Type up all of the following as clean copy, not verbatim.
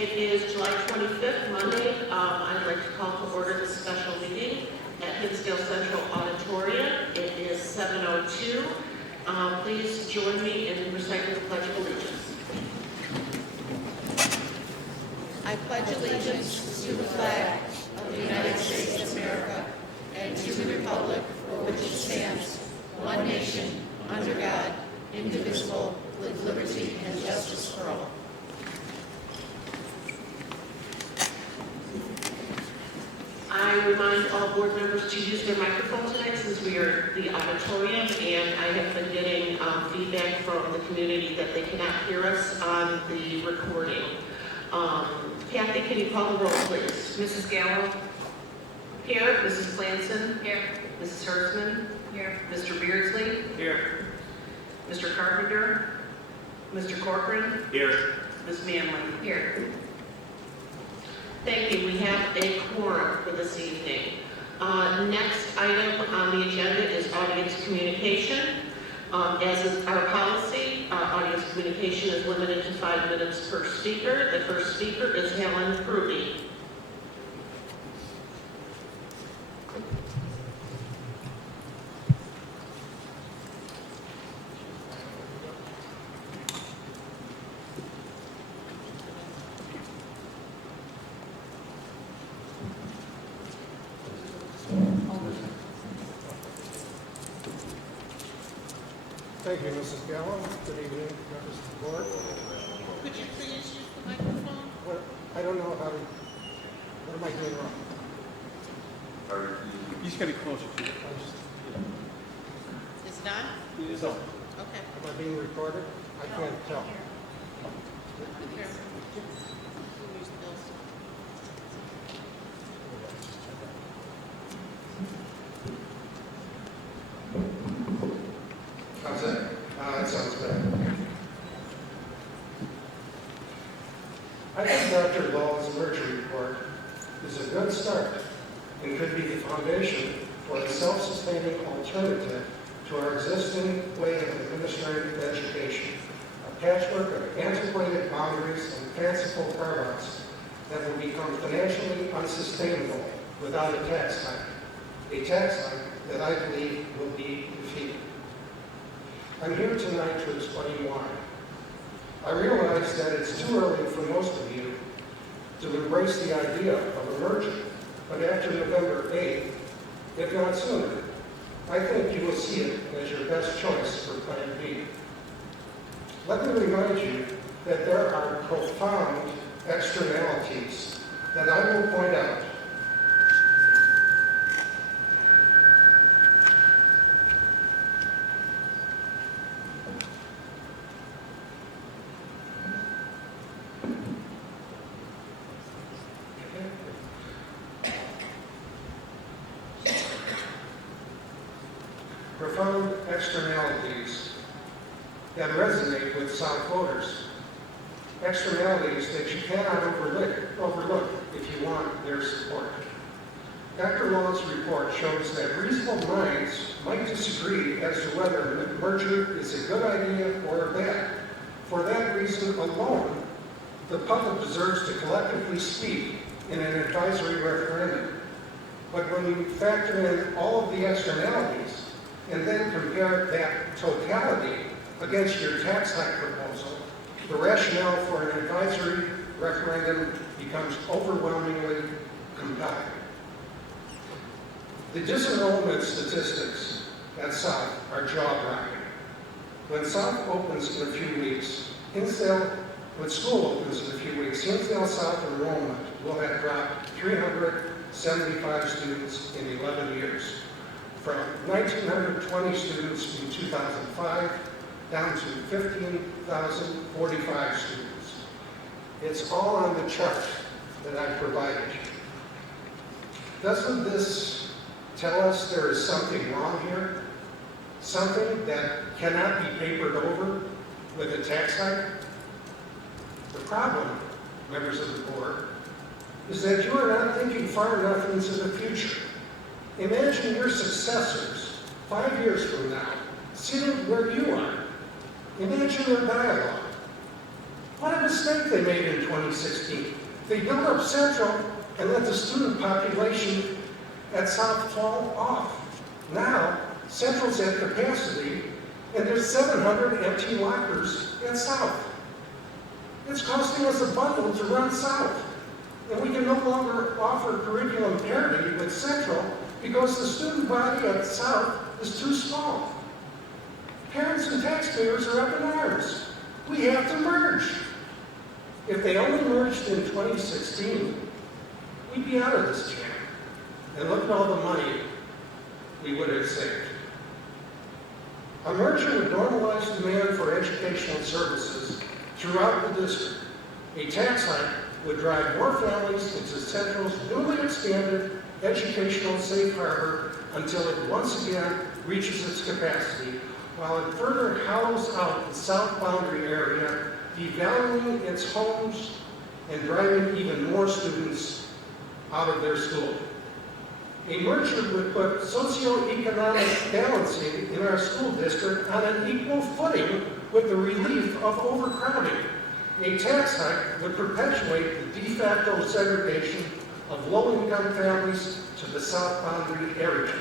It is July 25th, Monday. I'd like to call to order this special meeting at Hinsdale Central Auditorium. It is 7:02. Please join me in reciting the Pledge of Allegiance. I pledge allegiance to the flag of the United States of America and to the republic for which it stands, one nation, under God, indivisible, with liberty and justice for all. I remind all board members to use their microphone tonight since we are the auditorium, and I have been getting feedback from the community that they cannot hear us on the recording. Kathy, can you call the roll, please? Mrs. Gallo? Here. Mrs. Clanson? Here. Mrs. Hertzman? Here. Mr. Beardsley? Here. Mr. Carpenter? Mr. Corcoran? Here. Ms. Manley? Here. Thank you. We have a quorum for this evening. Next item on the agenda is audience communication. As is our policy, audience communication is limited to 5 minutes per speaker. The first speaker is Helen Pruby. Thank you, Mrs. Gallo. Good evening, members of the board. Could you please use the microphone? I don't know how to, what am I doing wrong? You just gotta be closer to it. Is it on? So, Okay. Am I being recorded? I can't tell. Here. Use Bill's. How's that? That sounds better. I think Dr. Lowell's emergency report is a good start and could be the foundation for a self-sustaining alternative to our existing way of administrative education, a patchwork of antiquated boundaries and fanciful carve-outs that will become financially unsustainable without a tax hike that I believe will be defeated. I'm here tonight to explain why. I realize that it's too early for most of you to embrace the idea of a merger, but after November 8th, if not sooner, I think you will see it as your best choice for Plan B. Let me remind you that there are profound externalities that I will point out. Profound externalities that resonate with South voters. Externalities that you cannot overlook if you want their support. Dr. Lowell's report shows that reasonable minds might disagree as to whether a merger is a good idea or a bad. For that reason alone, the public deserves to collectively speak in an advisory referendum. But when you factor in all of the externalities, and then compare that totality against your tax hike proposal, the rationale for an advisory referendum becomes overwhelmingly compelling. The disenrollment statistics at South are jaw-dropping. When South opens in a few weeks, when school opens in a few weeks, Hinsdale South enrollment will have dropped 375 students in 11 years. From 1,920 students in 2005 down to 15,045 students. It's all on the chart that I provided you. Doesn't this tell us there is something wrong here? Something that cannot be papered over with a tax hike? The problem, members of the board, is that you are not thinking far enough into the future. Imagine your successors 5 years from now sitting where you are. Imagine their dialogue. What a mistake they made in 2016. They built up Central and let the student population at South fall off. Now, Central's at capacity, and there's 700 empty lockers at South. It's costing us a bundle to run South, and we can no longer offer curriculum parity with Central because the student body at South is too small. Parents and taxpayers are up in arms. We have to merge. If they only merged in 2016, we'd be out of this jam. And look at all the money we would have saved. A merger would normalize demand for educational services throughout the district. A tax hike would drive more families into Central's newly expanded educational safe harbor until it once again reaches its capacity, while it further hollows out the south boundary area, devaluing its homes and driving even more students out of their school. A merger would put socioeconomic balancing in our school district on an equal footing with the relief of overcrowding. A tax hike would perpetuate the de facto segregation of low-income families to the south boundary area.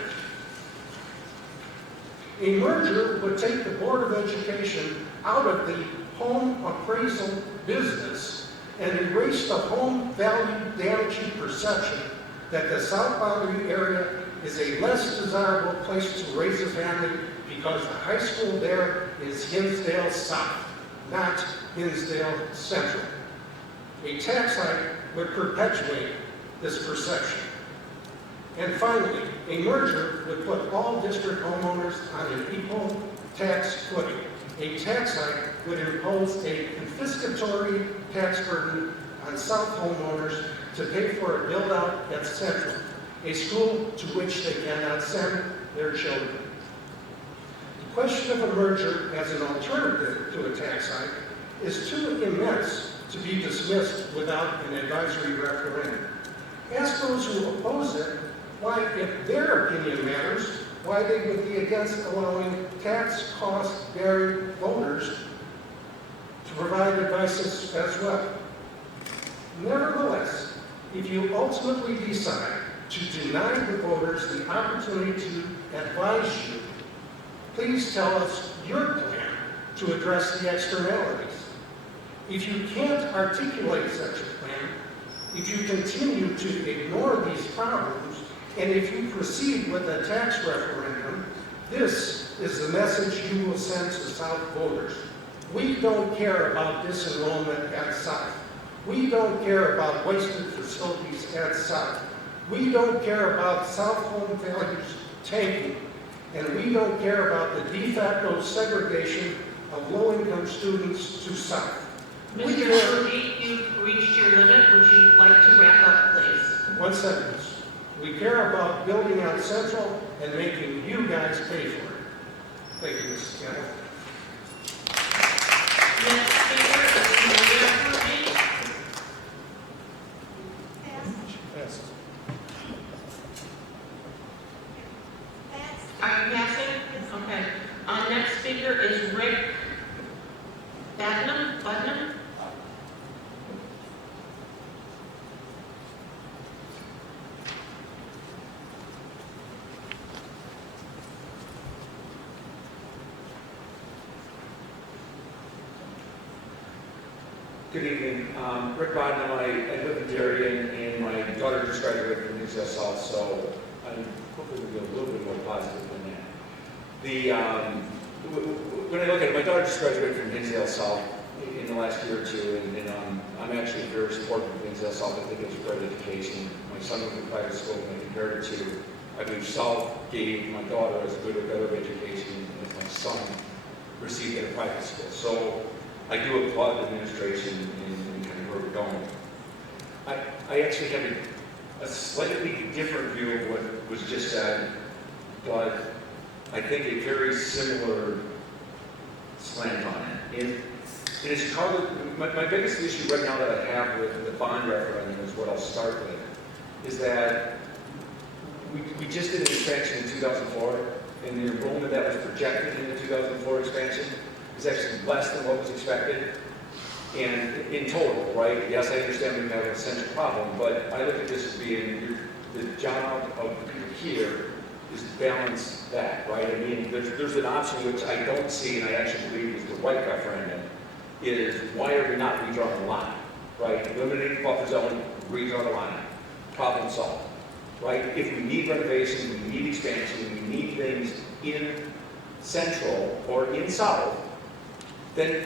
A merger would take the Board of Education out of the home appraisal business and erase the home value damaging perception that the south boundary area is a less desirable place to raise a family because the high school there is Hinsdale South, not Hinsdale Central. A tax hike would perpetuate this perception. And finally, a merger would put all district homeowners on an equal tax footing. A tax hike would impose a confiscatory tax burden on South homeowners to pay for a build-out at Central, a school to which they cannot send their children. The question of a merger as an alternative to a tax hike is too immense to be dismissed without an advisory referendum. Ask those who oppose it why, if their opinion matters, why they would be against allowing tax cost-bearing voters to provide advice as well. Nevertheless, if you ultimately decide to deny the voters the opportunity to advise you, please tell us your plan to address the externalities. If you can't articulate such a plan, if you continue to ignore these problems, and if you proceed with a tax referendum, this is the message you will send to South voters. We don't care about disenrollment at South. We don't care about wasted facilities at South. We don't care about South home values tanking. And we don't care about the de facto segregation of low-income students to South. Mr. Murphy, you've reached your limit. Would you like to wrap up, please? One sentence. We care about building on Central and making you guys pay for it. Thank you, Mrs. Campbell. Next speaker is Maria Murphy. Yes. Are you passing? Okay. Next speaker is Rick Budnam. Good evening. Rick Bodnam. I live in Darien, and my daughter just graduated from Hinsdale South, so I'm hoping we'll be a little bit more positive than that. When I look at it, my daughter just graduated from Hinsdale South in the last year or two, and I'm actually very supportive of Hinsdale South. I think it's a great education. My son went to private school, and I compared it to, I believe South gave my daughter as good or better education as my son received at a private school. So I do applaud the administration in kind of where we're going. I actually have a slightly different view of what was just said, but I think a very similar slant on it. In Chicago, my biggest issue right now that I have with the bond referendum is what I'll start with, is that we just did an expansion in 2004, and the enrollment that was projected in the 2004 expansion is actually less than what was expected. And in total, right, yes, I understand we have an essential problem, but I look at this as being the job of the people here is to balance that, right? I mean, there's an option which I don't see, and I actually believe is the right referendum, is why are we not redrawing the line, right? Eliminate the buffer zone, redraw the line, problem solved, right? If we need renovations, we need expansion, we need things in central or in south, then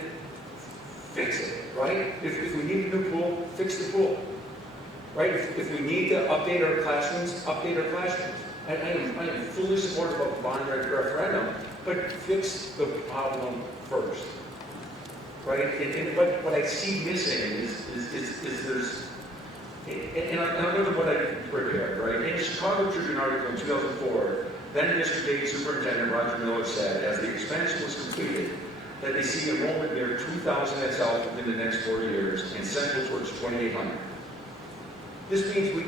fix it, right? If we need a new pool, fix the pool, right? If we need to update our classrooms, update our classrooms. I am fully supportive of the bond referendum, but fix the problem first, right? And what I see missing is there's, and I look at what I prepared, right? In a Chicago Tribune article in 2004, then District 8 Superintendent Roger Miller said, as the expansion was completed, that they see enrollment near 2,000 at South within the next 4 years and Central towards 2,800. This means we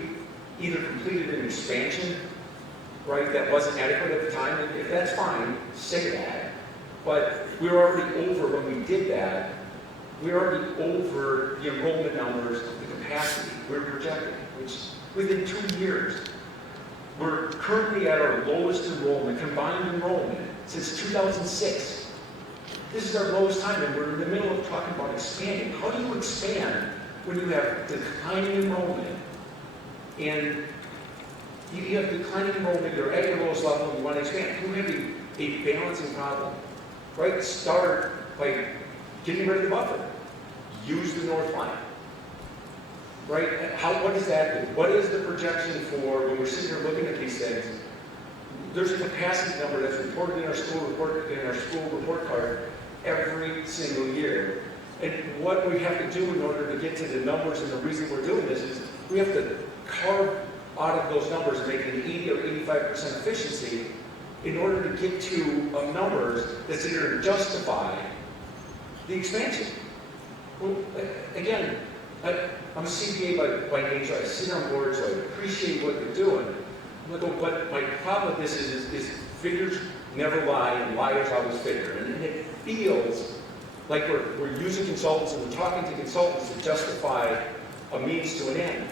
either completed an expansion, right, that wasn't adequate at the time. And if that's fine, say that. But we're already over, when we did that, we're already over the enrollment numbers, the capacity we're projecting, which within 2 years, we're currently at our lowest enrollment, combined enrollment, since 2006. This is our lowest time, and we're in the middle of talking about expanding. How do you expand when you have declining enrollment, and you have declining enrollment, you're at your lowest level, and you want to expand? You have a balancing problem, right? Start by getting rid of the buffer. Use the north line, right? What does that do? What is the projection for, when we're sitting here looking at these things, there's a capacity number that's reported in our school report card every single year. And what we have to do in order to get to the numbers, and the reason we're doing this is we have to carve out of those numbers and make it an 80 or 85% efficiency in order to get to numbers that's either to justify the expansion. Well, again, I'm a CPA by nature. I sit on boards, so I appreciate what you're doing. But my problem with this is figures never lie, and liars always figure. And it feels like we're using consultants, and we're talking to consultants to justify a means to an end.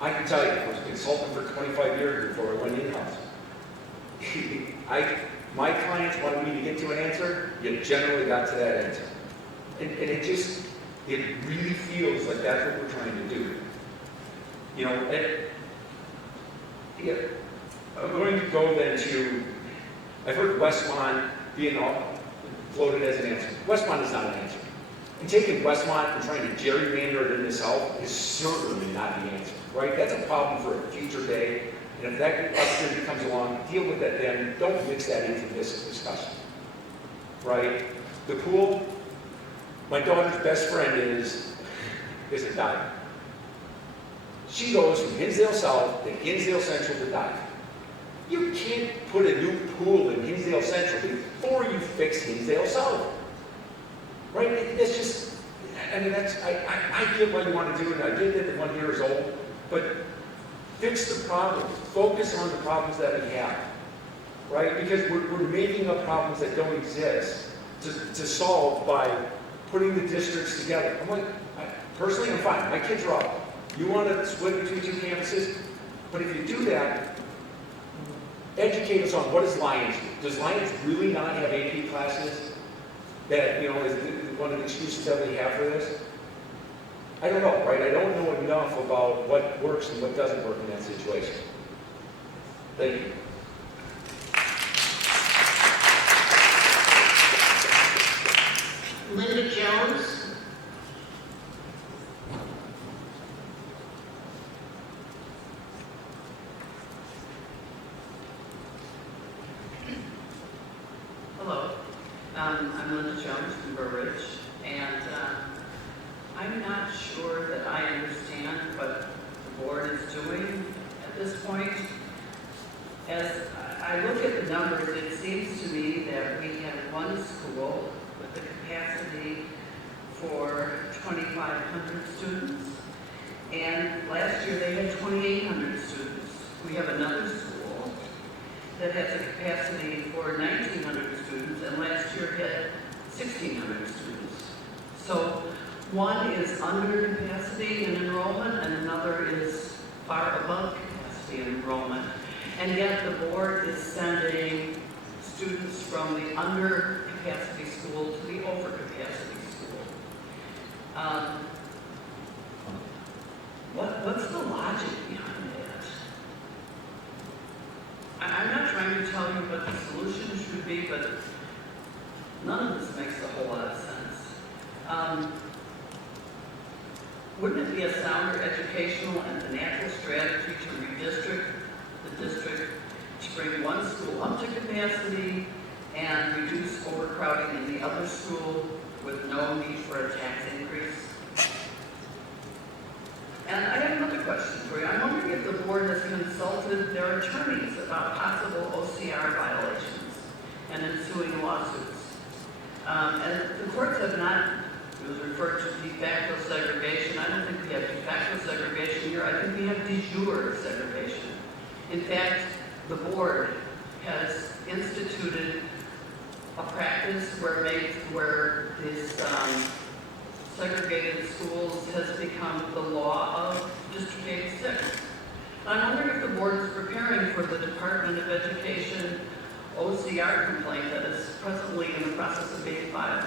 I can tell you, I was a consultant for 25 years before I went in-house. My clients wanted me to get to an answer, you generally got to that answer. And it really feels like that's what we're trying to do. You know, I'm going to go then to, I've heard Westmont being floated as an answer. Westmont is not an answer. And taking Westmont and trying to gerrymander it in the South is certainly not the answer, right? That's a problem for a future day. And if that opportunity comes along, deal with that then. Don't mix that into this discussion, right? The pool, my daughter's best friend is a diver. She goes from Hinsdale South to Hinsdale Central to dive. You can't put a new pool in Hinsdale Central before you fix Hinsdale South. Right? It's just, I mean, I get what you want to do, and I get that the 1 year is old, but fix the problems. Focus on the problems that we have. Right? Because we're making up problems that don't exist to solve by putting the districts together. I'm like, personally, I'm fine. My kids are off. You want to split between 2 campuses? But if you do that, educate us on what does Lions do. Does Lions really not have AP classes? That, you know, is one of the excuses that we have for this? I don't know, right? I don't know enough about what works and what doesn't work in that situation. Thank you. Linda Jones. Hello, I'm Linda Jones from Burr Ridge, and I'm not sure that I understand what the board is doing at this point. As I look at the numbers, it seems to me that we have one school with the capacity for 2,500 students, and last year they had 2,800 students. We have another school that has a capacity for 1,900 students, and last year had 1,600 students. So One is under capacity in enrollment, and another is far above capacity in enrollment. And yet the board is sending students from the under capacity school to the over capacity school. What's the logic behind that? I'm not trying to tell you what the solution should be, but none of this makes a whole lot of sense. Wouldn't it be a sounder educational and financial strategy to redistrict the district to bring one school up to capacity and reduce overcrowding in the other school with no need for a tax increase? And I have another question for you. I'm wondering if the board has consulted their attorneys about possible OCR violations and ensuing lawsuits. And the courts have not, it was referred to de facto segregation. I don't think we have de facto segregation here. I think we have de jure segregation. In fact, the board has instituted a practice where this segregated schools has become the law of District 86. I'm wondering if the board is preparing for the Department of Education OCR complaint that is presently in the process of being filed.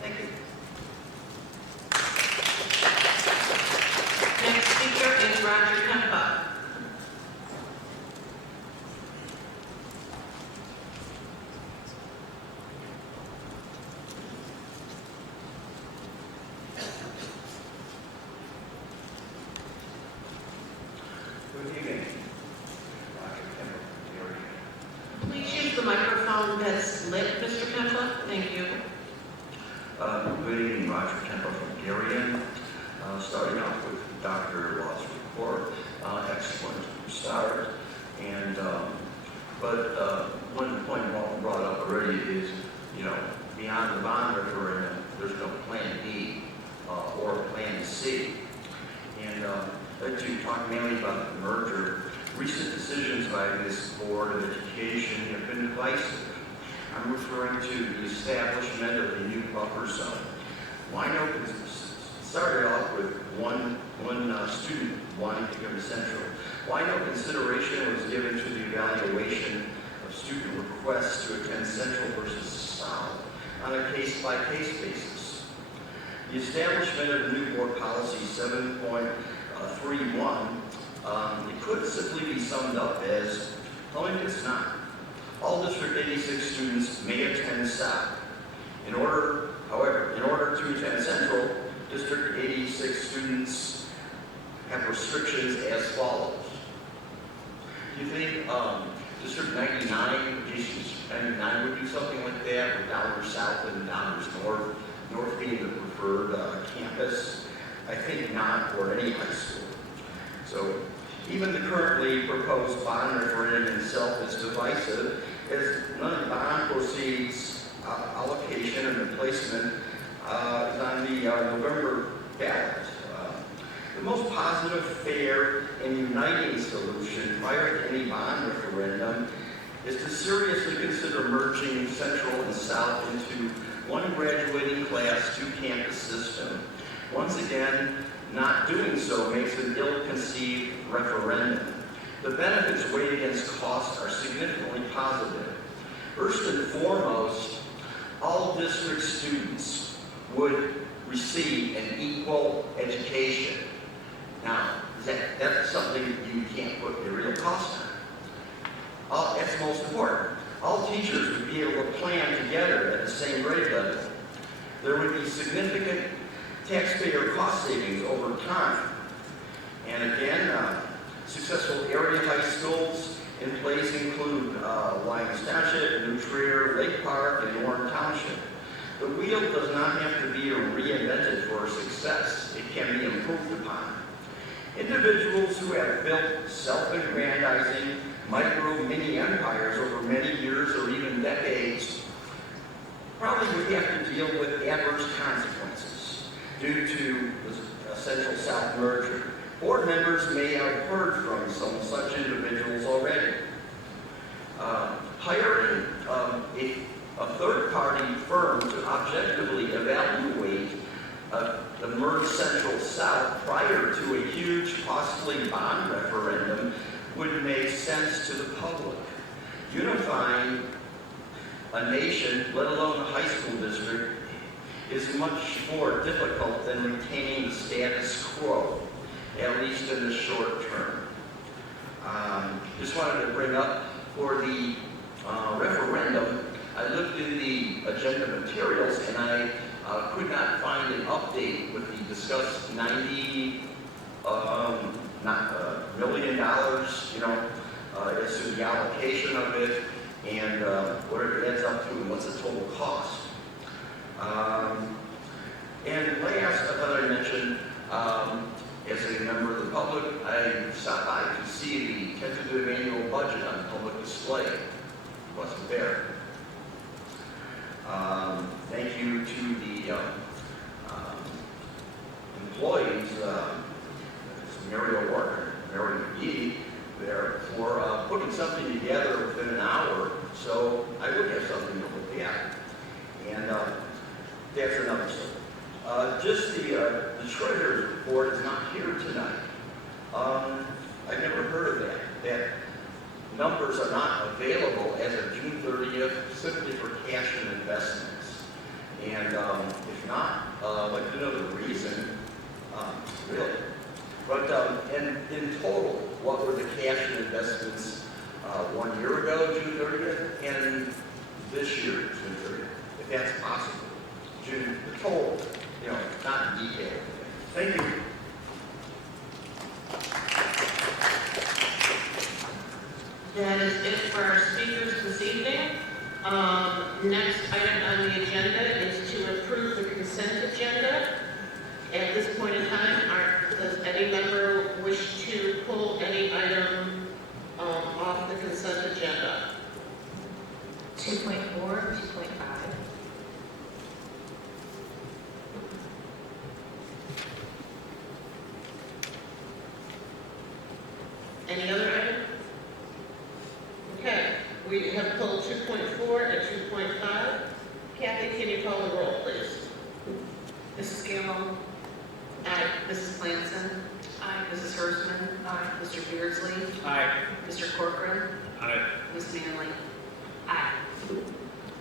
Thank you. Next speaker is Roger Kempa. Good evening. Roger Kemper from Gary. Please use the microphone that's lit, Mr. Kempa. Thank you. Good evening, Roger Kemper from Darien. Starting off with Dr. Law's report, excellent start. And but one point brought up already is, beyond the bond referendum, there's no plan B or plan C. And I'd like to talk mainly about the merger. Recent decisions by this Board of Education have been divisive. I'm referring to the establishment of the new buffer zone. Wino started off with one student wanting to go to Central. Why no consideration was given to the evaluation of student requests to attend Central versus South on a case-by-case basis? The establishment of the new board policy 7.31, it could simply be summed up as telling us not. All District 86 students may attend South. However, in order to attend Central, District 86 students have restrictions as follows. Do you think District 99 would do something like that, with dollars south and dollars north, north being the preferred campus? I think not, or any high school. So even the currently proposed bond referendum itself is divisive, as none of the bond proceeds allocation and replacement is on the November ballot. The most positive, fair, and uniting solution prior to any bond referendum is to seriously consider merging Central and South into one graduating class, two-campus system. Once again, not doing so makes an ill-conceived referendum. The benefits weighed against costs are significantly positive. First and foremost, all district students would receive an equal education. Now, that's something you can't put a real cost on. That's most important. All teachers would be able to plan together at the same grade level. There would be significant taxpayer cost savings over time. And again, successful area high schools in place include Lyons Township, New Trier, Lake Park, and Warren Township. The wheel does not have to be reinvented for success. It can be improved upon. Individuals who have built self-aggrandizing micro-mini empires over many years or even decades probably would have to deal with adverse consequences due to the Central South merger. Board members may have heard from some such individuals already. Hiring a third-party firm to objectively evaluate the merged Central South prior to a huge, costly bond referendum would make sense to the public. Unifying a nation, let alone a high school district, is much more difficult than retaining the status quo, at least in the short term. Just wanted to bring up for the referendum, I looked in the agenda materials and I could not find an update with the discussed $90 million, as to the allocation of it and what it adds up to and what's the total cost. And last, I thought I'd mention, as a member of the public, I stopped by to see the tentative annual budget on public display. It wasn't there. Thank you to the employees, Mary O'Rourke, Mary McGee, there for putting something together within an hour, so I would have something to look at. And that's another story. Just the treasurer's report is not here tonight. I've never heard of that. That numbers are not available as of June 30th simply for cash and investments. And if not, I'd like to know the reason, really. But and in total, what were the cash and investments 1 year ago, June 30th, and this year, June 30th, if that's possible? June, the total, not in detail. Thank you. That is it for our speakers this evening. Next item on the agenda is to approve the consent agenda. At this point in time, does any member wish to pull any item off the consent agenda? 2.4, 2.5. Any other item? Okay, we have pulled 2.4 and 2.5. Kathy, can you call the roll, please? Mrs. Gallo. Aye. Mrs. Lamson. Aye. Mrs. Hertzman. Aye. Mr. Beardsley. Aye. Mr. Corcoran. Aye. Ms. Manley. Aye.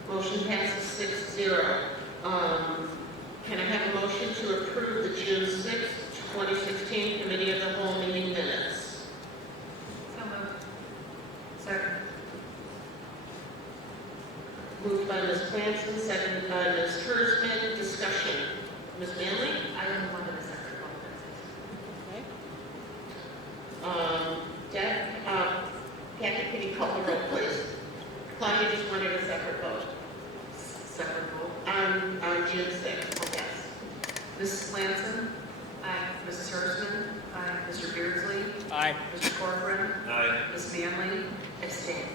Motion passes 6-0. Can I have a motion to approve the June 6th, 2016 Committee of the Whole meeting minutes? So moved. Second. Moved by Ms. Cranston, seconded by Ms. Hertzman. Discussion. Ms. Manley? I don't want to separate Okay. Deb, Kathy, can you call the roll, please? Claudia just wanted a separate vote. Separate vote. On June 6th, yes. Mrs. Lamson. Aye. Mrs. Hertzman. Aye. Mr. Beardsley. Aye. Mr. Corcoran. Aye. Ms. Manley. Abstain.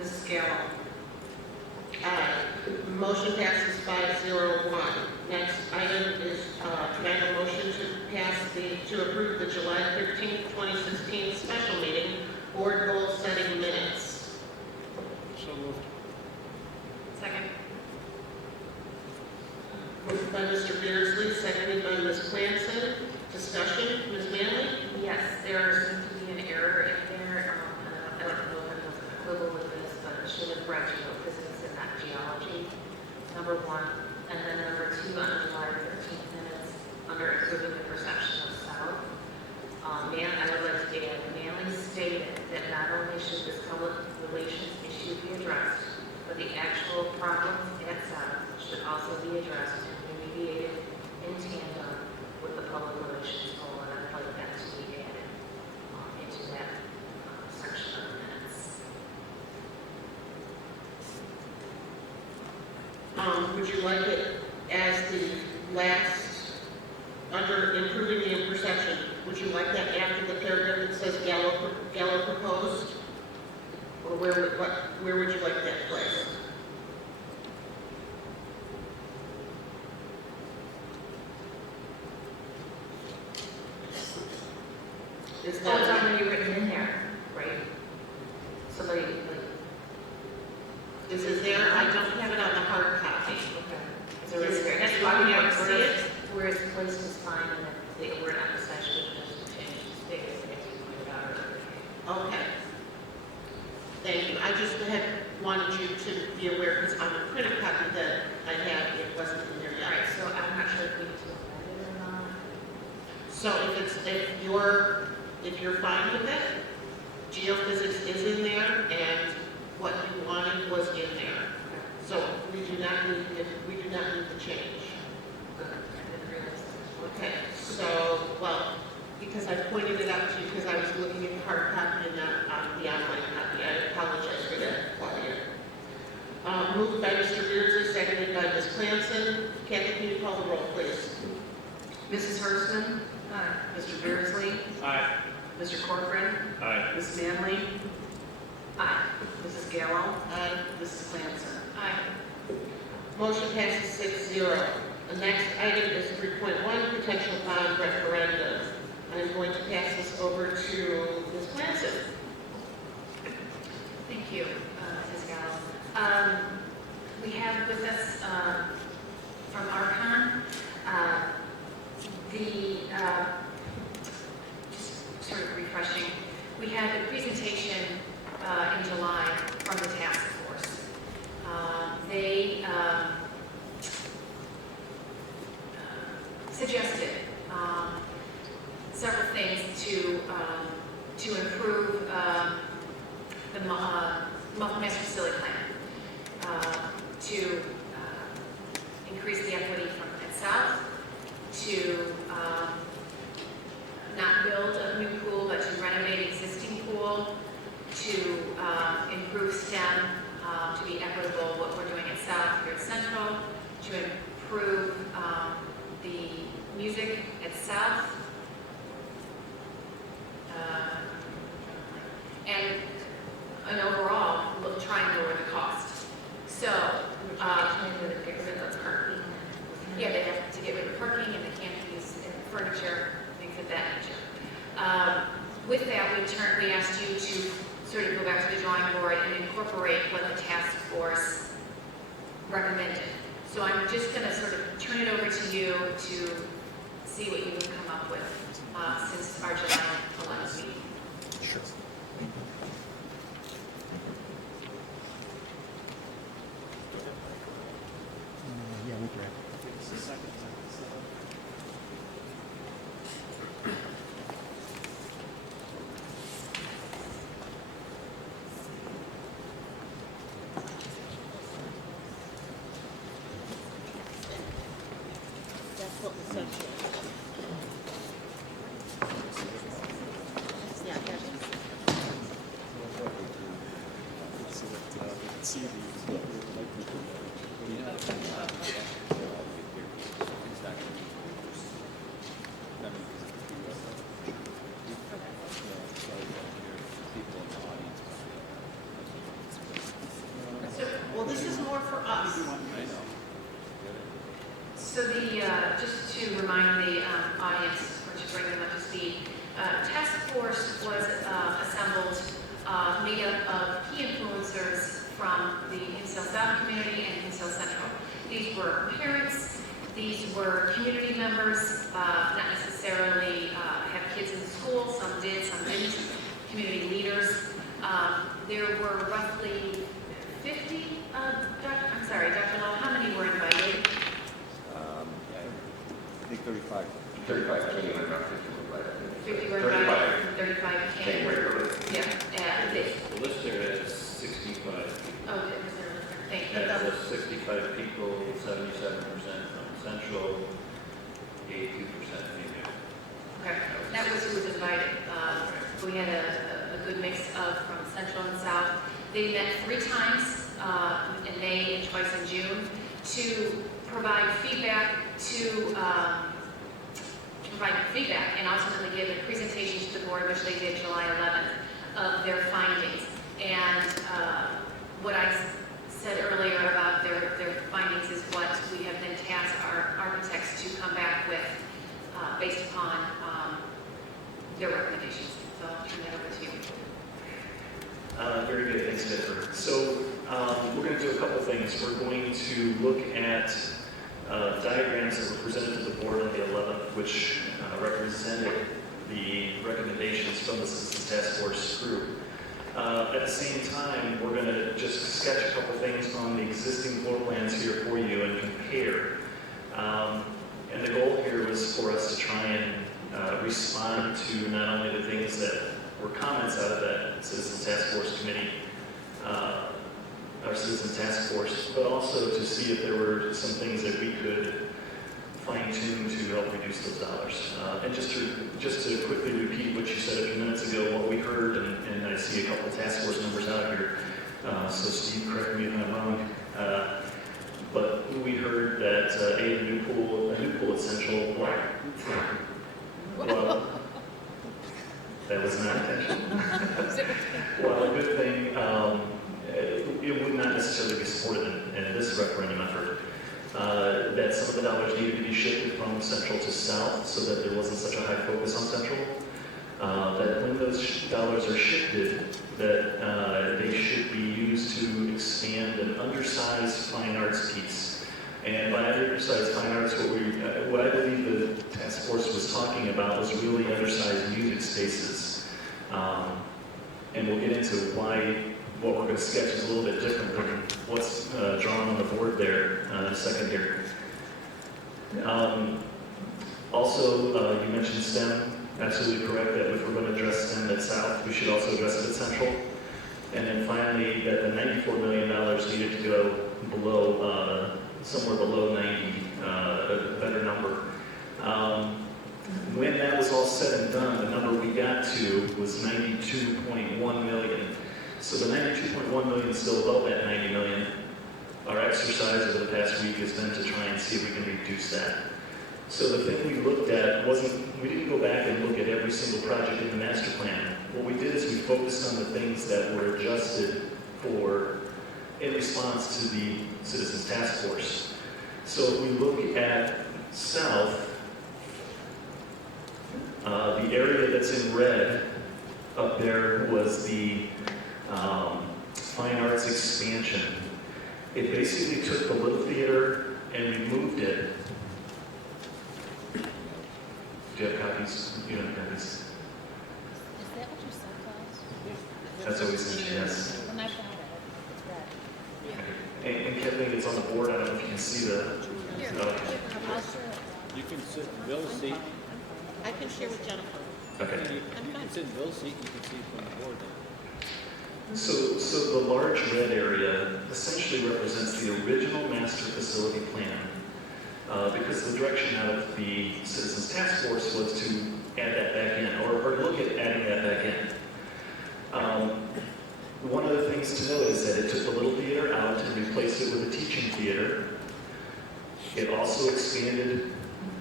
Mrs. Gallo. Motion passes 5-0-1. Next item is, can I have a motion to approve the July 13th, 2016 special meeting board goal setting minutes? So moved. Second. Moved by Mr. Beardsley, seconded by Ms. Cranston. Discussion, Ms. Manley? Yes, there seemed to be an error in there. I don't know if I was going to quibble with this, but it should have read physics and not geology, number 1. And then number 2 on July 13th minutes, under improving the perception of South. I would like to add, Manley stated that not only should this public relations issue be addressed, but the actual problems at South should also be addressed and remediated in tandem with the public relations goal, and I'd like that to be added into that section of the minutes. Would you like it as the last, under improving the perception, would you like that after the paragraph that says Gallo proposed? Or where would you like that placed? Is It's that, already written in there, right? Somebody, is it there? I don't have it on the hard copy. okay. Is there Yes, a- that's why we don't see it. where it's placed is fine, and then the word emphasize should just change to status, as you pointed out earlier. Okay. Thank you. I just had wanted you to be aware, because on the printed copy that I had, it wasn't in there All right, yet. so I'm not sure if we need to amend it or not. So if you're fine with it, geophysics is in there, and what you wanted was in there. So we do not need the change. Okay, so, well, because I pointed it out to you, because I was looking at the hard copy and not on the online copy. I apologize for that, Claudia. Moved by Mr. Beardsley, seconded by Ms. Clancy. Kathy, can you call the roll, please? Mrs. Hertzman? Aye. Mr. Beardsley? Aye. Mr. Corcoran? Aye. Ms. Manley? Aye. Mrs. Gallo? Aye. Mrs. Clancy? Aye. Motion passes 6-0. The next item is 3.1, potential bond referendum. I'm going to pass this over to Ms. Clancy. Thank you, Ms. Gallo. We have with us from Archon just sort of refreshing, we had a presentation in July from the task force. They suggested several things to improve the Master Facility Plan, to increase the equity from and south, to not build a new pool, but to renovate existing pool, to improve STEM, to be equitable what we're doing at South here at Central, to improve the music at South, and overall, we'll try and lower the cost. So, Trying to get rid of parking. yeah, they have to get rid of parking and they can't use furniture, things of that nature. With that, we asked you to sort of go back to the drawing board and incorporate what the task force recommended. So I'm just going to sort of turn it over to you to see what you can come up with since our July 11th meeting. Sure. Yeah, we can. That's what was said. Yeah, that's well, this is more for us. So just to remind the audience, or to bring them up to speed, task force was assembled, made up of key influencers from the Hinsdale South community and Hinsdale Central. These were parents, these were community members, not necessarily have kids in school, some did, some didn't, community leaders. There were roughly 50, Dr. Lowe, how many were invited? I think 35. 35 came, not 50 were invited, 35 came. regularly. Yeah, The list there has 65. okay, thank you. Has 65 people, 77% from Central, 82% female. Okay, that was who was invited. We had a good mix of from Central and South. They met 3 times in May and twice in June to provide feedback and ultimately give a presentation to the board, which they did July 11th, of their findings. And what I said earlier about their findings is what we have then tasked our architects to come back with based upon their recommendations. So I'll turn that over to you. Very good, thanks, Jennifer. So we're going to do a couple things. We're going to look at diagrams that were presented to the board on the 11th, which represented the recommendations from the Citizens Task Force group. At the same time, we're going to just sketch a couple things on the existing floor plans here for you and compare. And the goal here was for us to try and respond to not only the things that were comments out of that Citizens Task Force committee, our Citizen Task Force, but also to see if there were some things that we could fine-tune to help reduce those dollars. And just to quickly repeat what you said a few minutes ago, what we heard, and I see a couple task force numbers out here, so Steve, correct me if I'm wrong, but we heard that a new pool at Central, well, that was not intentional. Well, a good thing, it would not necessarily be supported in this referendum effort. That some of the dollars needed to be shifted from Central to South so that there wasn't such a high focus on Central. That when those dollars are shifted, that they should be used to expand an undersized fine arts piece. And by undersized fine arts, what I believe the task force was talking about was really undersized music spaces. And we'll get into what we're going to sketch is a little bit different than what's drawn on the board there in a second here. Also, you mentioned STEM. Absolutely correct that if we're going to address STEM at South, we should also address it at Central. And then finally, that the $94 million needed to go below, somewhere below 90, a better number. When that was all said and done, the number we got to was 92.1 million. So the 92.1 million is still above that 90 million. Our exercise over the past week has been to try and see if we can reduce that. So the thing we looked at we didn't go back and look at every single project in the master plan. What we did is we focused on the things that were adjusted in response to the Citizens Task Force. So if we look at South, the area that's in red up there was the fine arts expansion. It basically took the Little Theater and removed it. Do you have copies? You have copies? Is that what you said, Klaus? That's what we said, yes. When I found it, it's red. And Kathleen, it's on the board. I don't know if you can see the. Here, Okay. I'll share it. You can sit in Bill's seat. I can share with Jennifer. Okay. You can sit in Bill's seat, you can see from the board. So the large red area essentially represents the original master facility plan. Because the direction out of the Citizens Task Force was to add that back in, or look at adding that back in. One of the things to note is that it took the Little Theater out and replaced it with a teaching theater. It also expanded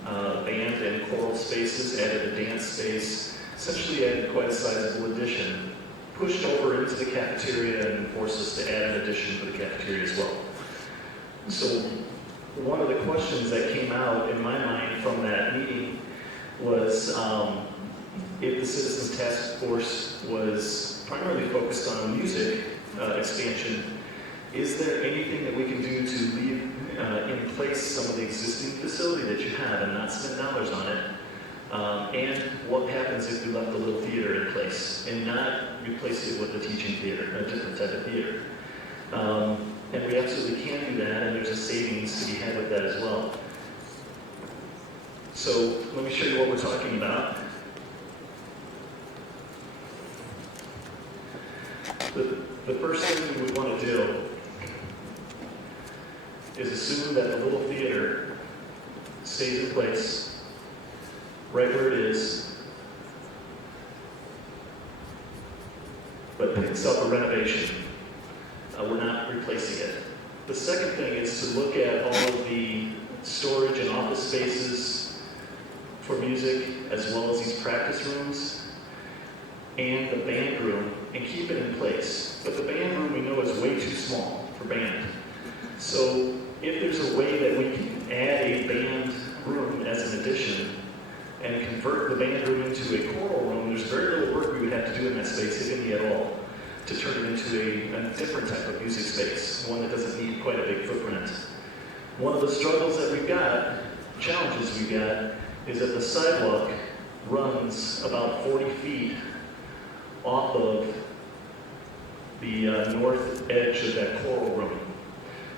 band and choral spaces, added a dance space, essentially added quite a sizable addition, pushed over into the cafeteria and forced us to add an addition for the cafeteria as well. So one of the questions that came out in my mind from that meeting was if the Citizens Task Force was primarily focused on music expansion, is there anything that we can do to leave in place some of the existing facility that you have and not spend dollars on it? And what happens if we left the Little Theater in place and not replace it with a teaching theater, a different type of theater? And we absolutely can do that, and there's a savings to be had with that as well. So let me show you what we're talking about. The first thing we would want to do is assume that the Little Theater stays in place right where it is, but picks up a renovation. We're not replacing it. The second thing is to look at all of the storage and office spaces for music, as well as these practice rooms, and the band room, and keep it in place. But the band room we know is way too small for band. So if there's a way that we can add a band room as an addition and convert the band room into a choral room, there's very little work we would have to do in that space, if any at all, to turn it into a different type of music space, one that doesn't need quite a big footprint. One of the struggles that we've got, challenges we've got, is that the sidewalk runs about 40 feet off of the north edge of that coral room.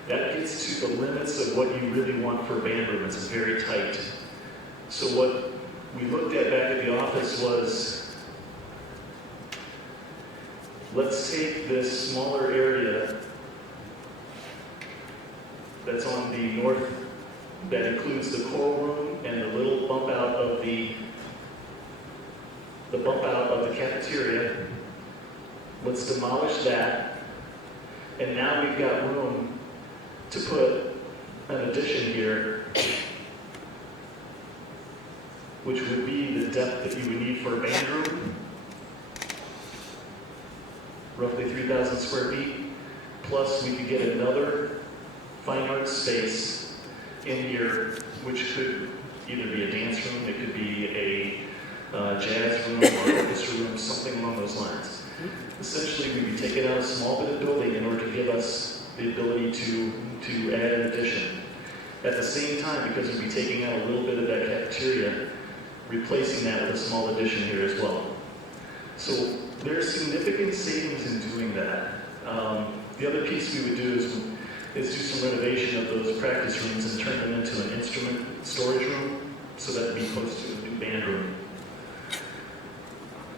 That gets to the limits of what you really want for a band room. It's very tight. So what we looked at back at the office was, let's take this smaller area that's on the north, that includes the coral room and the little bump out of the cafeteria. Let's demolish that, and now we've got room to put an addition here, which would be the depth that you would need for a band room, roughly 3,000 square feet, plus we could get another fine arts space in here, which could either be a dance room, it could be a jazz room or orchestra room, something along those lines. Essentially, we'd be taking out a small bit of building in order to give us the ability to add an addition. At the same time, because we'd be taking out a little bit of that cafeteria, replacing that with a small addition here as well. So there's significant savings in doing that. The other piece we would do is do some renovation of those practice rooms and turn them into an instrument storage room, so that would be close to a new band room.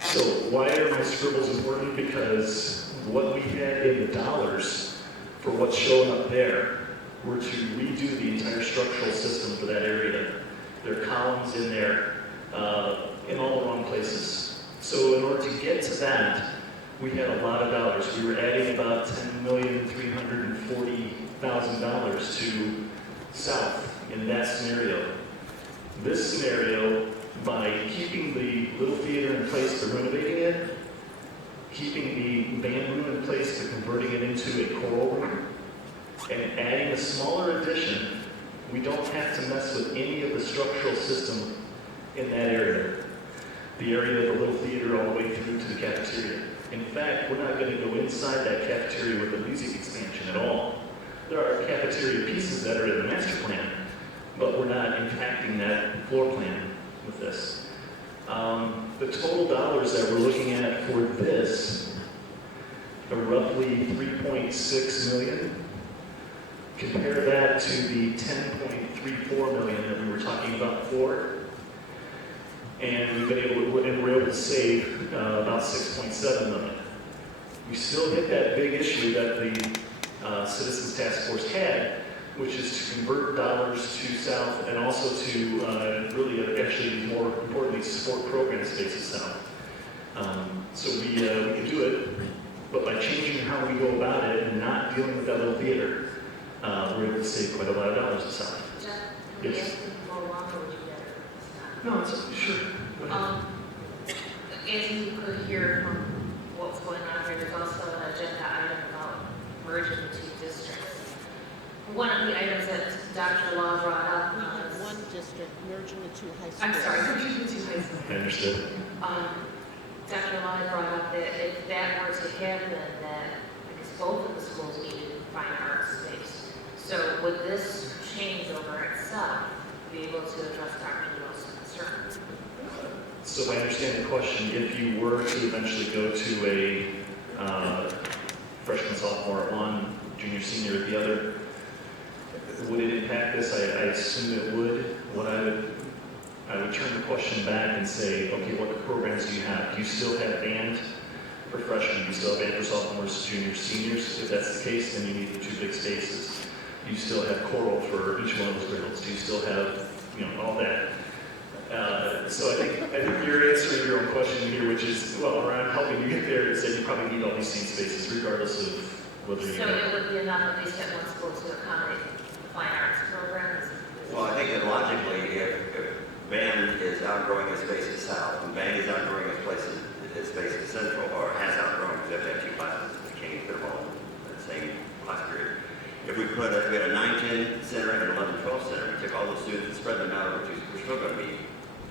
So why are my scribbles important? Because what we had in the dollars for what's showing up there were to redo the entire structural system for that area. There are columns in there in all the wrong places. So in order to get to that, we had a lot of dollars. We were adding about $10,340,000 to South in that scenario. This scenario, by keeping the little theater in place but renovating it, keeping the band room in place but converting it into a choral room, and adding a smaller addition, we don't have to mess with any of the structural system in that area. The area of the little theater all the way through to the cafeteria. In fact, we're not going to go inside that cafeteria with the music expansion at all. There are cafeteria pieces that are in the master plan, but we're not impacting that floor plan with this. The total dollars that we're looking at for this are roughly $3.6 million. Compare that to the $10.34 million that we were talking about before, and we've been we're able to save about $6.7 million. We still hit that big issue that the Citizens Task Force had, which is to convert dollars to South and also to really, actually, more importantly, support program spaces South. So we can do it, but by changing how we go about it and not dealing with that little theater, we're able to save quite a lot of dollars to South. Yes. No, it's sure. Go ahead. As you could hear from what's going on here, there's also an agenda item about merging the two districts. One of the items that Dr. Law brought up was... One district merging the two high schools. I'm sorry, merging the two high schools. I understood. Dr. Law brought up that if that were to happen, that I guess both of the schools needed fine arts space. So would this changeover itself be able to address Dr. Law's concern? So if I understand the question, if you were to eventually go to a freshman, sophomore at one, junior, senior at the other, would it impact this? I assume it would. What I would turn the question back and say, okay, what programs do you have? Do you still have band for freshmen? Do you still have band for sophomores, juniors, seniors? If that's the case, then you need the two big spaces. Do you still have choral for each one of those grades? Do you still have, all that? So I think you're answering your own question here, which is, well, around helping you get there, is that you probably need all these same spaces, regardless of whether you So it would be enough at least at one school to accommodate the fine arts programs? Well, I think that logically, if band is outgrowing its space at South, and band is outgrowing its space at Central, or has outgrown, because they have two classes, they can't get them all in the same class period. If we had a 9-10 center and an 11-12 center, we took all those students and spread them out over two, we're still going to be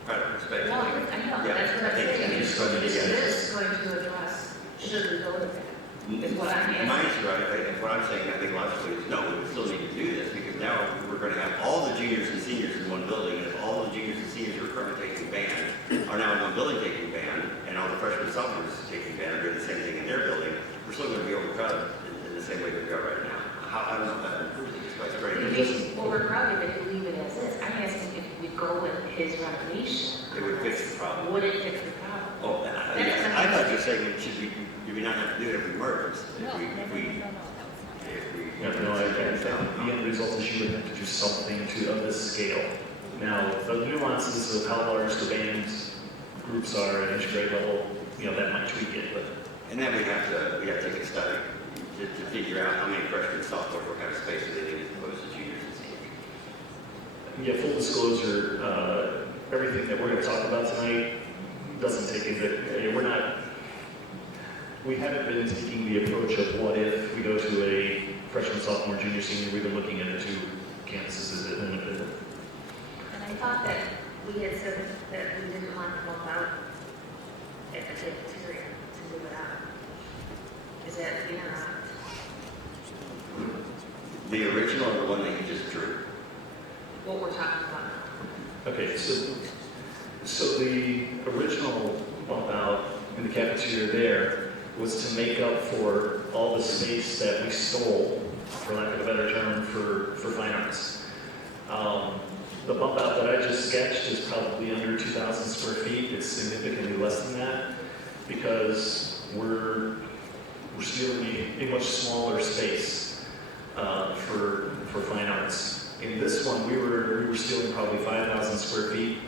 crowded in space. Well, I know, Yeah, that's what I'm I think saying. it's going to be, Is this going to address, should we go to that? Is what I'm asking. My answer, what I'm saying, I think logically is no, we would still need to do this, because now we're going my building taking band, and all the freshmen and sophomores taking band are doing the same thing in their building, we're still going to be overcrowded in the same way that we are right now. I don't know if that improves it just by spreading it. Maybe overcrowded, but if we leave it as is. I'm asking if we go with his renovation. It would fix the problem. Would it fix the problem? Oh, I thought you were saying it should be, you would not have to do it if we merged. No, If we. No, I think the end result is you would have to do something to of this scale. Now, the nuances of how large the band groups are at each grade level, that might tweak it, but. And then we have to take a study to figure out how many freshmen and sophomores, what kind of space do they need as opposed to juniors and seniors. Yeah, full disclosure, everything that we're going to talk about tonight doesn't take we haven't been taking the approach of what if we go to a freshman, sophomore, junior, senior. We've been looking at the two campuses as independent. And I thought that we had said that we didn't want to help out at the cafeteria to move it out. Is that incorrect? The original or the one that you just drew? What we're talking about now? Okay, so the original bump out in the cafeteria there was to make up for all the space that we stole, for lack of a better term, for fine arts. The bump out that I just sketched is probably under 2,000 square feet. It's significantly less than that because we're stealing a much smaller space for fine arts. In this one, we were stealing probably 5,000 square feet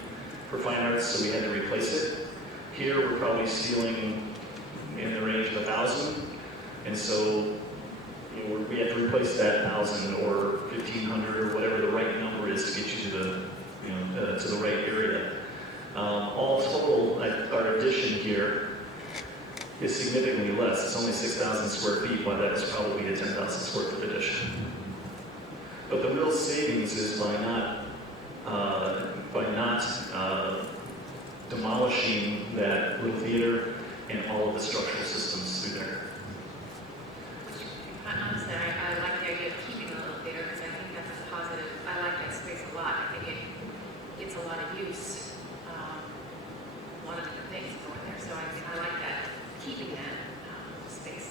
for fine arts, so we had to replace it. Here, we're probably stealing in the range of 1,000, and so we have to replace that 1,000 or 1,500 or whatever the right number is to get you to the right area. All total, our addition here is significantly less. It's only 6,000 square feet, while that was probably a 10,000 square foot addition. But the real savings is by not demolishing that little theater and all of the structural systems through there. Honestly, I like the idea of keeping the little theater because I think that's a positive. I like that space a lot. I think it gets a lot of use. A lot of different things going there. So I like that, keeping that space.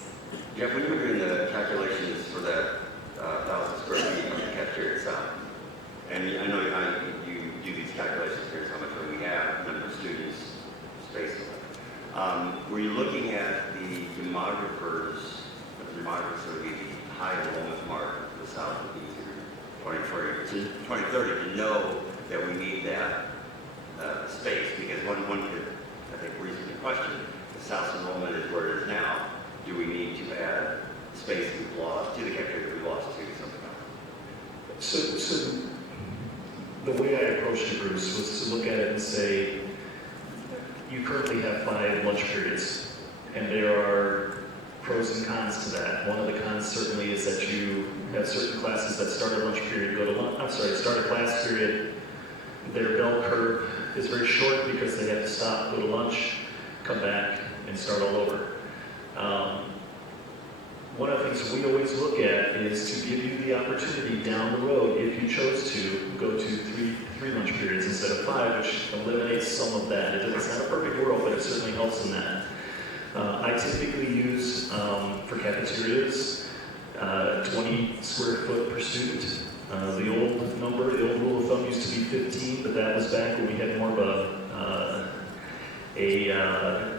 Jeff, when you were doing the calculations for that 1,000 square feet on the cafeteria itself, and I know you do these calculations here, how much we have, number of students, space. Were you looking at the demographers would be the high enrollment mark for the South would be 2030 to know that we need that space? Because one could, I think, reasonably question the South's enrollment is where it is now. Do we need to add space we've lost to the cafeteria that we lost to something else? So the way I approached it, Bruce, was to look at it and say, you currently have 5 lunch periods, and there are pros and cons to that. One of the cons certainly is that you have certain classes that start a lunch period, start a class period. Their bell curve is very short because they have to stop, go to lunch, come back, and start all over. One of the things we always look at is to give you the opportunity down the road, if you chose to, go to three lunch periods instead of 5, which eliminates some of that. It's not a perfect world, but it certainly helps in that. I typically use, for cafeterias, 20 square foot per student. The old rule of thumb used to be 15, but that was back when we had more of a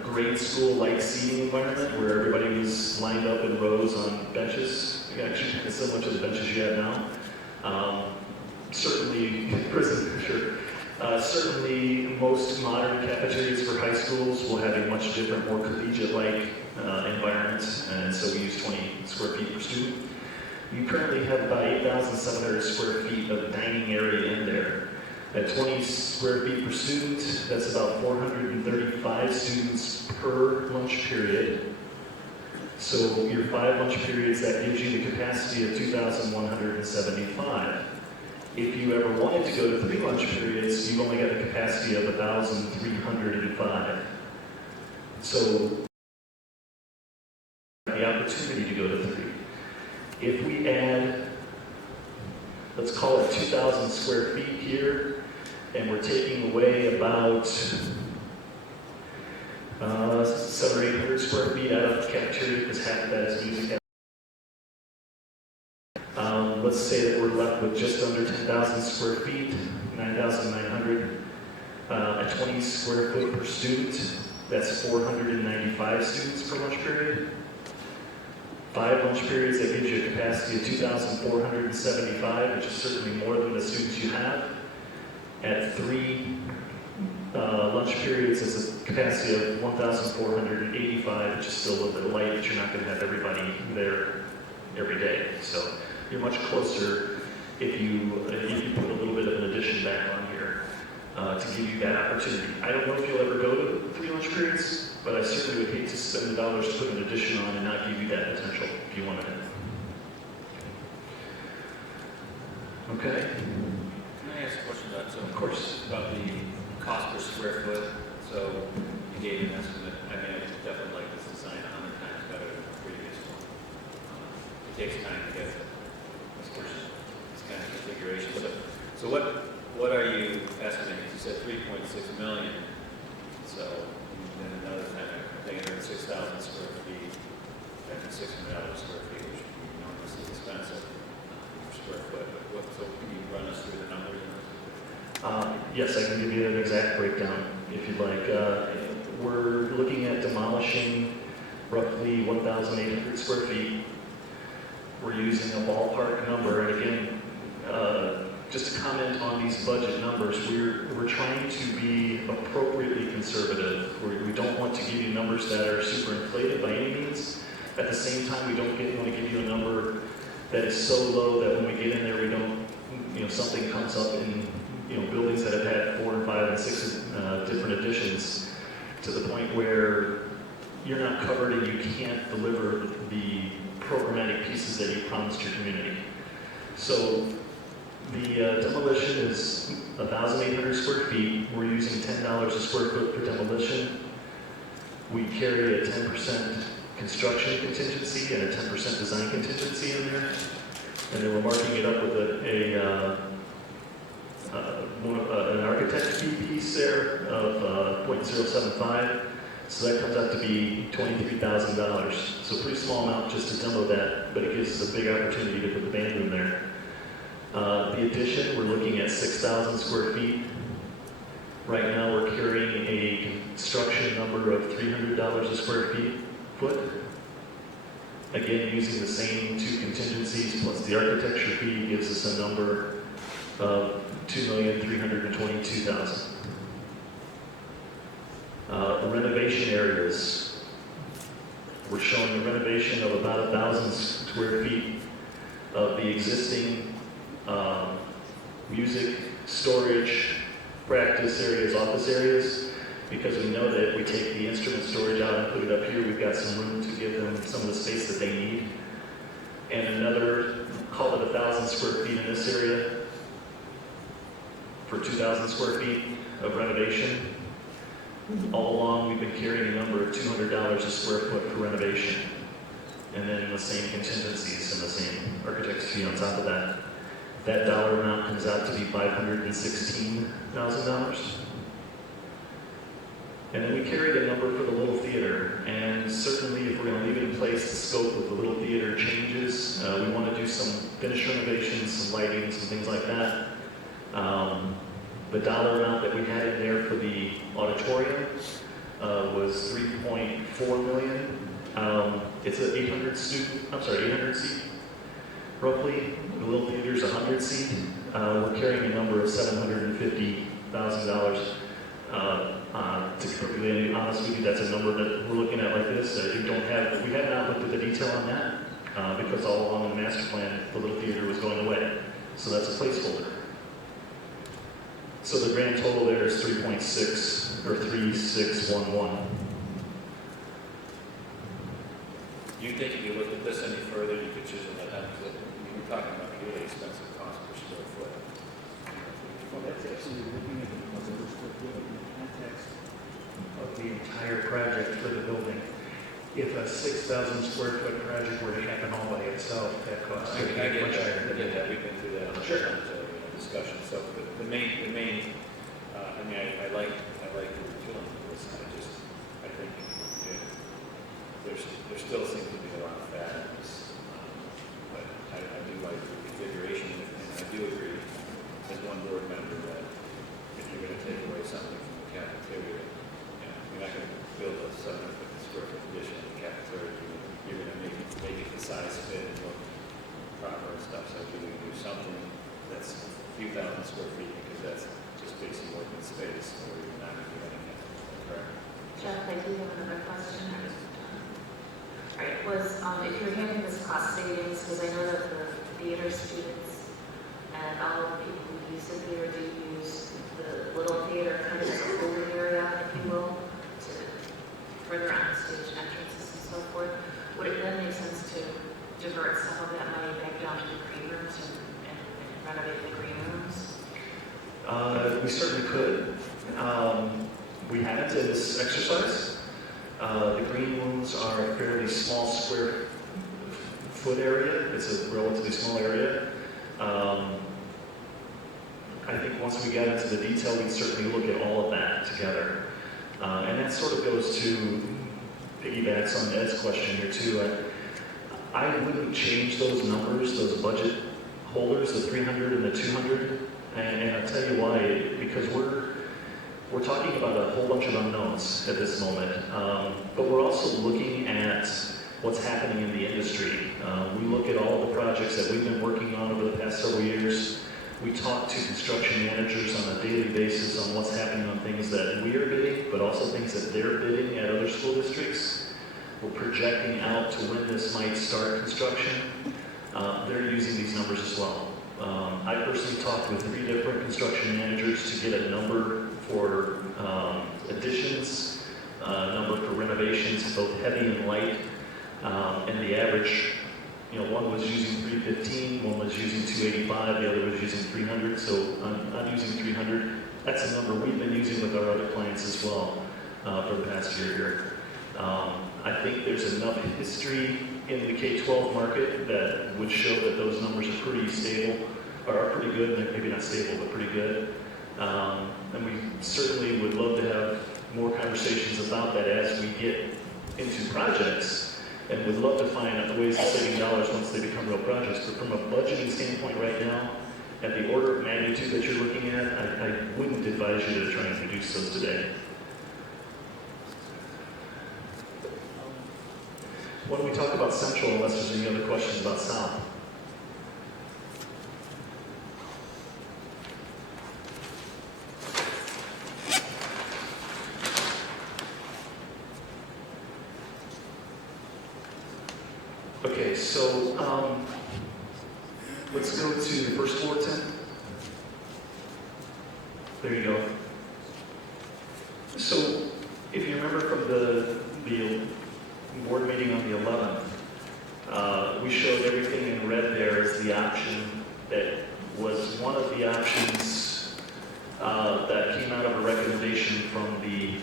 grade school-like seating environment where everybody was lined up in rows on benches, actually kind of similar to the benches you have now. Certainly, prison, sure. Certainly, most modern cafeterias for high schools will have a much different, more collegiate-like environment, and so we use 20 square feet per student. You currently have about 8,700 square feet of dining area in there. At 20 square feet per student, that's about 435 students per lunch period. So your 5 lunch periods, that gives you the capacity of 2,175. If you ever wanted to go to 3 lunch periods, you've only got a capacity of 1,305. So the opportunity to go to 3. If we add, let's call it 2,000 square feet here, and we're taking away about 700 or 800 square feet out of the cafeteria, because half of that is music. Let's say that we're left with just under 10,000 square feet, 9,900. At 20 square foot per student, that's 495 students per lunch period. 5 lunch periods, that gives you a capacity of 2,475, which is certainly more than the students you have. At 3 lunch periods, it's a capacity of 1,485, which is still a little bit light, but you're not going to have everybody there every day. So you're much closer if you put a little bit of an addition back on here to give you that opportunity. I don't know if you'll ever go to 3 lunch periods, but I certainly would hate to spend the dollars to put an addition on and not give you that potential if you wanted it. Okay? Can I ask a question about, so Of course. about the cost per square foot? So you gave an estimate. I mean, I definitely like this design 100 times better than the previous one. It takes time to get this kind of configuration. So what are you estimating? You said 3.6 million. So then another time, I think 6,000 square feet, I think $600 square feet, which would be enormously expensive per square foot. But so can you run us through the numbers? Yes, I can give you an exact breakdown if you'd like. We're looking at demolishing roughly 1,800 square feet. We're using a ballpark number, and again, just to comment on these budget numbers, we're trying to be appropriately conservative. We don't want to give you numbers that are super inflated by any means. At the same time, we don't want to give you a number that is so low that when we get in there, we don't, something comes up in, buildings that have had 4 and 5 and 6 different additions to the point where you're not covered and you can't deliver the programmatic pieces that you promised your community. So the demolition is 1,800 square feet. We're using $10 a square foot for demolition. We carry a 10% construction contingency and a 10% design contingency in there. And then we're marking it up with an architect fee piece there of 0.075. So that comes out to be $23,000. So a pretty small amount just to demo that, but it gives us a big opportunity to put the band room there. The addition, we're looking at 6,000 square feet. Right now, we're carrying a construction number of $300 a square foot. Again, using the same 2 contingencies plus the architecture fee gives us a number of $2,322,000. Renovation areas. We're showing a renovation of about 1,000 square feet of the existing music, storage, practice areas, office areas, because we know that if we take the instrument storage out and put it up here, we've got some room to give them some of the space that they need. And another, call it 1,000 square feet in this area for 2,000 square feet of renovation. All along, we've been carrying a number of $200 a square foot for renovation. And then the same contingencies and the same architect's fee on top of that. That dollar amount comes out to be $516,000. And then we carried a number for the little theater. And certainly if we're going to leave it in place, the scope of the little theater changes. We want to do some finish renovations, some lighting, some things like that. The dollar amount that we had in there for the auditorium was $3.4 million. It's an 800 seat, roughly. The little theater's 100 seat. We're carrying a number of $750,000. To be perfectly honest with you, that's a number that we're looking at like this. We have not looked at the detail on that because all along in the master plan, the little theater was going away. So that's a placeholder. So the grand total there is 3.6 or 3,611. Do you think if you looked at this any further, you could chisel that down? Because we're talking about really expensive cost per square foot. Well, that's actually looking at the cost per square foot in the context of the entire project for the building. If a 6,000 square foot project were to happen all by itself, that cost would be much higher than that. We've been through that on Sure. discussion. So the main, I like what you're doing with this. I think square feet, because that's just basically working space, so we're not going to do anything. Correct? Jeff, I do have another question. All right, if you're having this cost savings, because I know that the theater students and all of the people who use the theater do use the little theater kind of as a holding area, if you will, to further on stage entrances and so forth, would it then make sense to divert some of that money back down to the green rooms and renovate the green rooms? We certainly could. We haven't in this exercise. The green rooms are a fairly small square foot area. It's a relatively small area. I think once we get into the detail, we'd certainly look at all of that together. And that sort of goes to piggybacks on Ed's question here too. I wouldn't change those numbers, those budget holders, the 300 and the 200. And I'll tell you why, because we're talking about a whole bunch of unknowns at this moment, but we're also looking at what's happening in the industry. We look at all the projects that we've been working on over the past several years. We talk to construction managers on a daily basis on what's happening on things that we are bidding, but also things that they're bidding at other school districts. We're projecting out to when this might start construction. They're using these numbers as well. I personally talked with 3 different construction managers to get a number for additions, a number for renovations, both heavy and light, and the average, one was using 315, one was using 285, the other was using 300, so I'm using 300. That's a number we've been using with our other clients as well for the past year here. I think there's enough history in the K-12 market that would show that those numbers are pretty stable, or are pretty good, maybe not stable, but pretty good. And we certainly would love to have more conversations about that as we get into projects, and would love to find ways of saving dollars once they become real projects. But from a budgeting standpoint right now, at the order of magnitude that you're looking at, I wouldn't advise you to try and reduce those today. Why don't we talk about Central unless there's any other questions about South? Okay, so let's go to the first floor, Tim. There you go. So if you remember from the board meeting on the 11th, we showed everything in red there as the option that was one of the options that came out of a recommendation from the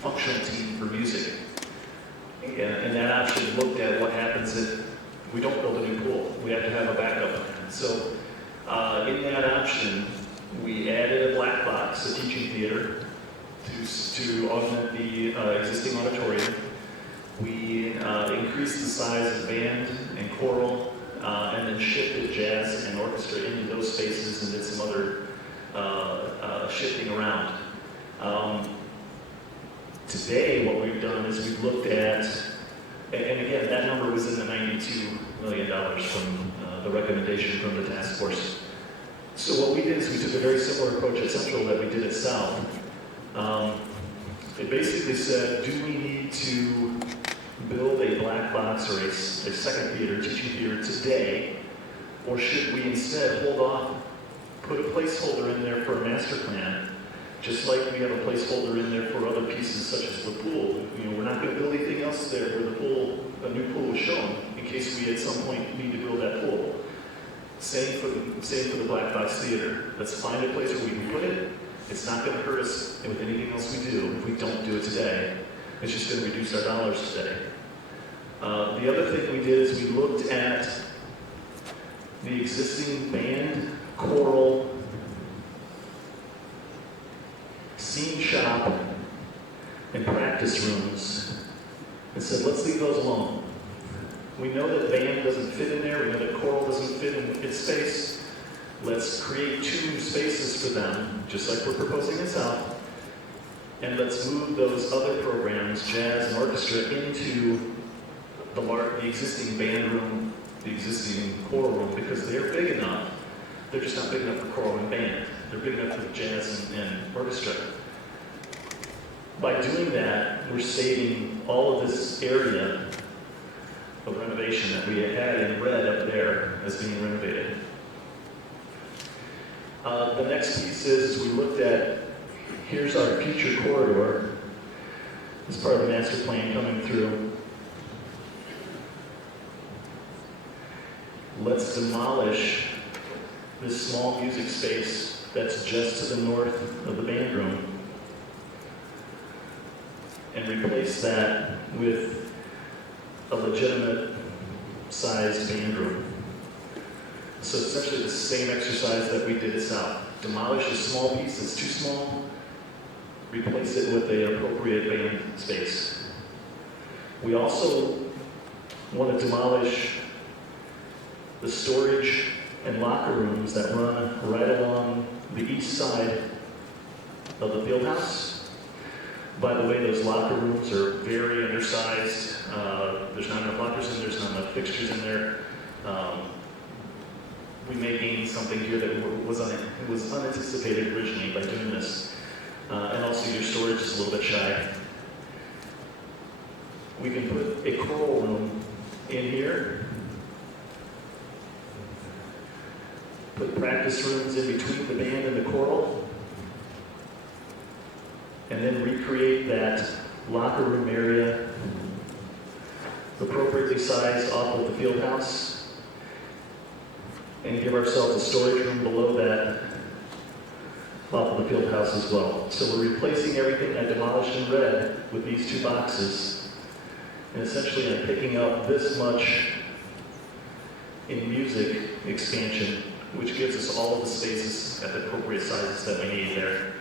functional team for music. And that option looked at what happens if we don't build a new pool. We have to have a backup plan. So in that option, we added a black box, a teaching theater, to augment the existing auditorium. We increased the size of band and choral, and then shifted jazz and orchestra into those spaces and did some other shifting around. Today, what we've done is we've looked at, and again, that number was in the $92 million from the recommendation from the task force. So what we did is we took a very similar approach at Central that we did at South. It basically said, do we need to build a black box or a second theater, teaching theater today, or should we instead hold off, put a placeholder in there for a master plan, just like we have a placeholder in there for other pieces such as the pool. We're not going to build anything else there where the pool, a new pool was shown, in case we at some point need to build that pool. Same for the black box theater. Let's find a place where we can put it. It's not going to hurt us with anything else we do if we don't do it today. It's just going to reduce our dollars today. The other thing we did is we looked at the existing band, choral, scene shop, and practice rooms, and said, let's leave those alone. We know that band doesn't fit in there. We know that choral doesn't fit in its space. Let's create 2 spaces for them, just like we're proposing this out. And let's move those other programs, jazz and orchestra, into the existing band room, the existing choral room, because they're big enough They're just not big enough for choral and band. They're big enough for jazz and orchestra. By doing that, we're saving all of this area of renovation that we had in red up there as being renovated. The next piece is we looked at, here's our future corridor as part of the master plan coming through. Let's demolish this small music space that's just to the north of the band room and replace that with a legitimate sized band room. So essentially the same exercise that we did at South. Demolish a small piece that's too small, replace it with an appropriate band space. We also want to demolish the storage and locker rooms that run right along the east side of the field house. By the way, those locker rooms are very undersized. There's not enough lockers in there, there's not enough fixtures in there. We may gain something here that was unanticipated originally by doing this. And also your storage is a little bit shy. We can put a choral room in here. Put practice rooms in between the band and the choral. And then recreate that locker room area appropriately sized off of the field house. And give ourselves a storage room below that off of the field house as well. So we're replacing everything I demolished in red with these two boxes. And essentially I'm picking up this much in music expansion, which gives us all of the spaces at the appropriate sizes that we need there.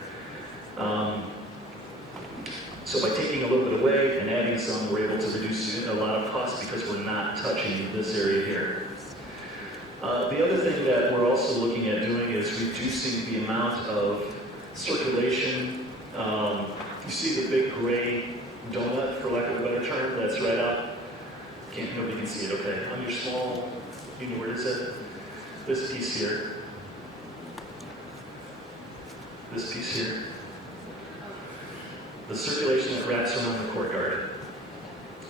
So by taking a little bit away and adding some, we're able to reduce a lot of costs because we're not touching this area here. The other thing that we're also looking at doing is reducing the amount of circulation. You see the big gray donut, for lack of a better term, that's right out. Nobody can see it, okay. On your small, you know where it is? This piece here. This piece here. The circulation that wraps around the courtyard.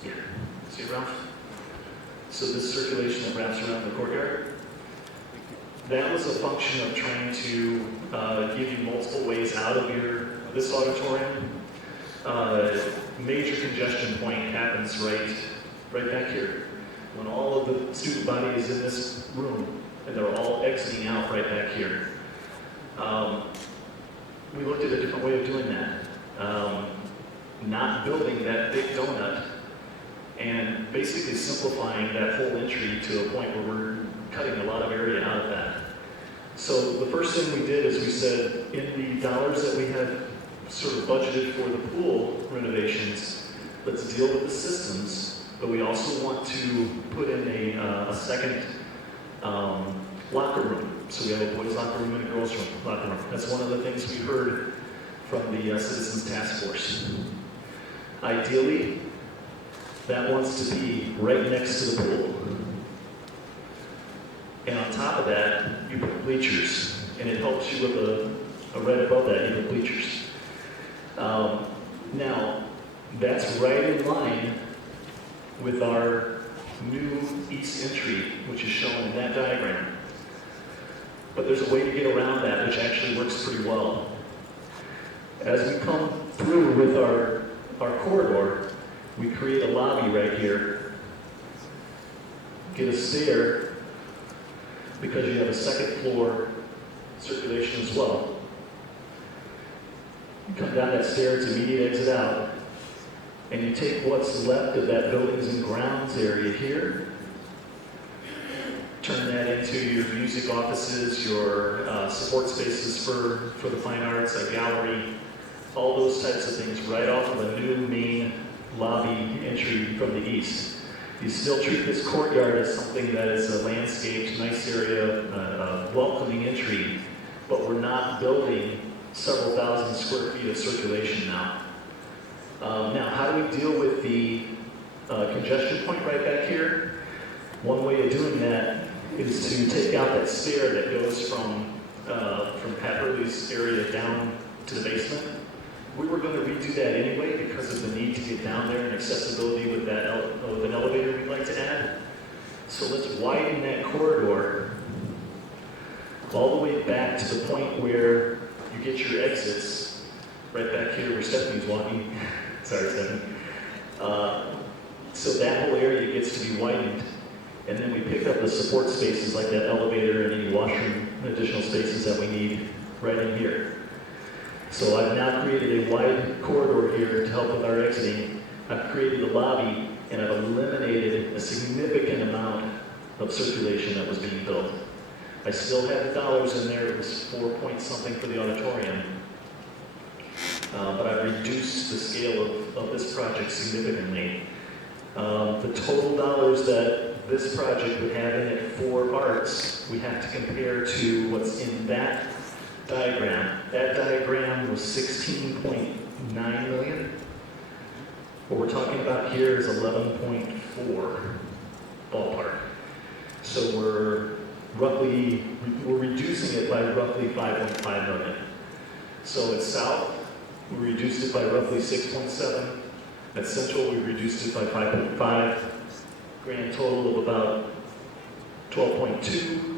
Here. See it, Ralph? So this circulation that wraps around the courtyard, that was a function of trying to give you multiple ways out of this auditorium. Major congestion point happens right back here. When all of the student body is in this room, and they're all exiting out right back here. We looked at a different way of doing that. Not building that big donut and basically simplifying that whole entry to a point where we're cutting a lot of area out of that. So the first thing we did is we said, in the dollars that we had sort of budgeted for the pool renovations, let's deal with the systems, but we also want to put in a second locker room. So we have a boys' locker room and a girls' locker room. That's one of the things we heard from the Citizens Task Force. Ideally, that wants to be right next to the pool. And on top of that, you put bleachers, and it helps you with a right above that, you put bleachers. Now, that's right in line with our new east entry, which is shown in that diagram. But there's a way to get around that, which actually works pretty well. As we come through with our corridor, we create a lobby right here. Get a stair, because you have a second floor circulation as well. You come down that stair, it's immediate exit out, and you take what's left of that buildings and grounds area here, turn that into your music offices, your support spaces for the fine arts, a gallery, all those types of things right off of a new main lobby entry from the east. You still treat this courtyard as something that is a landscaped, nice area, a welcoming entry, but we're not building several thousand square feet of circulation now. Now, how do we deal with the congestion point right back here? One way of doing that is to take out that stair that goes from Pat Hurley's area down to the basement. We were going to redo that anyway because of the need to get down there and accessibility with that with an elevator we'd like to add. So let's widen that corridor all the way back to the point where you get your exits, right back here where Stephanie's walking. Sorry, Stephanie. So that whole area gets to be widened. And then we pick up the support spaces like that elevator and any washroom additional spaces that we need right in here. So I've now created a wide corridor here to help with our exiting. I've created a lobby and I've eliminated a significant amount of circulation that was being built. I still have the dollars in there. It was 4 point something for the auditorium. But I've reduced the scale of this project significantly. The total dollars that this project would have in it for arts, we have to compare to what's in that diagram. That diagram was 16.9 million. What we're talking about here is 11.4 ballpark. So we're reducing it by roughly 5.5 million. So at South, we reduced it by roughly 6.7. At Central, we reduced it by 5.5. Grand total of about 12.2.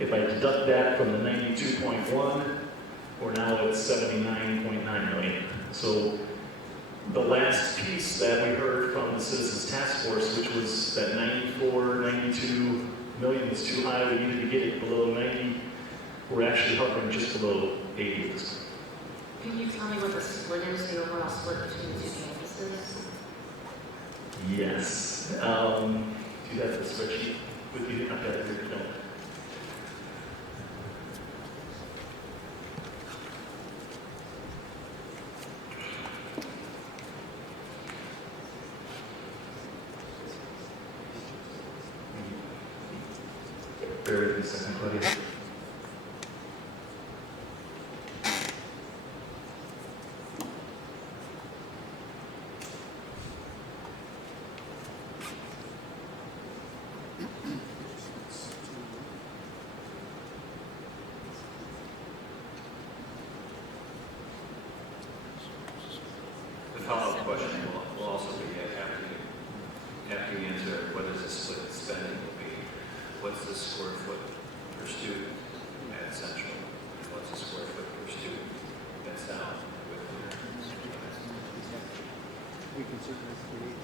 If I deduct that from the 92.1, we're now at 79.9 million. So the last piece that we heard from the Citizens Task Force, which was that 94, 92 million was too high, we needed to get it below 90. We're actually hovering just below 80 at this point. Can you tell me what the split is, the overall split between the two campuses? Yes. Do you have the spreadsheet with you? I've got it here. No. Bear with me a second, Claudia. The follow-up question will also be after you answer what is the split spending will be, what's the square foot per student at Central? What's the square foot per student at South? We can certainly create.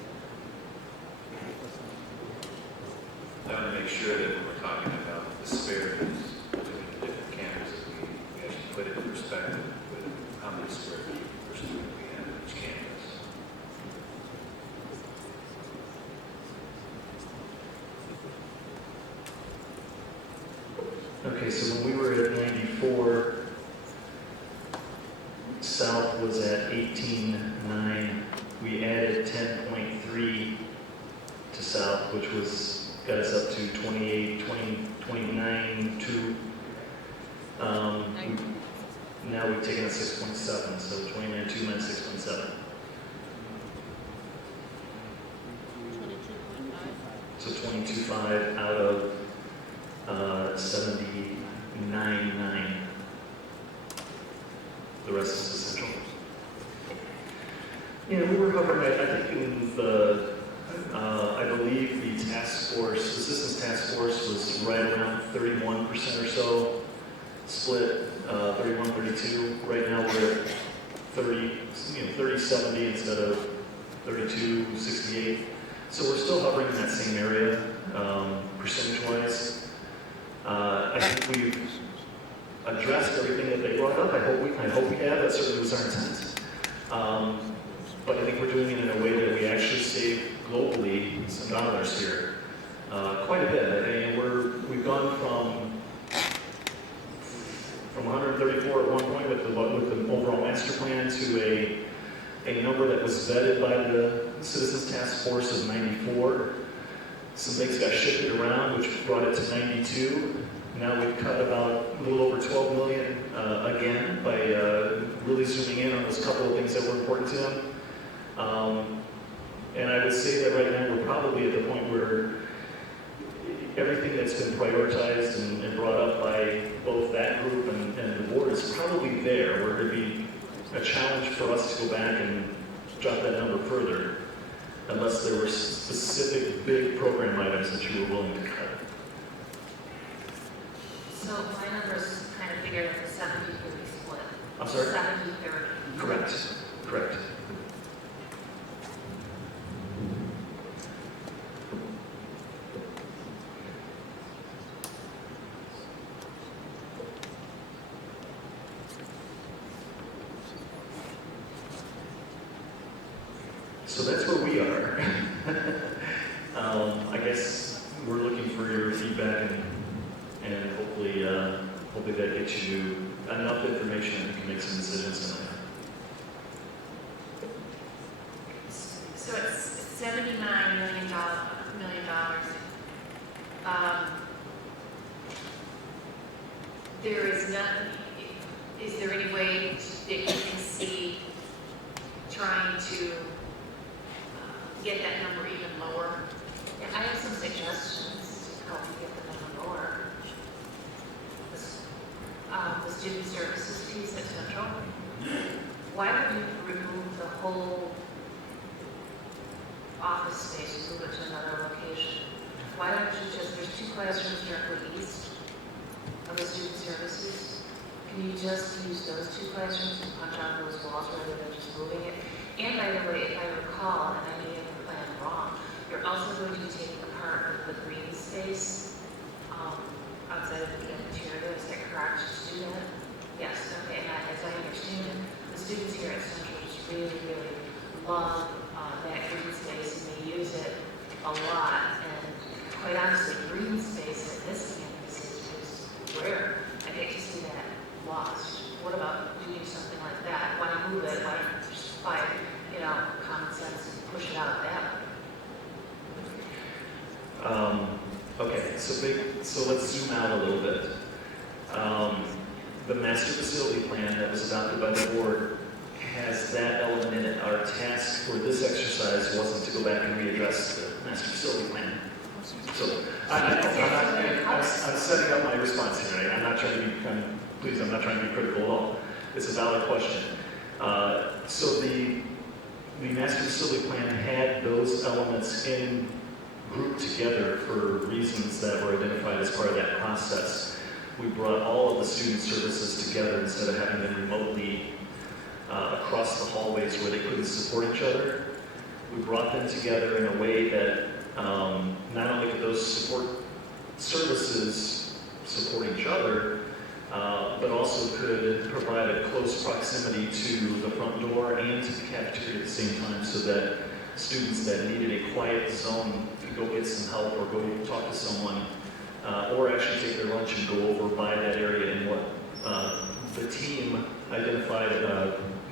I want to make sure that when we're talking about disparities between the different campuses, we actually put it in perspective with how many square feet per student we have at each campus. Okay, so when we were at 94, South was at 18.9. We added 10.3 to South, which got us up to 28, 29.2. Now we've taken a 6.7, so 29.2 minus 6.7. So 22.5 out of 79.9. The rest is essential. Yeah, we were hovering, I think in the, I believe the task force, the systems task force was right around 31% or so split, 31, 32. Right now we're at 30, 70 instead of 32, 68. So we're still hovering in that same area, percentage-wise. I think we've addressed everything that they brought up. I hope we have. That certainly was our intent. But I think we're doing it in a way that we actually save globally some dollars here. Quite a bit. I mean, we've gone from 134 at one point with the overall master plan to a number that was vetted by the Citizens Task Force of 94. Some things got shifted around, which brought it to 92. Now we've cut about a little over 12 million again by really zooming in on those couple of things that were important to them. And I would say that right now we're probably at the point where everything that's prioritized and brought up by both that group and the board is probably there, where it'd be a challenge for us to go back and drop that number further, unless there were specific big program items that you were willing to cut. So my numbers kind of figured at the 70-30 split. I'm sorry? 70-30. Correct, correct. So that's where we are. I guess we're looking for your feedback and hopefully, hopefully that gets you enough information that you can make some decisions tonight. So it's $79 million. There is none, is there any way that you can see trying to get that number even lower? Yeah, I have some suggestions to help you get the number lower. The student services piece at Central. Why don't you remove the whole office space and move it to another location? Why don't you just, there's 2 classrooms directly east of the student services. Can you just use those 2 classrooms and punch out those walls rather than just moving it? And by the way, if I recall, and I may have the plan wrong, you're also going to be taking apart the green space outside of the cafeteria. Is that correct? To do that? Yes. Okay. And as I understand it, the students here at Central just really, really love that green space, and they use it a lot. And quite honestly, green space at this campus is rare. I hate to see that lost. What about doing something like that? Why not move it? Why not just by, common sense and push it out that way? Okay, so let's zoom out a little bit. The master facility plan that was adopted by the board has that element in it. Our task for this exercise wasn't to go back and readdress the master facility plan. So I'm setting up my response here. Right? I'm not trying to be please, I'm not trying to be critical at all. It's a valid question. So the master facility plan had those elements grouped together for reasons that were identified as part of that process. We brought all of the student services together instead of having them remotely across the hallways where they couldn't support each other. We brought them together in a way that not only could those support services support each other, but also could provide a close proximity to the front door and to the cafeteria at the same time, so that students that needed a quiet zone could go get some help or go talk to someone, or actually take their lunch and go over by that area in what the team identified,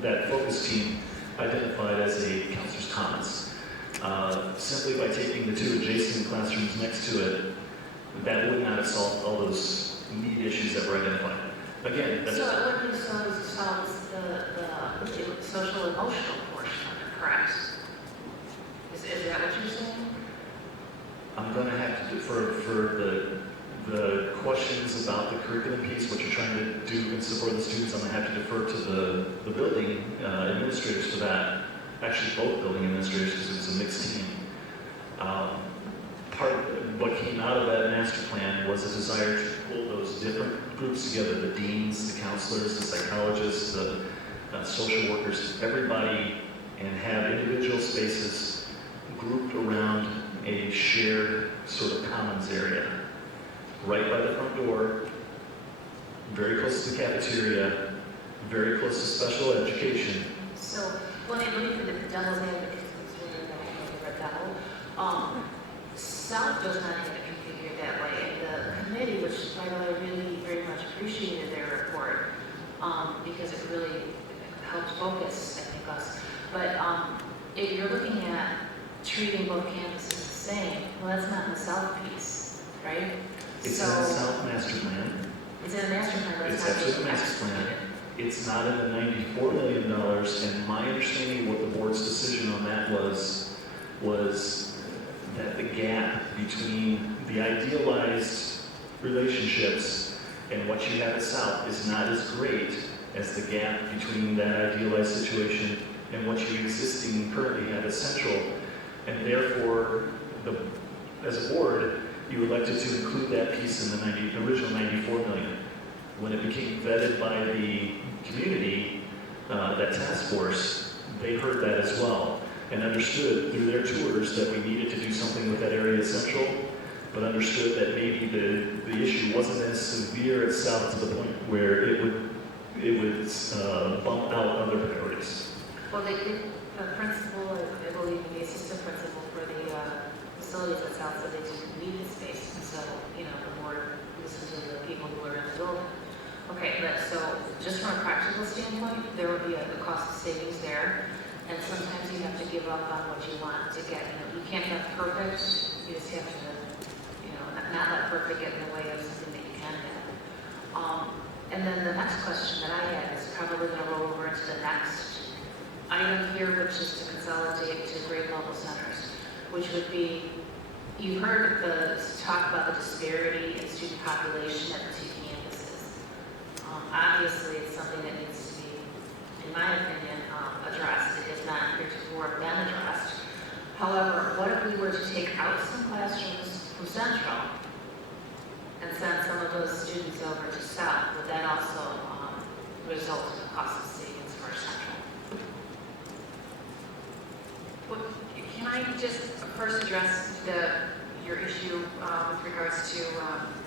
that focus team identified as a counselor's commons. Simply by taking the 2 adjacent classrooms next to it, that would not have solved all those need issues that were identified. Again, that's... So it wouldn't have solved the social emotional portion of it, correct? Is that what you're saying? I'm going to have to defer for the questions about the curriculum piece, what you're trying to do in support of the students. I'm going to have to defer to the building administrators for that. Actually, both building administrators, because it was a mixed team. Part of what came out of that master plan was a desire to pull those different groups together, the deans, the counselors, the psychologists, the social workers, everybody, and have individual spaces grouped around a shared sort of commons area, right by the front door, very close to the cafeteria, very close to special education. So, well, let me put the devil's advocate, because it's really not a devil. South does not have it configured that way, and the committee, which by the way, really very much appreciated their report, because it really helped focus, I think, us. But if you're looking at treating both campuses the same, well, that's not in the South piece, right? It's in the South master plan. It's in the master plan, but It's not actually the master plan. It's not in the $94 million, and my understanding of what the board's decision on that was that the gap between the idealized relationships, and what you have at South is not as great as the gap between that idealized situation and what you currently have at Central, and therefore, as a board, you elected to include that piece in the original 94 million. When it became vetted by the community, that task force, they heard that as well and understood through their tours that we needed to do something with that area Central, but understood that maybe the issue wasn't as severe at South to the point where it would bump out other priorities. Well, the principal, I believe, the assistant principal for the facilities at South said they didn't need the space, and so, the board listened to the people who are in the building. Okay, but so, just from a practical standpoint, there will be a cost of savings there, and sometimes you have to give up on what you want to get, you can't have perfect, you just have to, not let perfect get in the way of something that you can have. And then the next question that I had is probably going to roll over into the next item here, which is to consolidate to grade level centers, which would be, you heard the talk about the disparity in student population at the two campuses. Obviously, it's something that needs to be, in my opinion, addressed. It has not heretofore been addressed. However, what if we were to take out some classrooms from Central and send some of those students over to South? Would that also result in a cost of savings for Central? Well, can I just first address your issue with regards to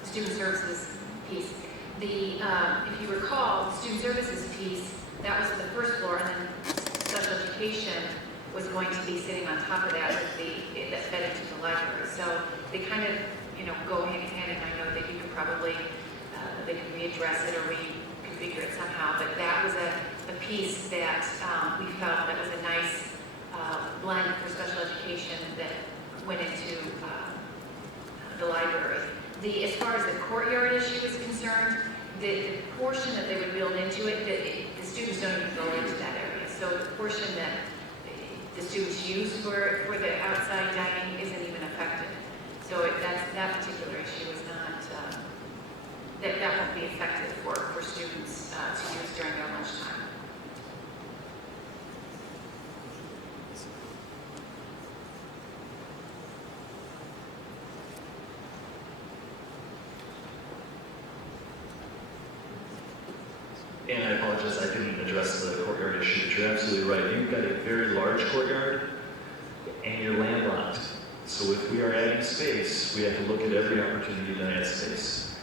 student services piece? If you recall, the student services piece, that was the first floor, and then special education was going to be sitting on top of that that fed into the library. So they kind of, go hand in hand, and I know that you could probably, they could readdress it or reconfigure it somehow, but that was a piece that we felt that was a nice blend for special education that went into the library. As far as the courtyard issue is concerned, the portion that they would build into it, the students don't even go into that area. So the portion that the students use for the outside dining isn't even affected. So that particular issue is not, that won't be effective for students to use during their lunchtime. And I apologize, I didn't address the courtyard issue, but you're absolutely right. You've got a very large courtyard, and you're landlocked. So if we are adding space, we have to look at every opportunity to add space.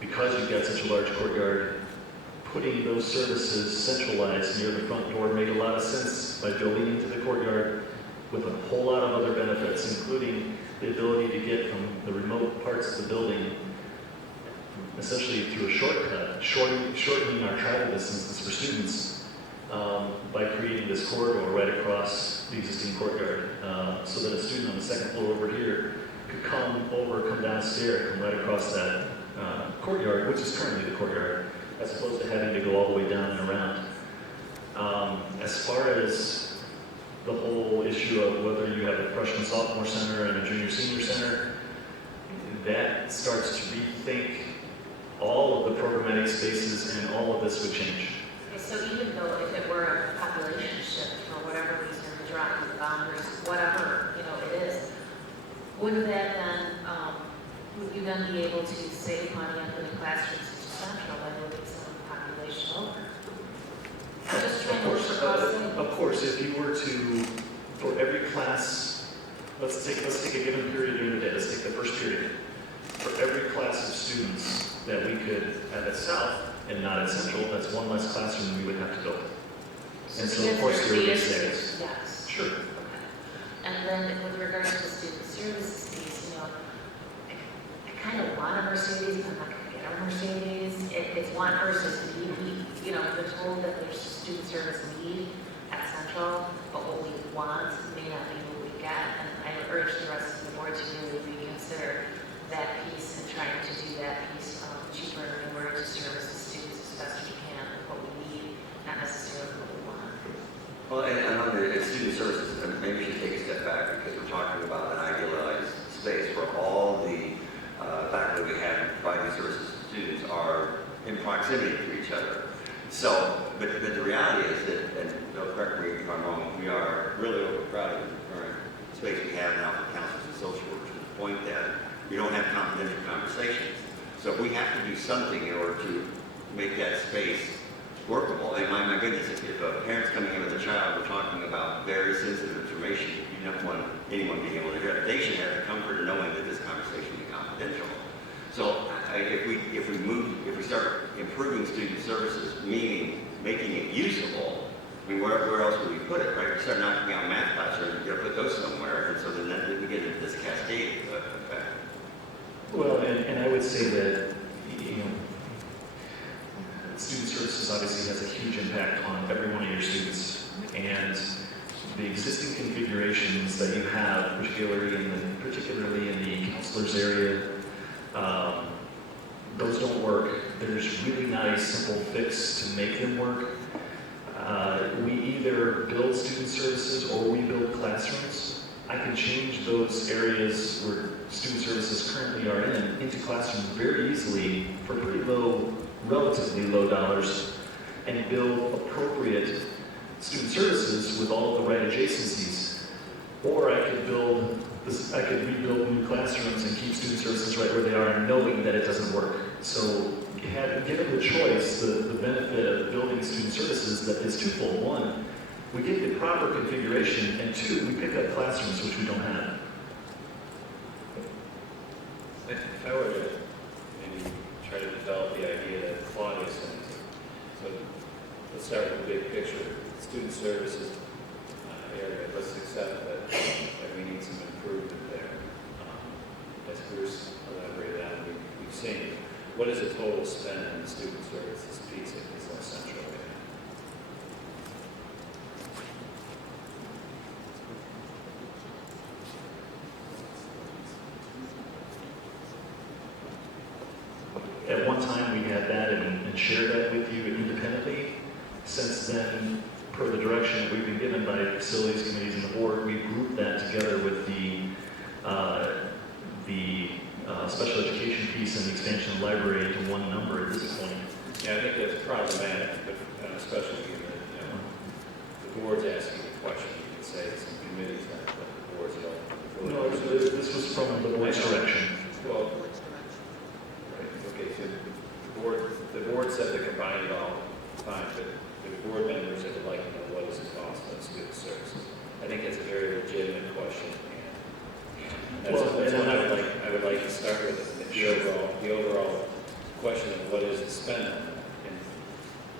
Because you've got such a large courtyard, putting those services centralized near the front door made a lot of sense by building into the courtyard with a whole lot of other benefits, including the ability to get from the remote parts of the building essentially through a shortcut, shortening our travel distances for students by creating this corridor right across the existing courtyard, so that a student on the second floor over here could come downstairs, come right across that courtyard, which is currently the courtyard, as opposed to having to go all the way down and around. As far as the whole issue of whether you have a freshman-sophomore center and a junior-senior center, that starts to rethink all of the programmatic spaces, and all of this would change. Okay, so even though if it were a population shift for whatever reason, the drop in the boundaries, whatever it is, wouldn't that then, would you then be able to save money on putting classrooms into Central by moving some of the population over? I'm just trying to look for cost savings. Of course, if you were to, for every class, let's take a given period during the day, let's take the first period. For every class of students that we could have at South and not at Central, that's one less classroom we would have to build. And so, of course, there would be savings. Yes. Sure. Okay. And then with regards to the student services piece, I kind of want a Mercedes, but I'm not going to get a Mercedes. It's want versus need. We've been told that there's a student service need at Central, but what we want may not be what we get. And I urge the rest of the board to really reconsider that piece and trying to do that piece cheaper in order to service the students as best we can with what we need, not necessarily what we want. Well, and on the student services, maybe we should take a step back because we're talking about an idealized space where all the faculty services students are in proximity to each other. So, but the reality is that, and don't correct me if I'm wrong, we are really overcrowded in the current space we have now for counselors and social workers, to the point that we don't have confidential conversations. So if we have to do something in order to make that space workable, and my goodness, if a parent's coming in with a child, we're talking about very sensitive information, you don't want anyone being able to hear it. They should have the comfort of knowing that this conversation is confidential. So if we start improving student services, meaning making it usable, I mean, where else would we put it, right? We start knocking out math classrooms, you gotta put those somewhere, and so then we get into this cascade effect. Well, and I would say that, you know, student services obviously has a huge impact on every one of your students, and the existing configurations that you have, particularly in the counselor's area, those don't work. There's really not a simple fix to make them work. We either build student services or we build classrooms. I can change those areas where student services currently are into classrooms very easily for pretty low, relatively low dollars, and build appropriate student services with all of the right adjacencies. Or I could rebuild new classrooms and keep student services right where they are, knowing that it doesn't work. So, given the choice, the benefit of building student services that is twofold. One, we get the proper configuration, and two, we pick up classrooms which we don't have. If I were to maybe try to develop the idea that Claudia sent, so let's start with the big picture. Student services area, let's accept that we need some improvement there. As Bruce elaborated on, we've seen what is the total spend on the student services piece in this central area? At one time, we had that and shared that with you independently. Since then, per the direction that we've been given by facilities committees and the board, we grouped that together with the special education piece and the expansion of the library into one number at this point. Yeah, I think that's problematic, but especially given that, the board's asking a question, you could say some committees that the board's at all. No, this was from the board's direction. Well, right, okay, so the board said to combine it all, fine, but the board members that would like to know what is the cost of student services. I think that's a very legitimate question, and that's what I would like to start with, the overall question of what is the spend on that,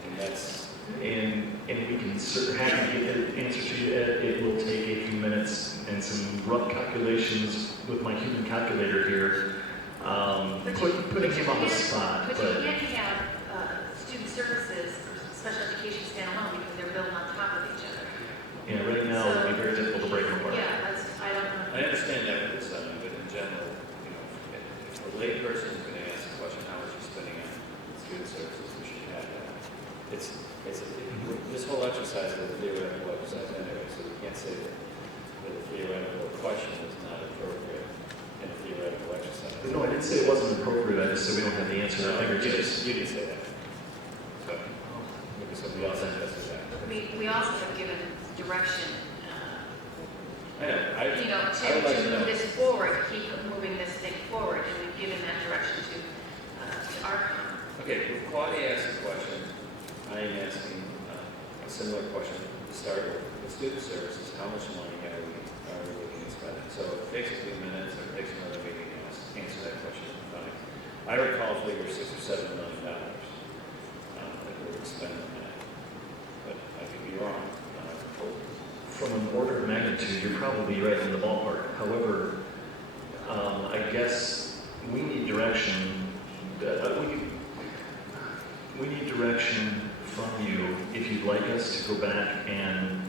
and that's. And we can certainly have to get the answer to you, Ed. It will take a few minutes and some rough calculations with my human calculator here, putting him on the spot. But you can't have student services or special education standalone because they're built on top of each other. Yeah, right now it would be very difficult to break them apart. Yeah, I don't know. I understand that with this study, but in general, if a lay person is going to ask the question, how much are you spending on student services, we should have that. This whole exercise is a theoretical exercise anyway, so we can't say that a theoretical question is not appropriate in a theoretical exercise. No, I didn't say it wasn't appropriate. I just said we don't have the answer. You did say that. So maybe somebody else suggested that. We also have given direction, I know. to move this forward, keep moving this thing forward, and we've given that direction to our. Okay, well, Claudia asked a question. I am asking a similar question to start with student services. How much money are we looking at spending? So it takes a few minutes, or it takes another meeting to answer that question. Fine. I recall a figure $6 or $7 million that we're spending on that, but I could be wrong. From an order of magnitude, you're probably right in the ballpark. However, I guess we need direction. We need direction from you if you'd like us to go back and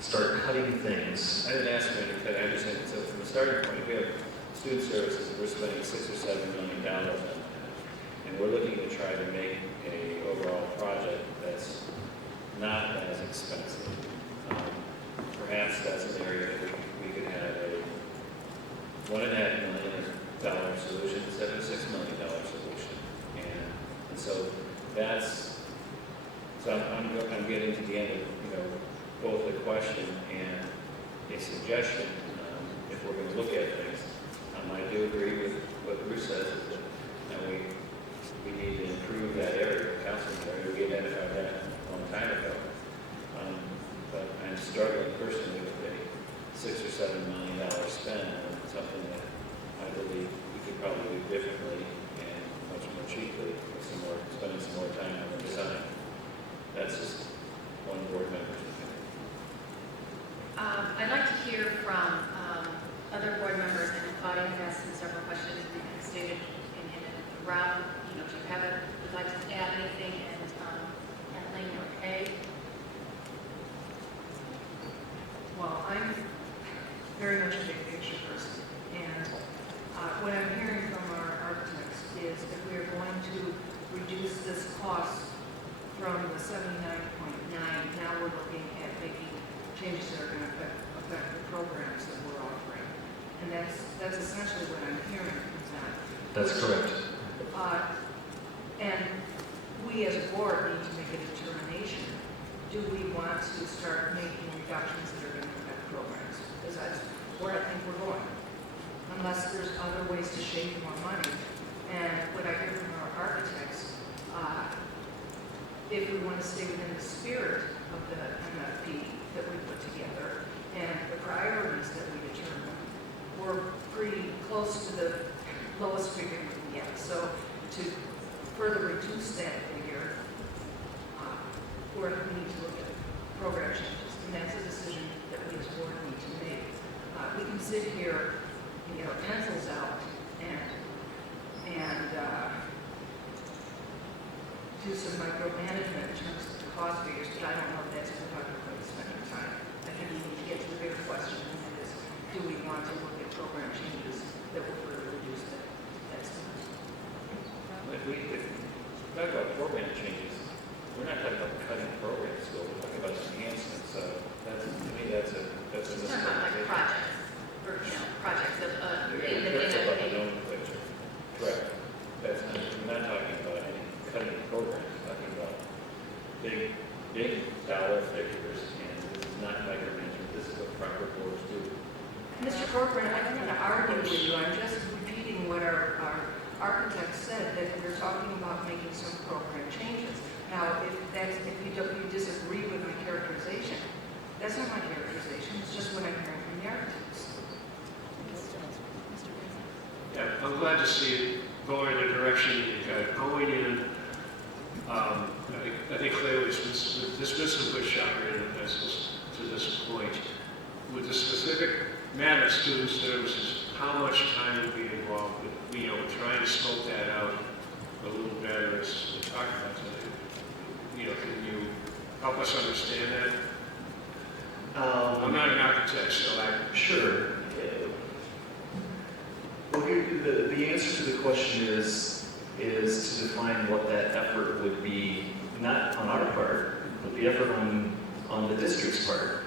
start cutting things. I didn't ask you to cut. I just said, so from the starting point, we have student services, and we're spending $6 or $7 million on that, and we're looking to try to make a overall project that's not as expensive. Perhaps that's an area that we could have a $1.5 million solution instead of a $6 million solution. so that's, so I'm getting to the end of, both a question and a suggestion, if we're going to look at things. I do agree with what Bruce says, is that we need to improve that area, the counseling area. We identified that a long time ago. But I'm struggling personally with a $6 or $7 million spend on something that I believe we could probably do differently and much more cheaply, with spending some more time on the design. That's just one board member's opinion. I'd like to hear from other board members, and Claudia has several questions and stated in Rob, do you have would like to add anything, and Kathleen or Kay? Well, I'm very much a big picture person, and what I'm hearing from our architects is if we are going to reduce this cost from the 79.9, now we're looking at making changes that are going to affect the programs that we're offering. And that's essentially what I'm hearing from that. That's correct. And we as a board need to make a determination. Do we want to start making reductions that are going to affect programs? Because that's where I think we're going. Unless there's other ways to shave more money. And what I hear from our architects, if we want to stay within the spirit of the MFP that we put together and the priorities that we determine, we're pretty close to the lowest figure we can get. So to further reduce that figure, we need to look at program changes, and that's a decision that we as a board need to make. We can sit here and get our pencils out and do some micromanagement in terms of the cost figures, but I don't know if that's what we're talking about spending time. I think we need to get to the bigger question, and that is, do we want to look at program changes that will further reduce that spend? If we talk about program changes, we're not talking about cutting programs, so we're talking about enhancements. So that's, to me, that's a It's talking about like projects, or projects of in the about the nomenclature. Correct. That's not, we're not talking about any cutting programs. We're talking about big dollar figures, and this is not micromanagement. This is what proper boards do. Mr. Corcoran, I don't want to argue with you. I'm just repeating what our architect said, that we're talking about making some program changes. Now, if you disagree with my characterization, that's not my characterization. It's just what I'm hearing from the architects. Yeah, I'm glad to see it going in the direction you got it going in. I think clearly this business was shot right in the pencils to this point. With the specific matter of student services, how much time will be involved with, trying to scope that out a little better as we talk about today? Can you help us understand that? I'm not an architect, so Sure. Well, the answer to the question is to define what that effort would be, not on our part, but the effort on the district's part.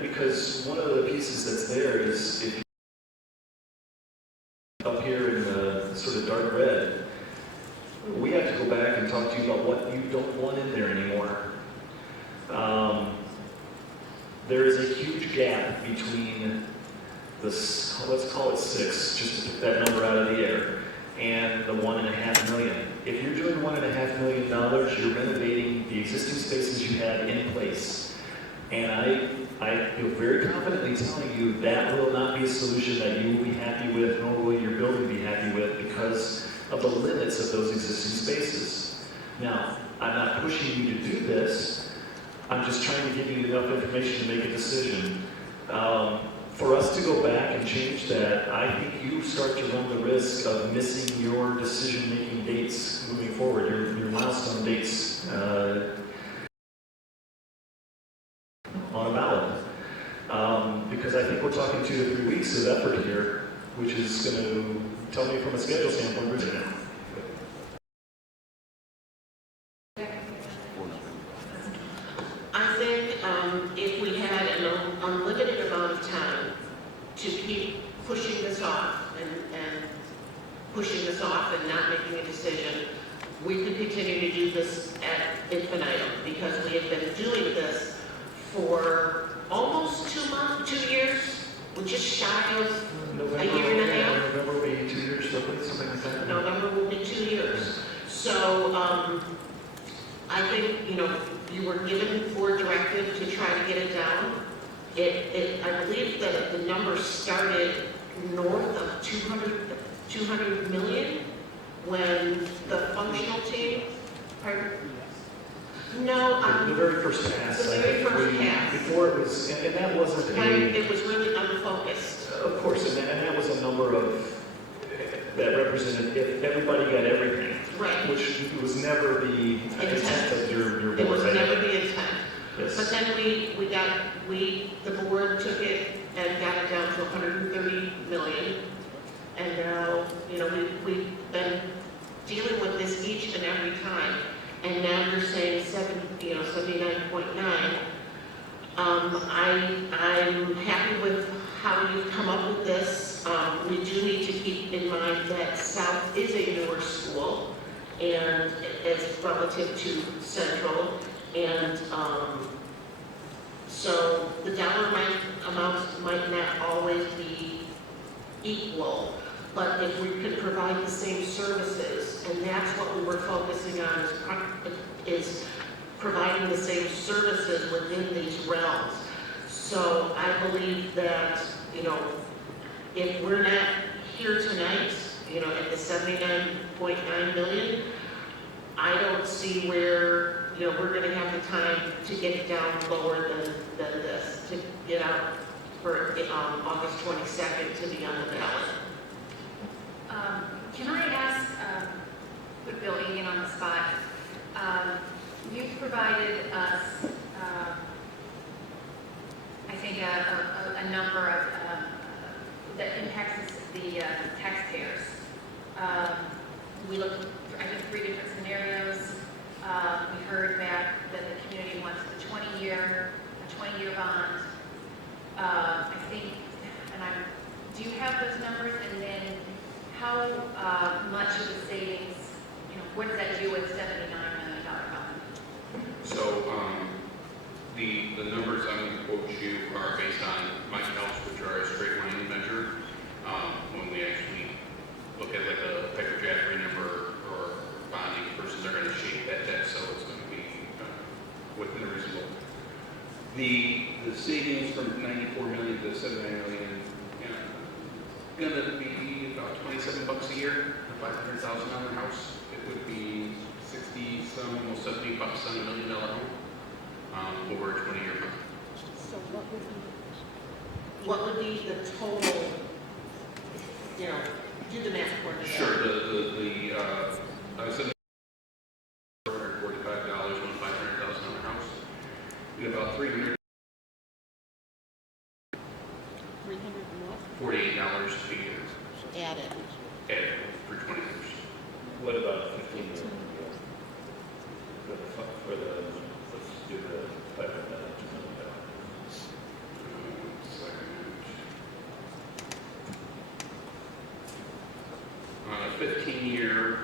Because one of the pieces that's there is, if you up here in the sort of dark red, we have to go back and talk to you about what you don't want in there anymore. There is a huge gap between this, let's call it 6, just to pick that number out of the air, and the $1.5 million. If you're doing $1.5 million, you're renovating the existing spaces you have in place. And I feel very confidently telling you that will not be a solution that you will be happy with, nor will your building be happy with, because of the limits of those existing spaces. Now, I'm not pushing you to do this. I'm just trying to give you enough information to make a decision. For us to go back and change that, I think you start to run the risk of missing your decision-making dates moving forward, your milestone dates on a ballot. Because I think we're talking 2 to 3 weeks of effort here, which is going to tell me from a schedule standpoint, we're now. I think if we had an unlimited amount of time to keep pushing this off and pushing this off and not making a decision, we could continue to do this at infinitum, because we have been doing this for almost 2 years, we're just shy of a year and a half. November will be 2 years, something like that. November will be 2 years. So, I think, you were given board directive to try to get it down. I believe that the numbers started north of 200 million when the functional team, pardon? No, The very first pass. the I very think first pass. Before it was, and that wasn't when a, it was really unfocused. of course, and that was a number of, that represented if everybody got everything, Right. which was never the intent of your It board. was right? never the intent. But Yes. then the board took it and got it down to 130 million. And now, we've been dealing with this each and every time. And now you're saying 79.9. I'm happy with how you've come up with this. We do need to keep in mind that South is a newer school, and it's relative to Central, and so the dollar amounts might not always be equal, but if we could provide the same services, and that's what we were focusing on, is providing the same services within these realms. So I believe that, if we're not here tonight, at the 79.9 million, I don't see where, we're gonna have the time to get it down lower than this, to get out for, August 22nd to be on the ballot. Can I ask, put Bill Egan on the spot, you've provided us, I think, a number of, that impacts the taxpayers. We looked, I think, 3 different scenarios. We heard back that the community wants a 20-year bond. I think, do you have those numbers? And then how much of the savings, what does that do with $79 million bond? So, the numbers I'm going to quote you are based on my counts, which are a straight line measure. When we actually look at like a Piper Jaffray number or bonding versus they're going to shape that debt, so it's going to be within a reasonable. The savings from 94 million to 79 million, going to be about $27 a year, a $500,000 house. It would be 60 some, almost $70 on $1 million home over a 20-year bond. So what would be the total, do the math for me. Sure, I said $445 on a $500,000 house. We have about $348 a year Added. added for 20 years. What about 15 years? For the, let's do the 500 million. On a 15-year,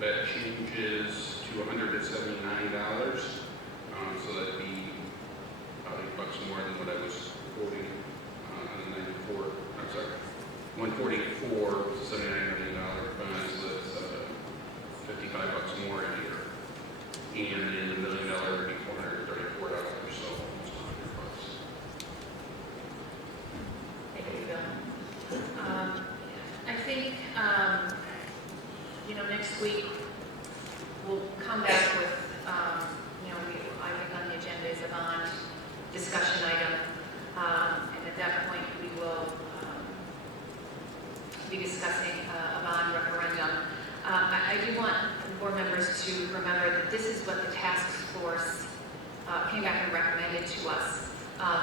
that changes to $179. So that'd be probably bucks more than what I was quoting on the 94. I'm sorry, 144 was a $79 million bond, so that's $55 more a year. And then the $1 million would be $434, so almost $100. Thank you, Bill. I think, next week we'll come back with, I think on the agenda is a bond discussion item. And at that point, we will be discussing a bond referendum. I do want board members to remember that this is what the task force came back and recommended to us,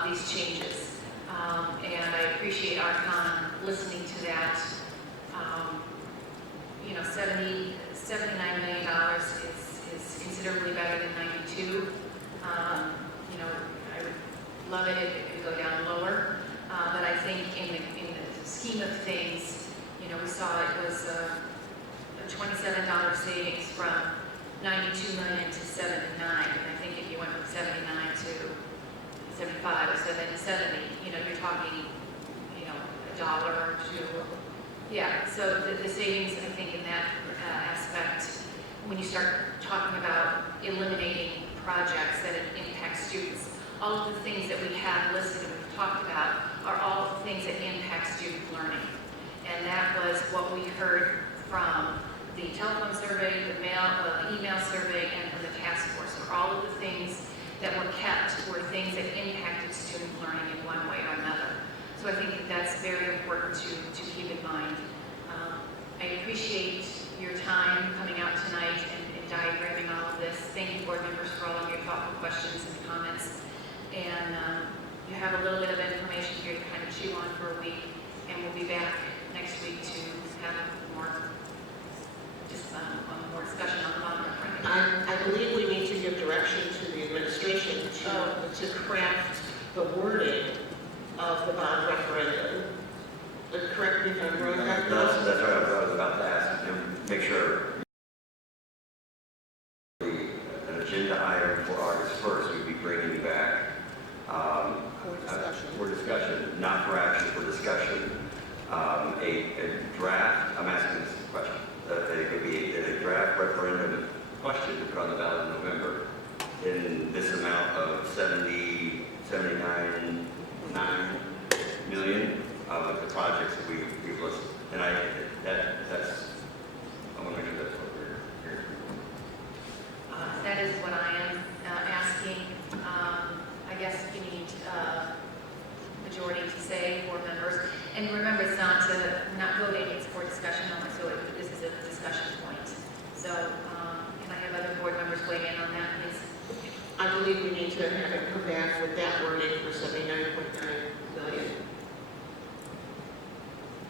these changes. And I appreciate ARCON listening to that. $79 million is considerably better than 92. I would love it if it could go down lower. But I think in the scheme of things, we saw it was a $27 savings 92 million to 79. And I think if you went from 79 to 75 or 70, you know, you're talking, you know, $1 or $2. Yeah, so the savings, I think, in that aspect, when you start talking about eliminating projects that impact students, all of the things that we have listed and we've talked about are all things that impact student learning. And that was what we heard from the telephone survey, the email survey, and from the task force. So all of the things that were kept were things that impacted student learning in one way or another. So I think that that's very important to keep in mind. I appreciate your time coming out tonight and diagramming all of this. Thank you, board members, for all of your thoughtful questions and comments. And you have a little bit of information here to kind of chew on for a week, and we'll be back next week to have more discussion on the bond referendum. I believe we need to give direction to the administration to craft the wording of the bond referendum. Correct me if I'm wrong. No, that's what I was about to ask. Make sure an agenda item for August 1st, we'd be bringing back for discussion, not for action, for discussion, a draft. I'm asking this question. It could be a draft referendum question to put on the ballot in November in this amount of 79 million of the projects that we've listed. And I want to make sure that's what we're here. That is what I am asking. I guess you need majority to say, board members. And remember, it's not voting, it's for discussion only, so this is a discussion point. So can I have other board members weigh in on that, please? I believe we need to have it come back with that wording for 79.9 million.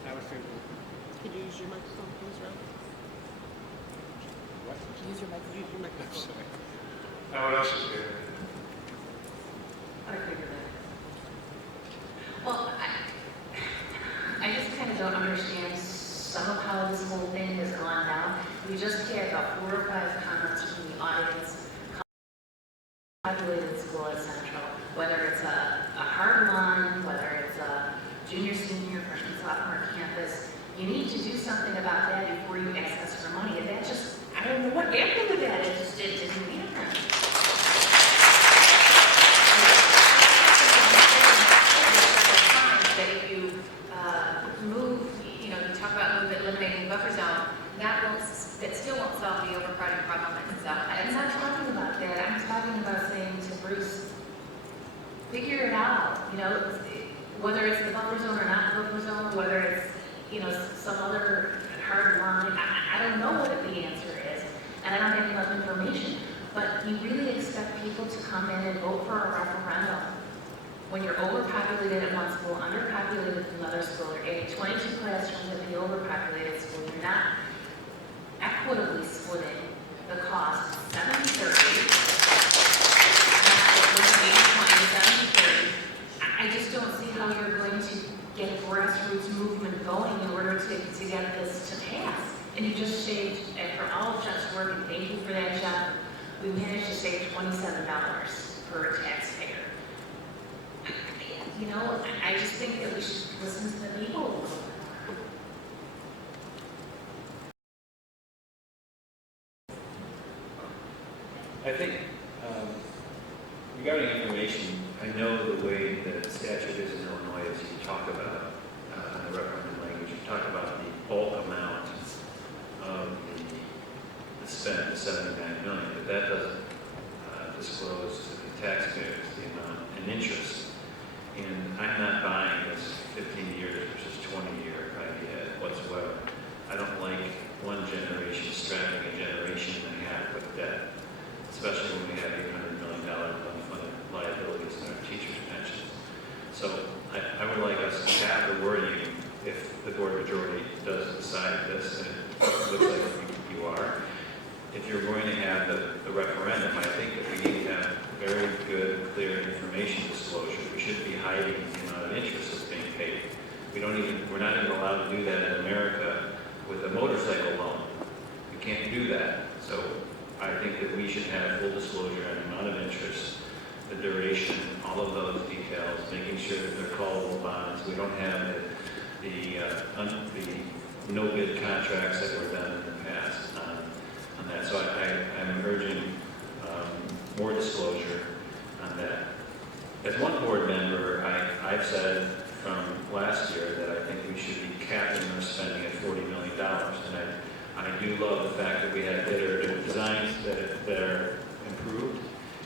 I would favor. Could you use your microphone, please, Rob? What? Use your microphone. Use your microphone. Now, what else is there? I figured that. Well, I just kind of don't understand some of how this whole thing has gone down. We just had about 4 or 5 comments from the audience. Populated school at Central, whether it's a hard line, whether it's a junior, senior, freshman, sophomore campus, you need to do something about that before you ask us for money. And that just, I don't know what happened with that. It just didn't happen. That if you move, you talk about eliminating buffer zone, that still won't solve the overcrowding problem itself. I'm not talking about that. I'm talking about saying to Bruce, figure it out. Whether it's the buffer zone or not the buffer zone, whether it's some other hard line. I don't know what the answer is, and I don't have enough information. But you really expect people to come in and vote for a referendum when you're overpopulated at one school, underpopulated at another school, you're adding 22 classrooms at the overpopulated school, you're not equitably splitting the cost 70-30, 80-20, 70-30. I just don't see how you're going to get a grassroots movement going in order to get this to pass. And you just saved, after all of Jeff's work, and thank you for that, Jeff, we managed to save $27 per taxpayer. I just think that we should listen to the people a little bit more. I think, regarding information, I know the way the statute is in Illinois is you talk about, in the referendum language, you talk about the bulk amount of the spent, the 79 million, but that doesn't disclose to the taxpayers the amount in interest. And I'm not buying this 15 years versus 20-year idea whatsoever. I don't like one generation strapping a generation and a half with debt, especially when we have $800 million unfunded liabilities in our teachers' pensions. So I would like us to have the wording, if the board majority does decide this, and it looks like you are, if you're going to have the referendum, I think that we need to have very good, clear information disclosure. We shouldn't be hiding the amount of interest that's being paid. We're not even allowed to do that in America with a motorcycle loan. We can't do that. So I I think that we should have full disclosure on the amount of interest, the duration, all of those details, making sure that they're callable bonds. We don't have the no bid contracts that were done in the past on that. So I'm urging more disclosure on that. As one board member, I've said from last year that I think we should be capping our spending at $40 million. And I do love the fact that we have better designs that are improved,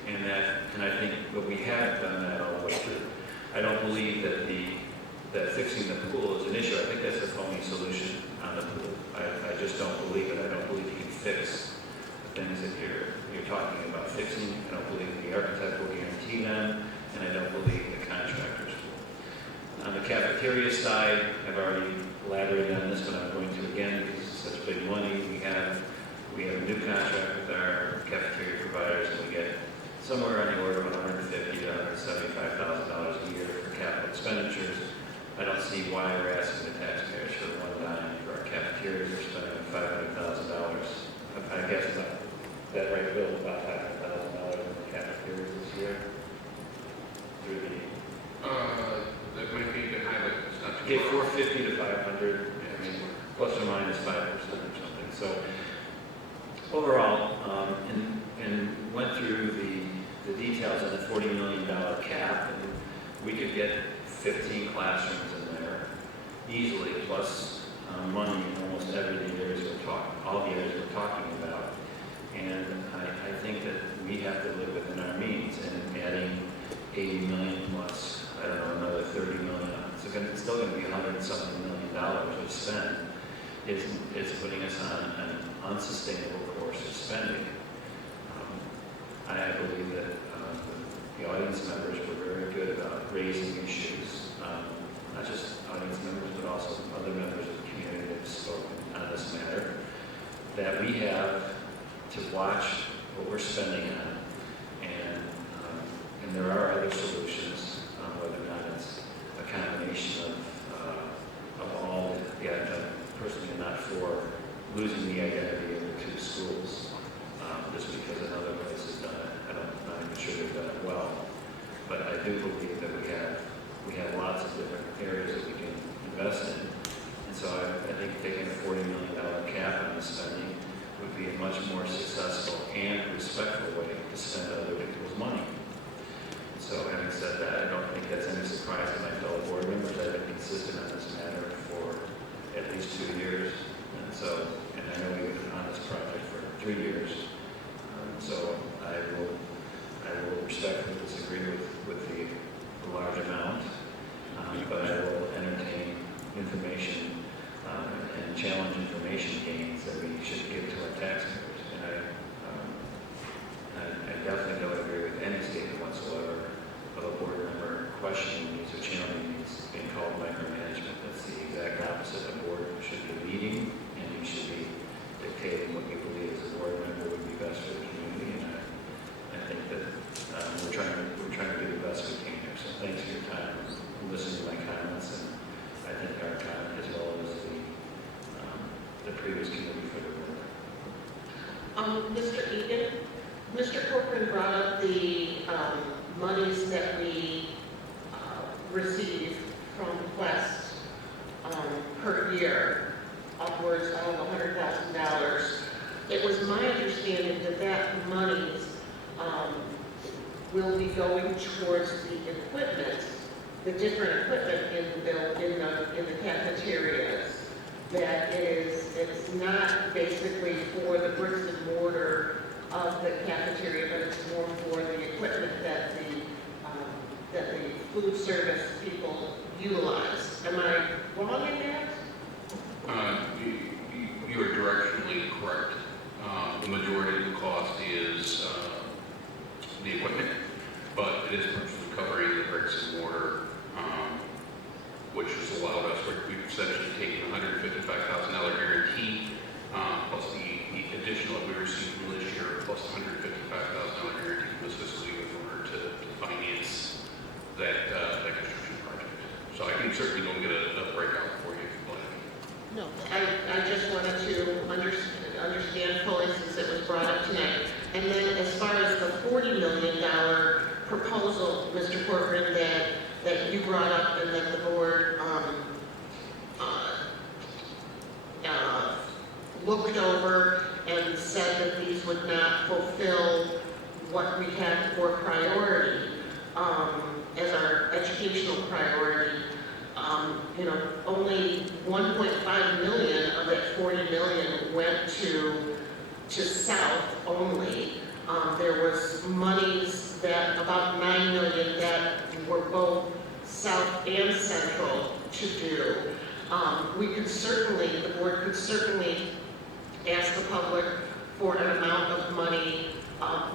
and I think that we have done that all the way through. I don't believe that fixing the pool is an issue. I think that's a phony solution on the pool. I just don't believe it. I don't believe you can fix the things that you're talking about fixing. I don't believe the architect will guarantee them, and I don't believe the contractors will. On the cafeteria side, I've already elaborated on this, but I'm going to again because it's such big money. We have a new contract with our cafeteria providers, and we get somewhere on the order of $150,000 to $175,000 a year for capital expenditures. I don't see why we're asking the taxpayers for one dime for our cafeterias. We're spending $500,000. I guess about that right, Bill, about $500,000 in the cafeterias this year. Through the that might be a bit high, but it's not too get far. 450 to 500. I mean, plus or minus 5% or something. So overall, and went through the details of the $40 million cap, and we could get 15 classrooms in there easily, plus money in almost every of the areas all the areas we're talking about. And I think that we have to live within our means, and adding 80 million plus, I don't know, another 30 million, it's still going to be $100-something million of spend, is putting us on an unsustainable course of spending. I believe that the audience members were very good about raising issues, not just audience members, but also other members of the community that have spoken on this matter, that we have to watch what we're spending on, and there are other solutions, whether or not it's a combination of all the I'm personally not for losing the identity of the two schools, just because another place has done it. I'm not even sure they've done it well. But I do believe that we have lots of different areas that we can invest in. And so I think taking a $40 million cap on the spending would be a much more successful and respectful way to spend other people's money. So having said that, I don't think that's any surprise to my fellow board members. I've been consistent on this matter for at least 2 years. And I know we've been on this project for 3 years. So I will respectfully disagree with the large amount, but I will entertain information and challenge information gains that we should give to our taxpayers. And I definitely don't agree with any statement whatsoever of a board member questioning these or challenging these being called micromanagement. That's the exact opposite. A board should be leading, and you should be dictating what you believe as a board member would be best for the community. And I think that we're trying to do the best we can here. So thanks for your time and listening to my comments, and I think our comment as well as the previous committee for the board. Mr. Egan, Mr. Corcoran brought up the monies that we receive from Quest per year, upwards of $100,000. It was my understanding that monies will be going towards the equipment, the different equipment in the cafeterias. That it's not basically for the bricks and mortar of the cafeteria, but it's more for the equipment that the food service people utilize. Am I wrong in that? You are directionally correct. The majority of the cost is the equipment, but it is partially covering the bricks and mortar, which has allowed us, we've essentially taken a $155,000 guarantee, plus the additional that we received from this year, plus the $155,000 guarantee from this fiscal year in order to finance that construction project. So I can certainly go and get a breakout for you if you'd like. No, I just wanted to understand fully, since it was brought up tonight. And then as far as the $40 million proposal, Mr. Corcoran, that you brought up and that the board looked over and said that these would not fulfill what we had for priority as our educational priority. Only 1.5 million of that 40 million went to South only. There was monies that, about 9 million that were both South and Central to do. The board could certainly ask the public for an amount of money.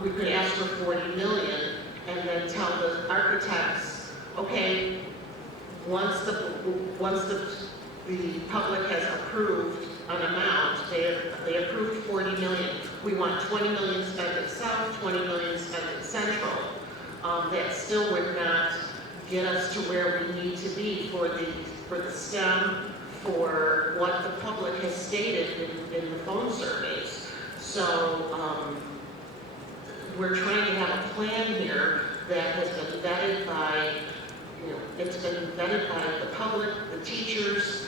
We could ask for 40 million and then tell the architects, okay, once the public has approved an amount, they approved 40 million. We want 20 million spent at South, 20 million spent at Central. That still would not get us to where we need to be for the STEM, for what the public has stated in the phone surveys. So we're trying to have a plan here that has been vetted by, it's been vetted by the public, the teachers,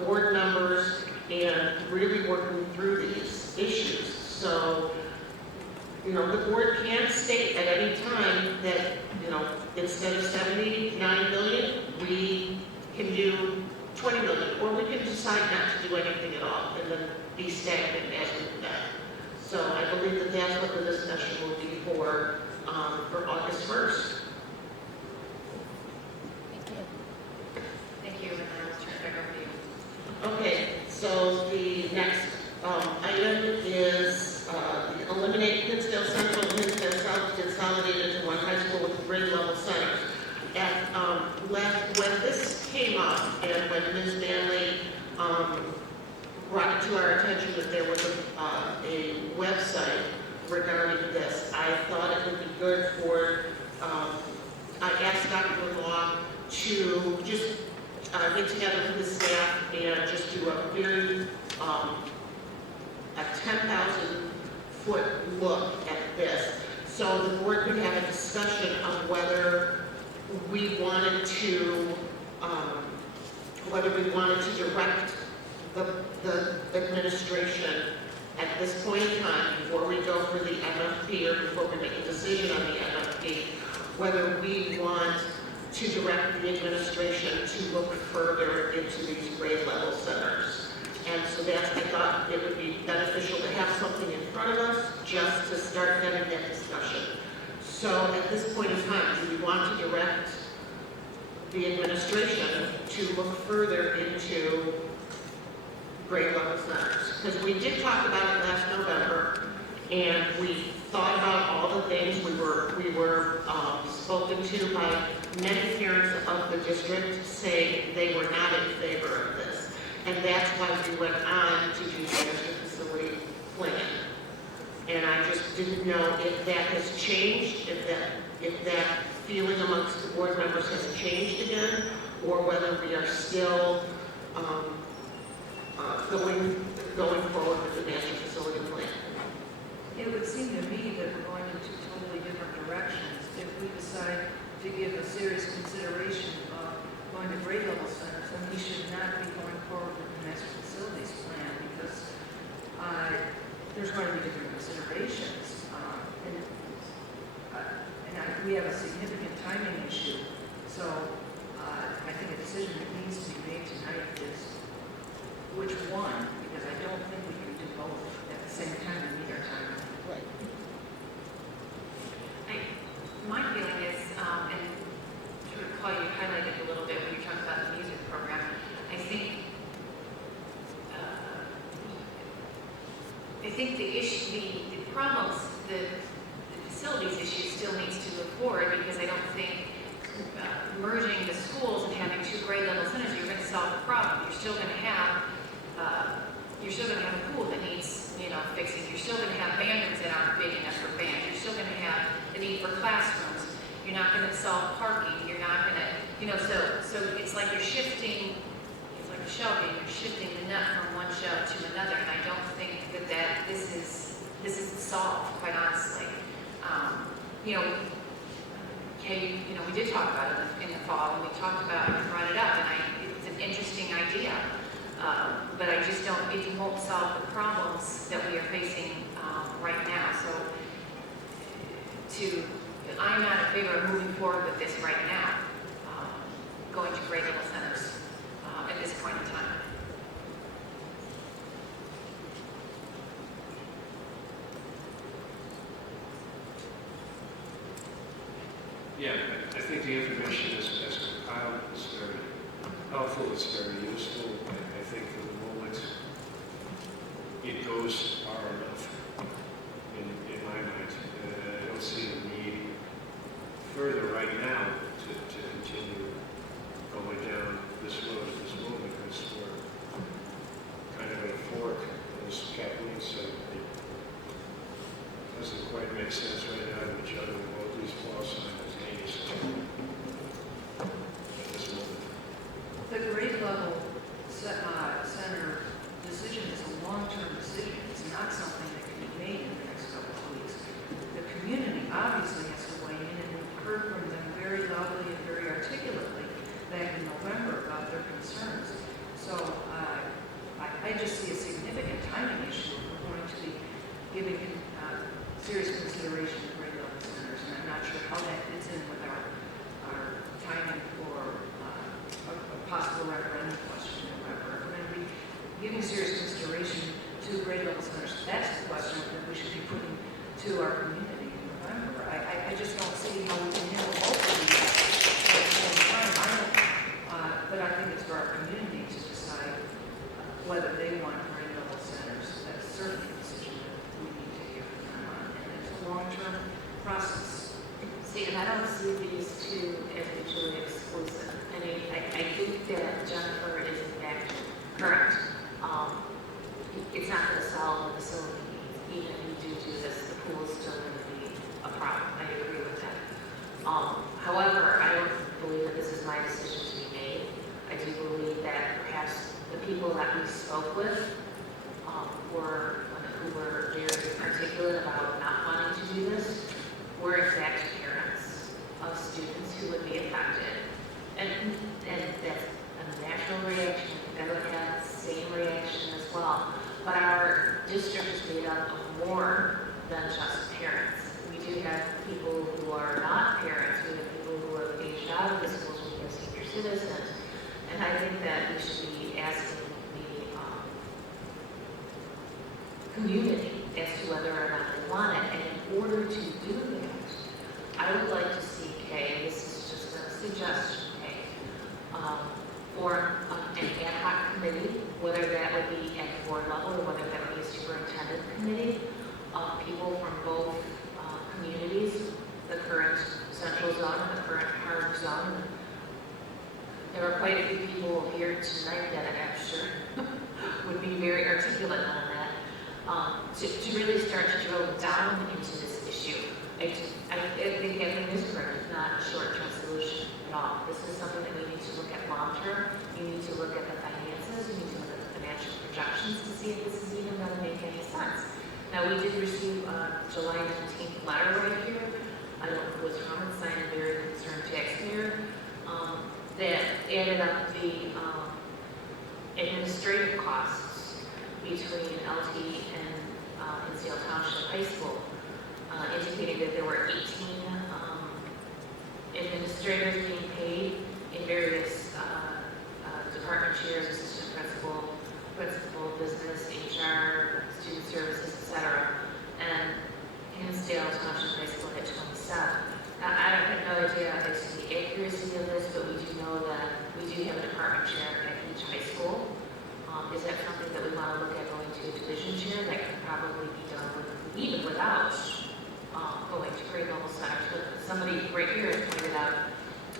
board members, and really working through these issues. So, the board can state at any time that, instead of 79 million, we can do 20 million, or we can decide not to do anything at all and then be stagnant as we do that. So I believe that that's what the discussion will be for August 1st. Thank you, and I will turn it back over to you. Okay, so the next item is eliminate Hinsdale Central and Hinsdale South consolidated into one high school with grade level centers. When this came up and when Ms. Manley brought it to our attention that there was a website regarding this, I thought it would be good for, I asked Dr. Law to just get together with the staff and just do a very, a 10,000 foot look at this. So the board could have a discussion on whether we wanted to, direct the administration at this point in time, before we go for the MFP or before we make a decision on the MFP, whether we want to direct the administration to look further into these grade level centers. And so I thought it would be beneficial to have something in front of us just to start having that discussion. So at this point in time, do we want to direct the administration to look further into grade level centers? Because we did talk about it last November, and we thought about all the things. We were spoken to by many parents of the district saying they were not in favor of this. And that's why we went on to do the master facility plan. And I just didn't know if that has changed, if that feeling amongst the board members has changed again, or whether we are still going forward with the master facility plan. It would seem to me that we're going in two totally different directions. If we decide to give a serious consideration of going to grade level centers, then we should not be going forward with the master facilities plan, because there's going to be different considerations. We have a significant timing issue. So I think a decision that needs to be made tonight is which one, because I don't think we can do both at the same time and meet our time. Right. My feeling is, and to recall, you highlighted a little bit when you talked about the music program, I think the problems, the facilities issue still needs to move forward, because I don't think merging the schools and having two grade level centers, you're going to solve the problem. You're still going to have a pool that needs, fixing. You're still going to have band rooms that aren't big enough for bands. You're still going to have the need for classrooms. You're not going to solve parking. You're not going to, so it's like you're shifting. It's like a shelving. You're shifting the nut from one shelf to another, and I don't think that this is solved, quite honestly. you know, Kay, you know, we did talk about it in the fall, and we talked about it and brought it up, and it's an interesting idea. But I just don't, it won't solve the problems that we are facing right now. So I'm not in favor of moving forward with this right now, going to grade level centers at this point in time. Yeah, I think the information as compiled is very helpful, it's very useful. I think for the moment, it goes far enough in my mind. I don't see the need further right now to continue going down this road at this moment, because we're kind of at a fork, as Kathleen said. It doesn't quite make sense right now to each other, both these laws simultaneously at this moment. The grade level center decision is a long-term decision. It's not something that can be made in the next couple of weeks. The community obviously has to weigh in, and we've heard from them very loudly and very articulately back in November about their concerns. So I just see a significant timing issue if we're going to be giving serious consideration to grade level centers, and I'm not sure how that fits in with our timing for a possible referendum question or whatever. We're going to be giving serious consideration to grade level centers. That's the question that we should be putting to our community in November. I just don't see how we can handle both of these at the same time. But I think it's for our community to decide whether they want grade level centers. That's certainly a decision that we need to hear from them on, and it's a long-term process. See, and I don't see these two as mutually exclusive. I mean, I think that Jennifer is in fact correct. It's not going to solve the facility needs. Even if you do this, the pool is still going to be a problem. I agree with that. However, I don't believe that this is my decision to be made. I do believe that perhaps the people that we spoke with who were very articulate about not wanting to do this were in fact parents of students who would be affected. And that's a natural reaction. I would have the same reaction as well. But our district is made up of more than just parents. We do have people who are not parents. We have people who are aged out of the schools. We have senior citizens. And I think that we should be asking the community as to whether or not they want it. And in order to do that, I would like to see, Kay, and this is just a suggestion, Kay, or an ad hoc committee, whether that would be at the board level or whether that would be a superintendent committee of people from both communities, the current central zone and the current hard zone. There are quite a few people here tonight that I'm sure would be very articulate on that, to really start to drill down into this issue. I think having this program is not a short-term solution at all. This is something that we need to look at long-term. You need to look at the finances. You need to look at the financial projections to see if this is even going to make any sense. Now, we did receive a July 19th letter right here. I don't know if it was from a very concerned taxpayer that added up the administrative costs between LT and Hinsdale Township High School, indicating that there were 18 administrators being paid in various department chairs, assistant principal, business, HR, student services, etc. And Hinsdale Township High School had 27. Now, I have no idea as to the accuracy of this, but we do know that we do have a department chair at each high school. Is that something that we want to look at going to a division chair? That could probably be done even without going to grade level centers. But somebody right here has pointed out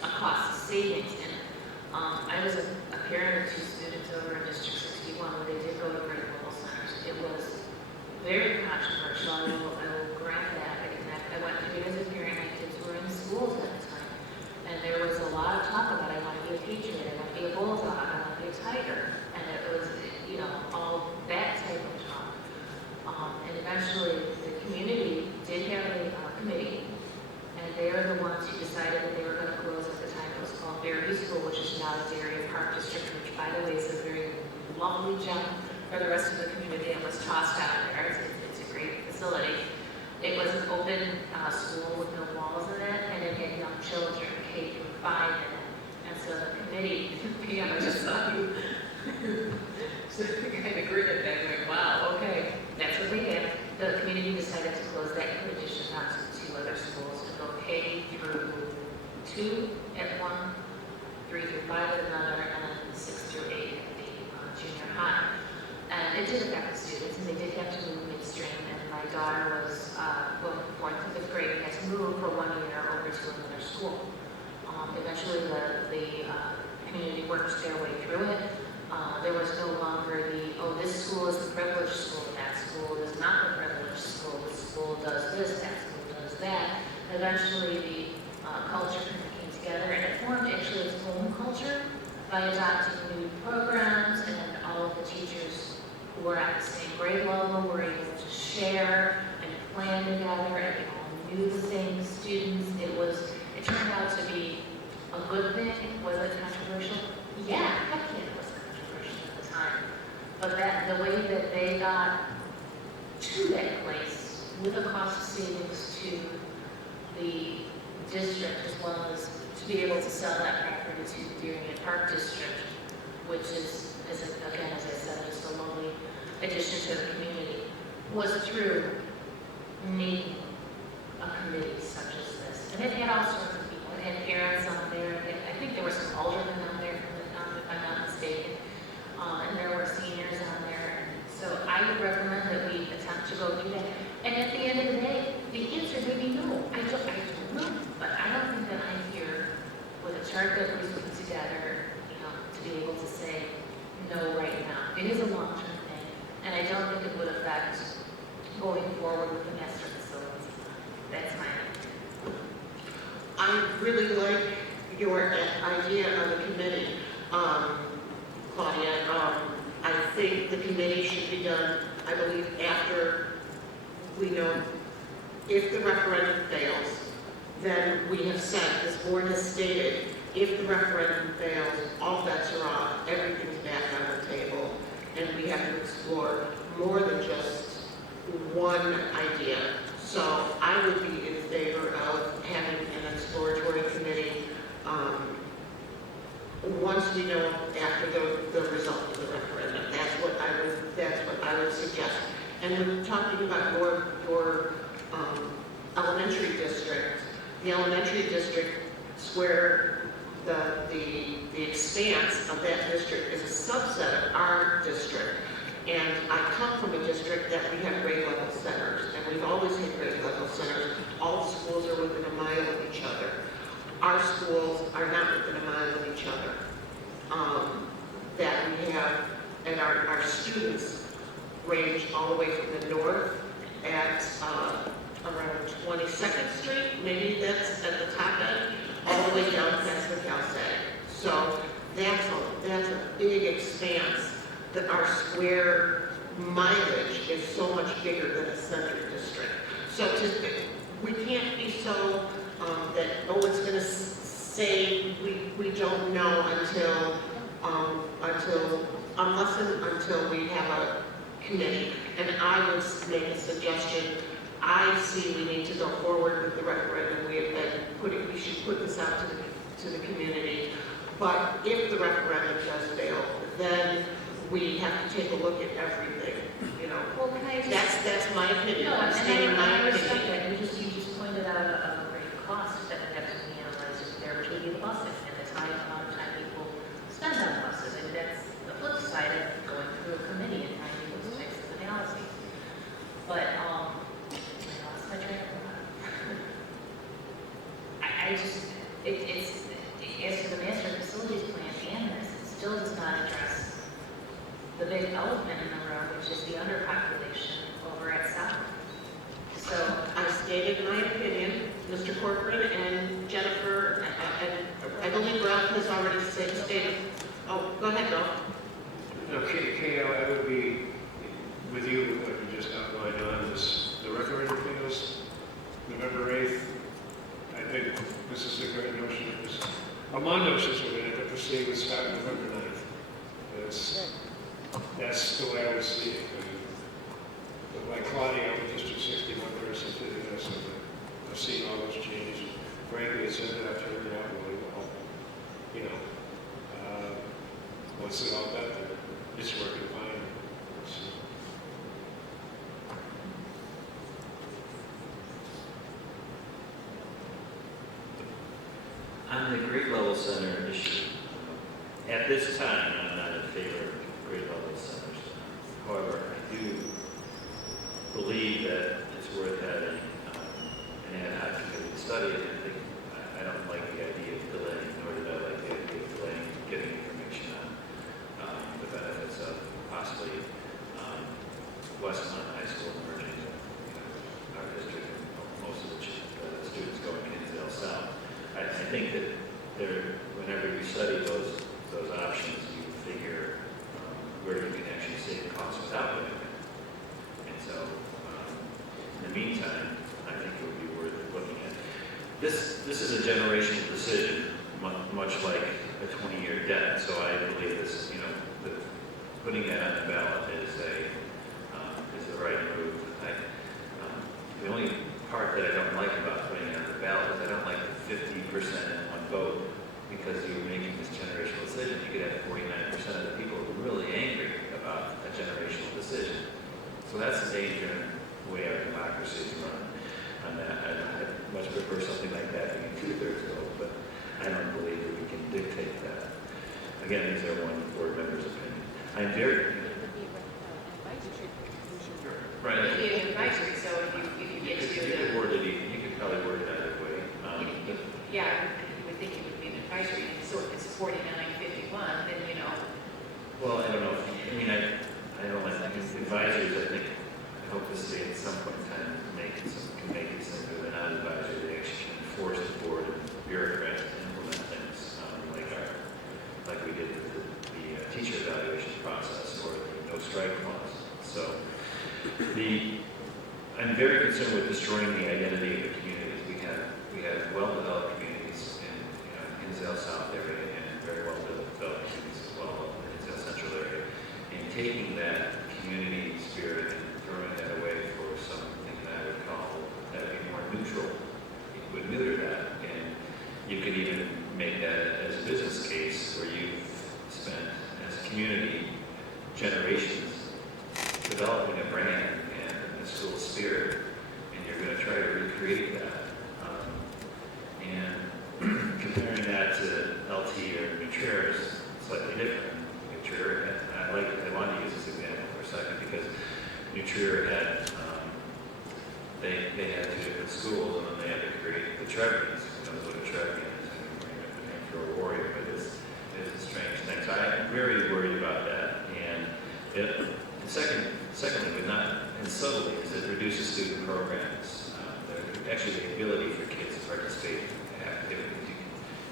a cost savings in it. I was a parent of 2 students over in District 61 where they did go to grade level centers. It was very controversial. I will grant that. I went through it as a parent. My kids were in schools at the time. And there was a lot of talk about, I want to be a patriot, I want to be a bulldog, I want to be a tiger. And it was, all that type of talk. And eventually the community did have a committee they are the ones who decided that they were going to close at the time. It was called Fairview School, which is now Darien Park District, which, by the way, is a very lovely gem for the rest of the community. It was tossed out there. It's a great facility. It was an open school with no walls in it, and it had young children, K through 5 in it. And so the committee, Pam, I just saw you, so kind of gritted at that, going, wow, okay, that's what we had. The community decided to close that in addition now to 2 other schools to go K through 2 at one, 3 through 5 at another, and then 6 through 8 at the junior high. And it did affect the students, and they did have to move midstream. And my daughter was going from 4th to 5th grade and had to move for 1 year over to another school. Eventually, the community worked their way through it. There was no longer the, oh, this school is the privileged school, that school is not the privileged school, this school does this, that school does that. Eventually, the culture kind of came together, and it formed actually its own culture by adopting new programs, and all of the teachers who were at the same grade level were able to share and plan together, and they all knew the same students. It turned out to be a good thing. Was it controversial? Yeah, heck yeah, it was controversial at the time. But the way that they got to that place with a cost savings to the district, as well as to be able to sell that property to the Darien Park District, which is again, as I said, just a lovely addition to the community, was through making a committee such as this. And it had all sorts of people. It had parents on there. I think there were some aldermen on there from the town, if I'm not mistaken. And there were seniors on there. And so I would recommend that we attempt to go do that. And at the end of the day, the answer may be no. I don't know. But I don't think that I'm here with a chart that we've put together, to be able to say no right now. It is a long-term thing. And I don't think it would affect going forward with the master facilities. That's my opinion. I really like your idea of a committee, Claudia. I think the committee should be done, I believe, after we know if the referendum fails, then we have said, this board has stated, if the referendum fails, all bets are off, everything's back on the table, and we have to explore more than just one idea. So I would be in favor of having an exploratory committee once we know after the result of the referendum. That's what I would suggest. And we're talking about your elementary district. The elementary district is where the expanse of that district is a subset of our district. And I come from a district that we have grade level centers, and we've always had grade level centers. All the schools are within a mile of each other. Our schools are not within a mile of each other. That we have, and our students range all the way from the north at around 22nd Street, maybe that's at the top end, all the way down past the CalSag. So that's a big expanse. That our square mileage is so much bigger than a center district. So we can't be so that, oh, it's going to say we don't know until we have a committee. And I would make a suggestion. I see we need to go forward with the referendum. We should put this out to the community. But if the referendum does fail, then we have to take a look at everything, Well, can I just... That's my opinion. No, I'm stating my I respect opinion. that. You just pointed out a great cost that would have to be analyzed there, which would be the buses and the amount of time people spend on buses. And that's the flip side of going through a committee and finding those types of analyses. But, I lost my train of thought. It's, as to the master facilities plan and this, it still does not address the big elephant in the room, which is the underpopulation over at South. So I stated my opinion. Mr. Corcoran and Jennifer, and I believe Ralph has already stated. Oh, go ahead, Ralph. Okay, Kay, I would be with you with what you just outlined on this. The referendum fails November 8th. I Armando's is in it, but the state would start November 9th. That's the way I would see it. But like Claudia, I'm a District 61 person too, so I've seen all those changes. Frankly, it's ended up turning out really well. You know, once it all got there, it's working fine. So, on the grade level center issue, at this time, I'm not in favor of grade level centers. However, I do believe that it's worth having an ad hoc committee study it. I don't like the idea of delaying, nor did I like the idea of delaying getting information on the benefits of possibly Westmont High School merging our district and most of the students going into Del South. I think that whenever you study those options, you figure where you can actually save costs without doing it. And so, in the meantime, I think it would be worth looking at. This is a generational decision, much like a 20-year debt. So I believe this, that putting that on the ballot is the right move. The only part that I don't like about putting it on the ballot is I don't like the 50% in one vote, because you're making this generational decision. You could have 49% of the people who are really angry about a generational decision. So that's the danger in the way our democracy is run. On that, I'd much prefer something like that being 2/3 vote, but I don't believe that we can dictate that. Again, these are one board member's opinion. I'm very right. It'd be an advisory, so if you get to You could word it. You could probably word it either way. yeah, you would think it would be an advisory, so if it's 49-51, then Well, I don't know. I don't like advisories. I hope the state at some point in time can make these things that are not advisory. They actually can force the board and bureaucrats to implement things like we did with the teacher evaluation process or the no strike clause. So I'm very concerned with destroying the identity of the communities. We have well-developed communities in Hinsdale South area and very well-developed communities as well in the Hinsdale Central area. And taking that community spirit and throwing that away for something that I would call that would be more neutral, it would neuter that. And you could even make that as a business case where you've spent as a community generations developing a brand and a school spirit, and you're going to try to recreate that. And comparing that to LT or Nutrera is slightly different. Nutrera, I want to use this example for a second because Nutrera had, they had 2 different schools, and then they had to create the Trevians. What a Trevian is, for a warrior, but it's a strange thing. So I'm very worried about that. And secondly, but not in subtlety, is it reduces student programs. Actually, the ability for kids to participate in activities.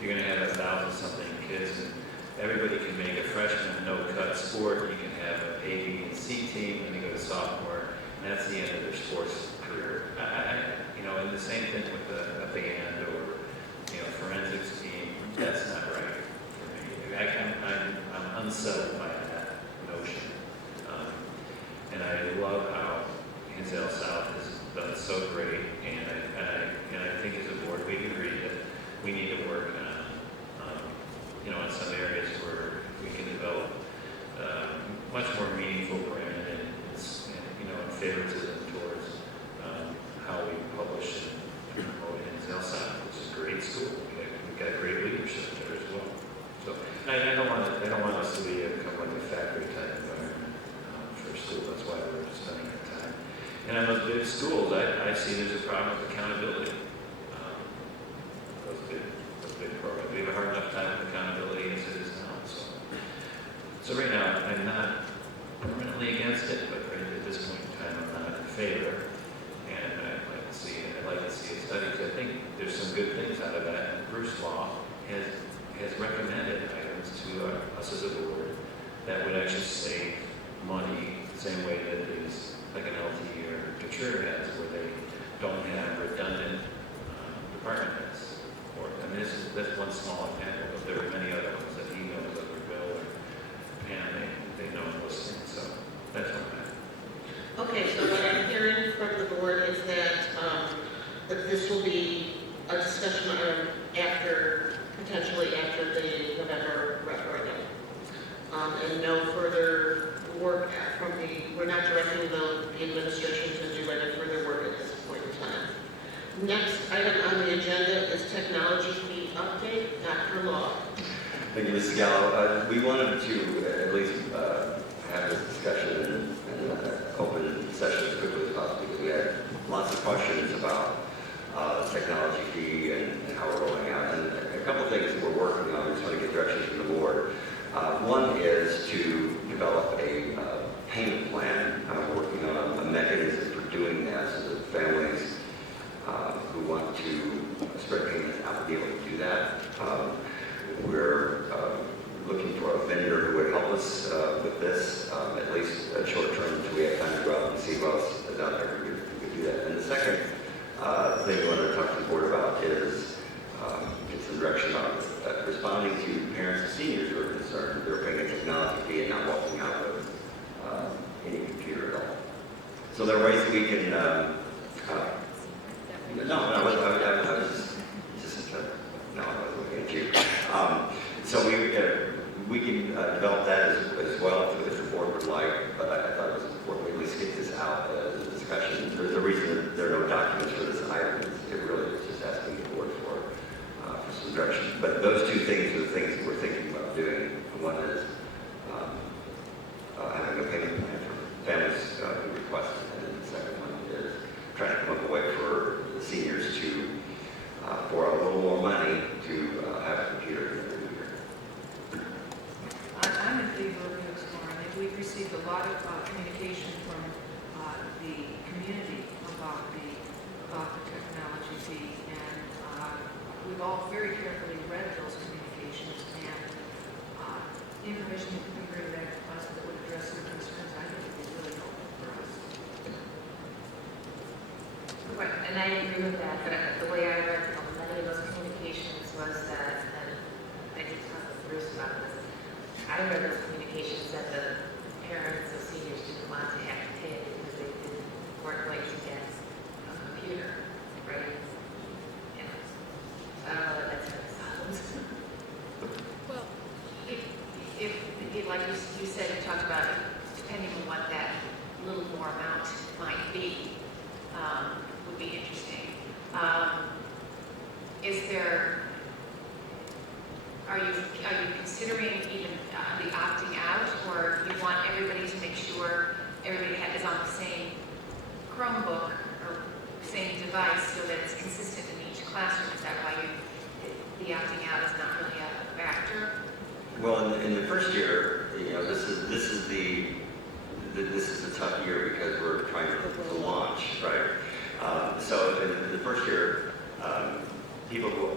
You're going to have 1,000-something kids, and everybody can make a freshman no-cut sport. You can have an A, B, and C team, and you go to sophomore, and that's the end of their sports career. And the same thing with a band or forensics team. That's not right for me. I'm unsettled by that notion. And I love how Hinsdale South has done so great, and I think as a board we've agreed that we need to work on in some areas where we can develop much more meaningful brand and favoritism towards how we publish and promote Hinsdale South, which is a great school. We've got great leadership there as well. So I don't want us to become like a factory type environment for school. That's why we're spending our time. And on those big schools, I see there's a problem with accountability. Those big programs. We have a hard enough time with accountability as it is now. So right now, I'm not permanently against it, but right at this point in time, I'm not in favor. And I'd like to see a study, because I think there's some good things out of that. And Bruce Law has recommended items to us as a board that would actually save money the same way that these, like an LT or Nutrera has, where they don't have redundant department heads. That's one small example, but there are many other ones that he knows that were Bill and they know I'm listening, so that's what I'm at. Okay, so what I'm hearing from the board is that this will be a discussion potentially after the November referendum. And no further work we're not directing the administration to do any further work at this point in time. Next item on the agenda is technology fee update. Dr. Law. Thank you, Mrs. Gallo. We wanted to at least have this discussion in open session as quickly as possible because we had lots of questions about technology fee and how we're rolling out. And a couple of things that we're working on, we just want to get direction from the board. One is to develop a payment plan. We're working on a mechanism for doing that so that families who want to spread payments out will be able to do that. We're looking for a vendor who would help us with this, at least short term until we have time to go out and see who else is out there who could do that. And the second thing we want to talk to the board about is get some direction on responding to parents and seniors who are concerned they're paying a technology fee and not walking out with any computer at all. So there are ways that we can. I was looking at you. So we can develop that as well if the board would like, but I thought it was important we at least get this out as a discussion. There's a reason that there are no documents for this item. It really is just asking the board for some direction. But those two things are the things that we're thinking about doing. One is having a payment plan for families who request it, and then the second one is trying to come up with a way for the seniors to for a little more money to have a computer every year. I'm in favor of exploring it. We've received a lot of communication from the community about the technology fee, and we've all very carefully read those communications, and the information that we bring back to us that would address their concerns, I think would be really helpful for us. Right, and I agree with that, but the way I read many of those communications was that, and I did talk with Bruce about this, I read those communications that the parents of seniors didn't want to have to pay it because they weren't going to get a computer, right? You know, I don't know what that's going to sound. Well, If like you said, you talked about depending on what that little more amount might be, would be interesting. Are you considering even the opting out, or you want everybody to make sure everybody is on the same Chromebook or same device so that it's consistent in each classroom? Is that why the opting out is not really a factor? Well, in the first year, this is a tough year because we're trying to launch, right? So in the first year, people who,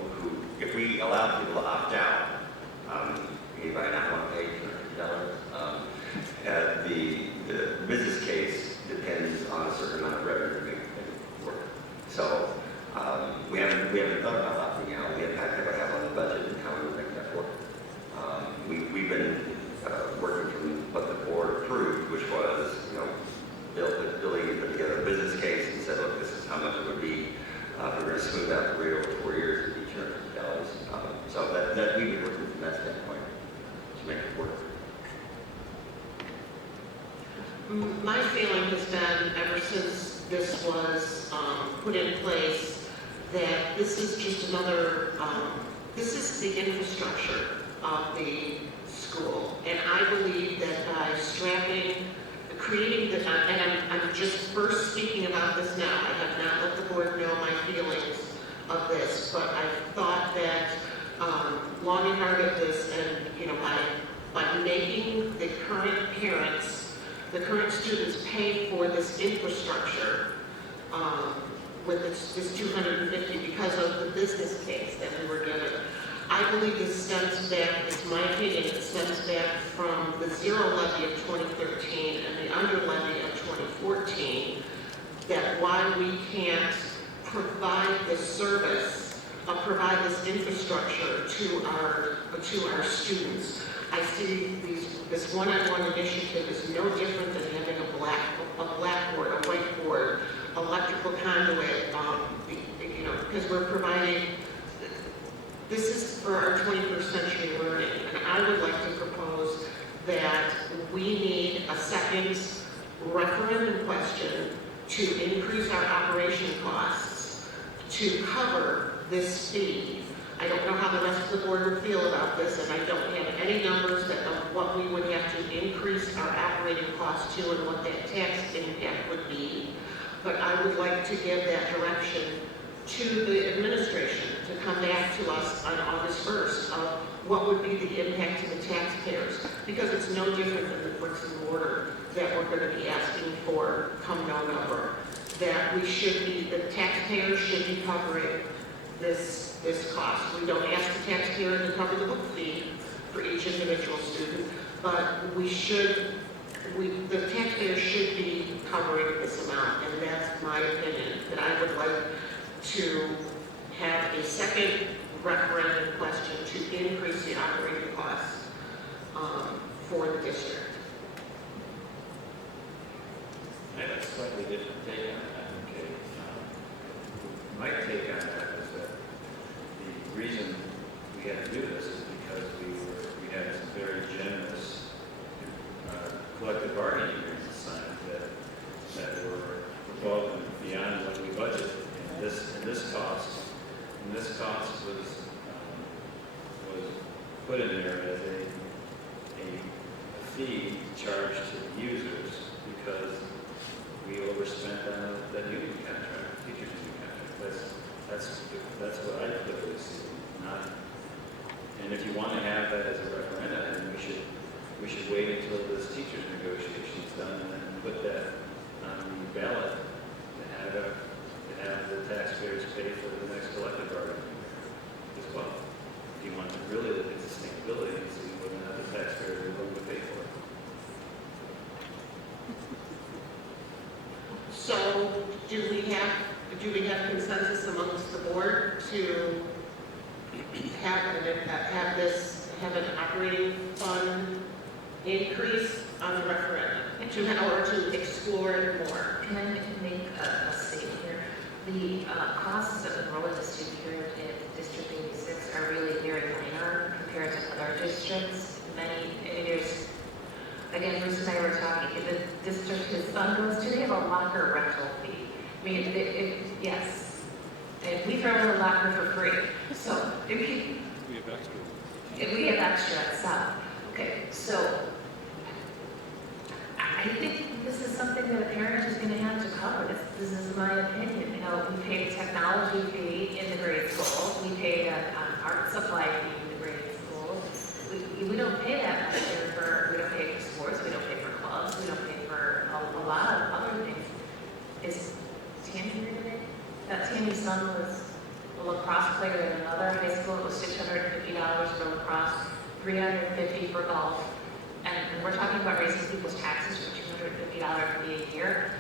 if we allow people to opt out, anybody not want to pay $200, the business case depends on a certain amount of revenue to make it work. So we haven't thought about opting out. We have on the budget and how we would make that work. We've been working from what the board approved, which was, Billy put together a business case and said, look, this is how much it would be if we're going to smooth out the rate over 4 years at each $150. So that we would work from that standpoint to make it work. My feeling has been, ever since this was put in place, that this is just another, this is the infrastructure of the school. And I believe that by creating the, and I'm just first speaking about this now, I have not let the board know my feelings of this, but I've thought that long and hard at this, and by making the current parents, the current students pay for this infrastructure with this 250 because of the business case that we were given. I believe this stems back, it's my opinion, it stems back from the zero levy of 2013 and the under levy of 2014, that why we can't provide the service provide this infrastructure to our students. I see this one-on-one initiative is no different than having a blackboard, a whiteboard, electrical conduit, because we're providing, this is for our 21st century learning, and I would like to propose that we need a second referendum question to increase our operation costs to cover this fee. I don't know how the rest of the board would feel about this, and I don't have any numbers of what we would have to increase our operating costs to and what that tax impact would be. But I would like to give that direction to the administration to come back to us on August 1st of what would be the impact to the taxpayers, because it's no different than the bricks and mortar that we're going to be asking for come November. That the taxpayers should be covering this cost. We don't ask the taxpayer to cover the book fee for each individual student, but the taxpayer should be covering this amount, and that's my opinion, that I would like to have a second referendum question to increase the operating costs for the district. I have a slightly different take on that, okay? My take on that is that the reason we had to do this is because we had some very generous collective bargaining agreements signed that were above and beyond what we budgeted. And this cost was put in there as a fee charged to the users because we overspent on that union contract, teachers union contract. That's what I clearly see. And if you want to have that as a referendum, then we should wait until this teachers negotiation is done and then put that on the ballot to have the taxpayers pay for the next collective bargaining as well. If you want to really look at sustainability and see whether or not the taxpayers are willing to pay for it. So do we have consensus amongst the board to have an operating fund increase on the referendum to explore it more? Can I make a statement here? The costs of enrolling a student here in District 86 are really very minor compared to other districts. There's, again, Bruce and I were talking, the district his son goes to, they have a locker rental fee. I mean, yes. And we throw in a locker for free. So, we have extra at South. Okay, so I think this is something that a parent is going to have to cover. This is my opinion. We pay a technology fee in the grade school. We pay an art supply fee in the grade school. We don't pay that much here we don't pay for sports, we don't pay for clubs, we don't pay for a lot of other things. Is Tammy here today? That Tammy's son was a lacrosse player at another high school. It was $650 for lacrosse, $350 for golf. And we're talking about raising people's taxes for $250 fee a year.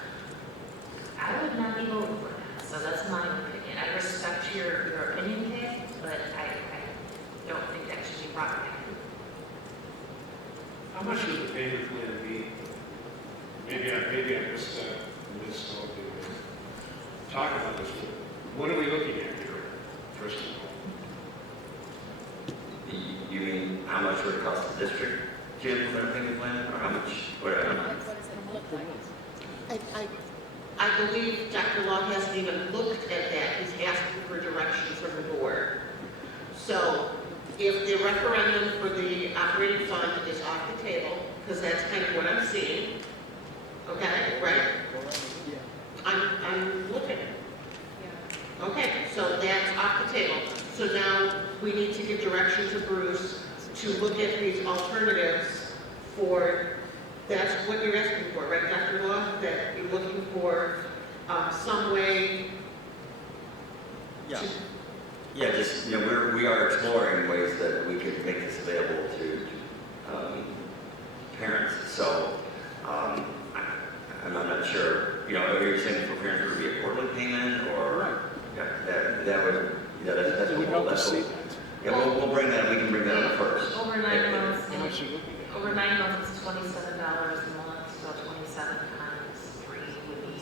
I would not be voting for that. So that's my opinion. I respect your opinion, Kay, but I don't think that should be brought back. How much would the payment plan be? Maybe I missed that. Talk about this. What are we looking at here, first of all? You mean how much would it cost the district to implement a payment plan, or how much? I believe Dr. Law hasn't even looked at that. He's asking for direction from the board. So if the referendum for the operating fund is off the table, because that's kind of what I'm seeing, okay, right? I'm looking. Okay, so that's off the table. So now we need to give direction to Bruce to look at these alternatives that's what you're asking for, right, Dr. Law? That you're looking for some way to... Yeah, just, we are exploring ways that we could make this available to parents. So I'm not sure, are you saying for parents it would be a quarterly payment or that would Yeah, that's It would cool. help to That's see cool. that. Yeah, we'll bring that, we can bring that up first. Over 9 months, How much are you looking at? over 9 months, it's $27 a month, so 27 times 3 would be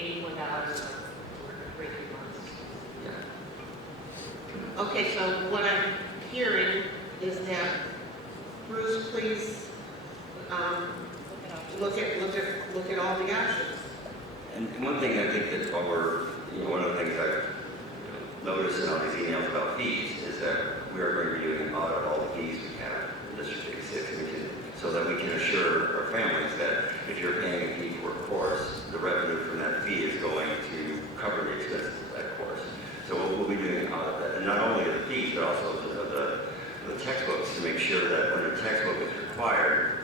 $81 for 3 months. Okay, so what I'm hearing is that, Bruce, please, look at all the options. And one thing I think that while we're, one of the things I've noticed in all these emails about fees is that we are going to be doing an audit of all the fees we have in District 86, so that we can assure our families that if you're paying a fee for a course, the revenue from that fee is going to cover the expenses of that course. So we'll be doing an audit of that, and not only of the fees, but also of the textbooks, to make sure that when a textbook is required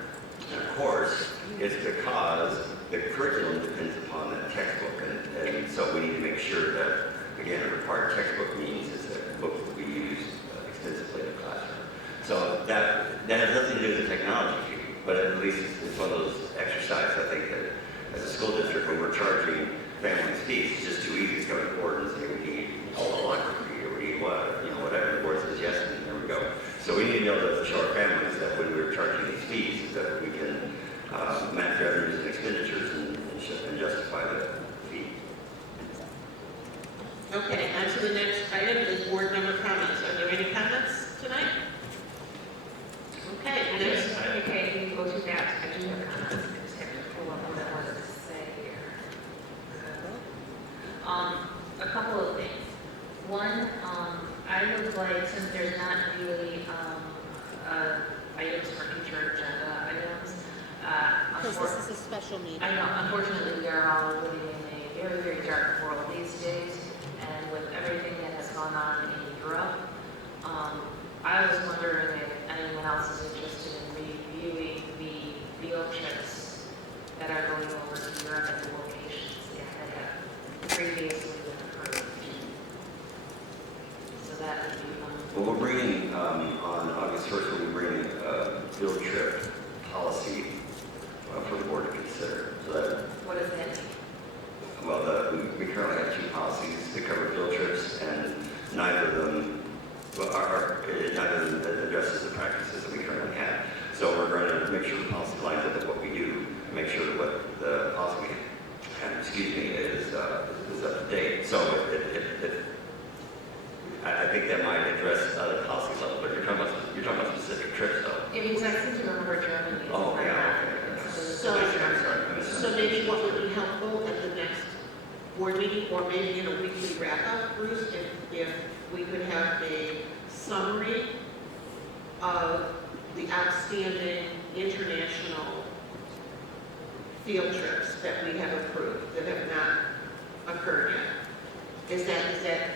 in a course, it's because the curriculum depends upon that textbook, and so we need to make sure that, again, a required textbook means is that books will be used extensively in the classroom. So that has nothing to do with the technology fee, but at least it's one of those exercises, I think, that as a school district, when we're charging families fees, it's just too easy to go to the board and say, we need all the library, or we need what, whatever, the board says yes, and there we go. So we need to be able to show our families that when we're charging these fees, is that we can match revenues and expenditures and justify the fee. Okay, on to the next item is board member comments. Are there any comments tonight? Okay, next. Okay, we go to that. I do have comments. I just have to pull up what I wanted to say here. A couple of things. One, I would like, since there's not really items for future agenda items, Because this is a special meeting. I know, unfortunately, we are all living in a very, very dark world these days, and with everything that has gone on in Europe, I was wondering if anyone else is interested in reviewing the field trips that are going over to Europe and the locations that have previously been approved. So that would be one. Well, we're bringing, on August 1st, we'll be bringing a field trip policy for the board to consider. So that, What does that mean? well, we currently have 2 policies that cover field trips, and neither of them, neither of them addresses the practices that we currently have. So we're going to make sure the policy lines up with what we do, and make sure that what the policy, is up to date. So I think that might address the policy level, but you're talking about specific trips, though. It means I seem to remember Germany. Oh, yeah, okay. So maybe what would be helpful at the next board meeting, or maybe in a weekly wrap-up, Bruce, if we could have a summary of the outstanding international field trips that we have approved, that have not occurred yet. Is that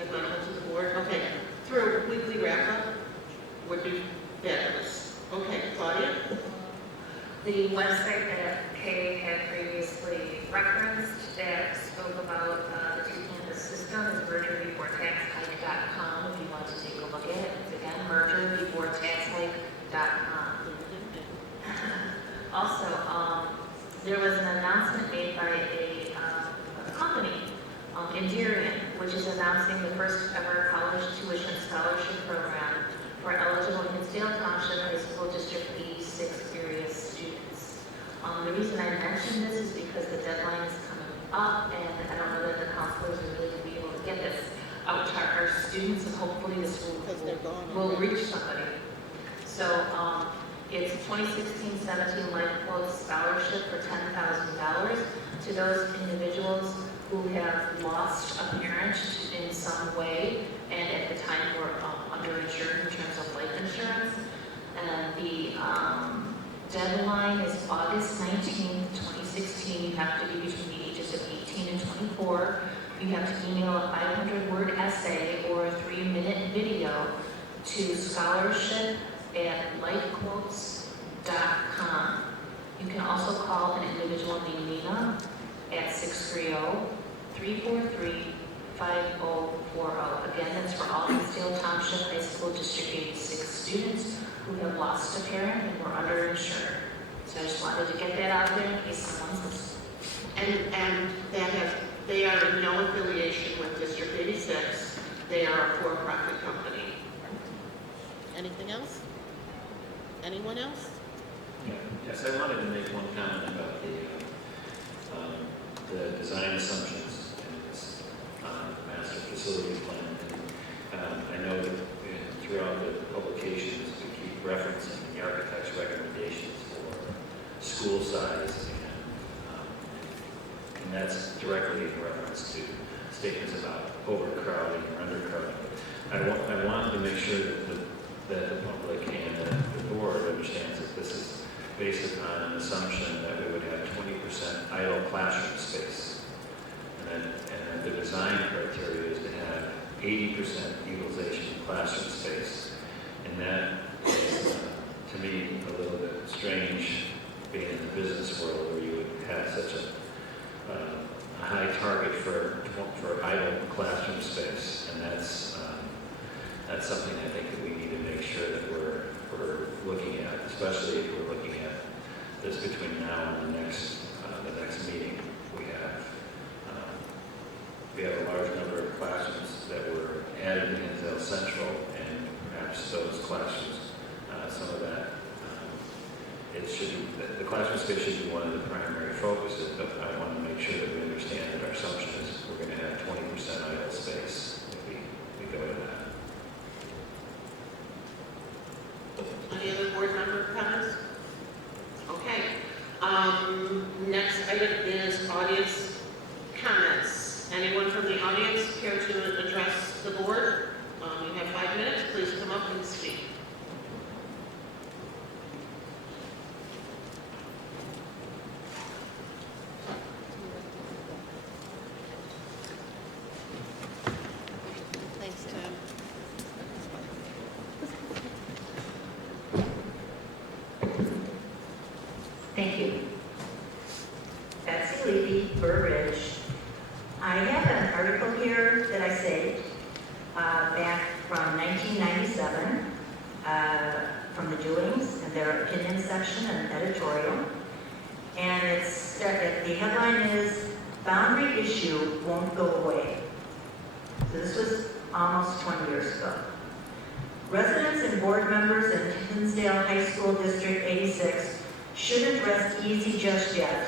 amenable to the board? Okay, through a weekly wrap-up would be fabulous. Okay, Claudia? The website that Kay had previously referenced that spoke about the two-campus system is mergerbeforetaxhike.com if you want to take a look at it. It's again, mergerbeforetaxhike.com. Also, there was an announcement made by a company, Endurian, which is announcing the first ever college tuition scholarship program for eligible Hinsdale Township High School District 86 area students. The reason I mention this is because the deadline is coming up, and I don't know that the counselors are really going to be able to get this out to our students, and hopefully this will reach somebody. So it's 2016-17 Life Quote Scholarship for $10,000 to those individuals who have lost a parent in some way, and at the time were underinsured in terms of life insurance. And the deadline is August 19th, 2016. You have to be between the ages of 18 and 24. You have to email a 500-word essay or a 3-minute video to scholarship@lifequotes.com. You can also call an individual named Nina at 630-343-5040. Again, that's for all Hinsdale Township High School District 86 students who have lost a parent and were underinsured. So I just wanted to get that out there in case someone's listening. And they are in no affiliation with District 86. they are a for-profit company. Anything else? Anyone else? Yeah. Yes, I wanted to make one comment about the design assumptions in this master facility plan. And, I know that throughout the publications, we keep referencing the architect's recommendations for school size, and that's directly in reference to statements about overcrowding or undercrowding. I wanted to make sure that the public and the board understands that this is based upon an assumption that we would have 20% idle classroom space. And then the design criteria is to have 80% utilization of classroom space. And that is, to me, a little bit strange, being in the business world where you would have such a high target for idle classroom space. And that's something I think that we need to make sure that we're looking at, especially if we're looking at this between now and the next meeting. We have a large number of classrooms that were added to Hinsdale Central, and perhaps those classrooms, some of that, the classroom space should be one of the primary focuses, but I want to make sure that we understand that our assumption is we're going to have 20% idle space if we go to that. Any other board member comments? Okay. Next item is audience comments. Anyone from the audience care to address the board? You have 5 minutes. Please come up and speak. Thanks, Tim. Thank you. Betsy Levy, Burr Ridge. I have an article here that I saved back from 1997 from the Doings and their opinion section and editorial. And the headline is, "Boundary Issue Won't Go Away." So this was almost 20 years ago. Residents and board members in Hinsdale High School District 86 shouldn't rest easy just yet.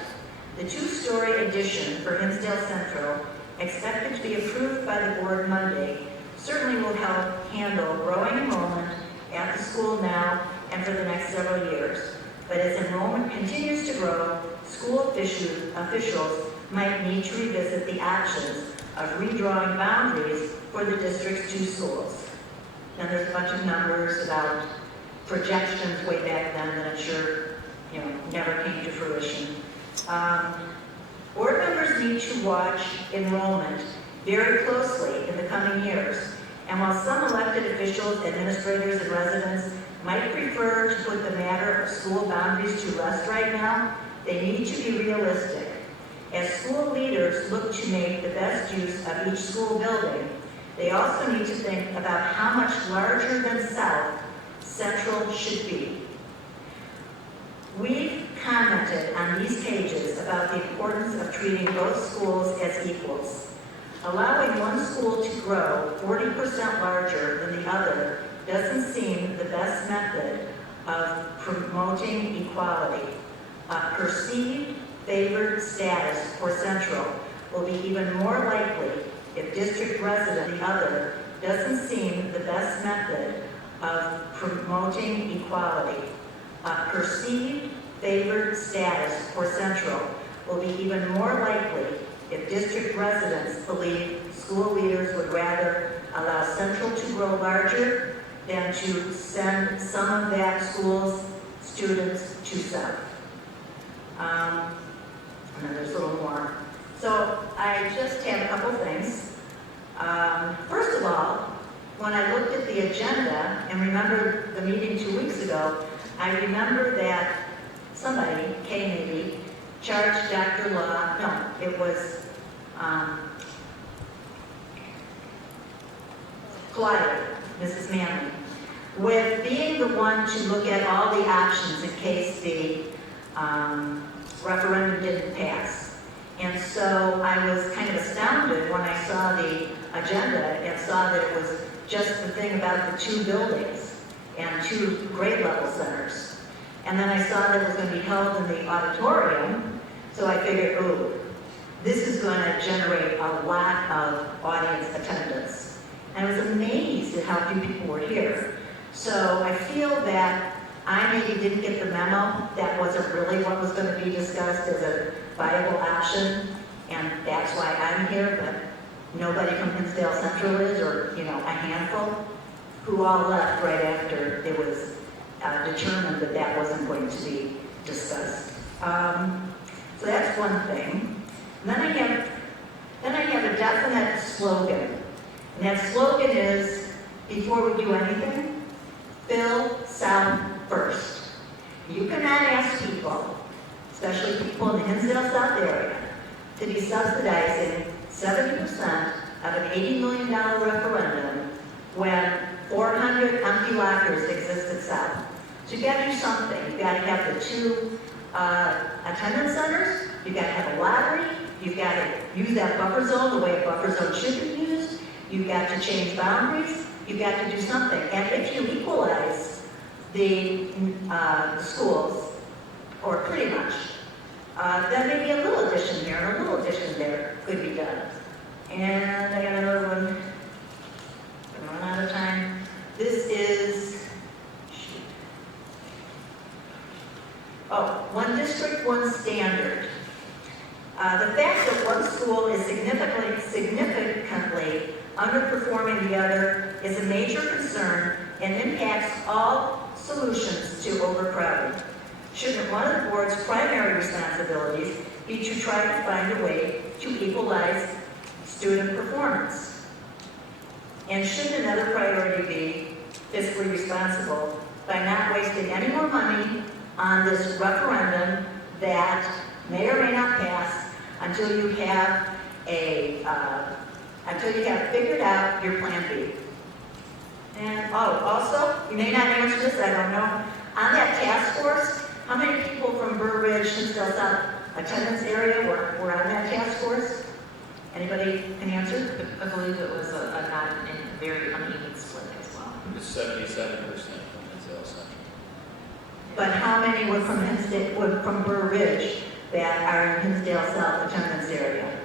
The two-story addition for Hinsdale Central, expected to be approved by the board Monday, certainly will help handle growing enrollment at the school now and for the next several years. But as enrollment continues to grow, school officials might need to revisit the options of redrawing boundaries for the district's two schools. Now there's a bunch of numbers about projections way back then that I'm sure never came to fruition. Board members need to watch enrollment very closely in the coming years. And while some elected officials, administrators, and residents might prefer to put the matter of school boundaries to rest right now, they need to be realistic. As school leaders look to make the best use of each school building, they also need to think about how much larger than South Central should be. We've commented on these pages about the importance of treating both schools as equals. Allowing one school to grow 40% larger than the other doesn't seem the best method of promoting equality. A perceived favored status for Central will be even more likely if district resident the other doesn't seem the best method of promoting equality. A perceived favored status for Central will be even more likely if district residents believe school leaders would rather allow Central to grow larger than to send some of that school's students to South. And then there's a little more. So I just have a couple things. First of all, when I looked at the agenda and remembered the meeting 2 weeks ago, I remember that somebody, Kay maybe, charged Dr. Law, no, it was Collier, Mrs. Manley, with being the one to look at all the options in case the referendum didn't pass. And so I was kind of astounded when I saw the agenda and saw that it was just the thing about the 2 buildings and 2 grade level centers. And then I saw that it was going to be held in the auditorium, so I figured, oh, this is going to generate a lot of audience attendance. And I was amazed at how few people were here. So I feel that I maybe didn't get the memo. That wasn't really what was going to be discussed as a viable option, and that's why I'm here, but nobody from Hinsdale Central is, or, you know, a handful, who all left right after it was determined that that wasn't going to be discussed. So that's one thing. And then I have a definite slogan. And that slogan is, before we do anything, fill South first. You cannot ask people, especially people in the Hinsdale South area, to be subsidizing 70% of an $80 million referendum when 400 empty lockers exist at South. So you've got to do something. You've got to have the 2 attendance centers, you've got to have a lottery, you've got to use that buffer zone the way a buffer zone should be used, you've got to change boundaries, you've got to do something. And if you equalize the schools, or pretty much, then maybe a little addition here and a little addition there could be done. And I got another one. I'm running out of time. This is, one district, one standard. The fact that one school is significantly underperforming the other is a major concern and impacts all solutions to overcrowding. Shouldn't one of the board's primary responsibilities be to try to find a way to equalize student performance? And shouldn't another priority be fiscally responsible by not wasting any more money on this referendum that may or may not pass until you have figured out your plan B? And also, you may not answer this, I don't know. On that task force, how many people from Burr Ridge, Hinsdale South attendance area were on that task force? Anybody can answer? I believe it was a not a very uneven split as well. It was 77% from Hinsdale Central. But how many were from Burr Ridge that are in Hinsdale South attendance area?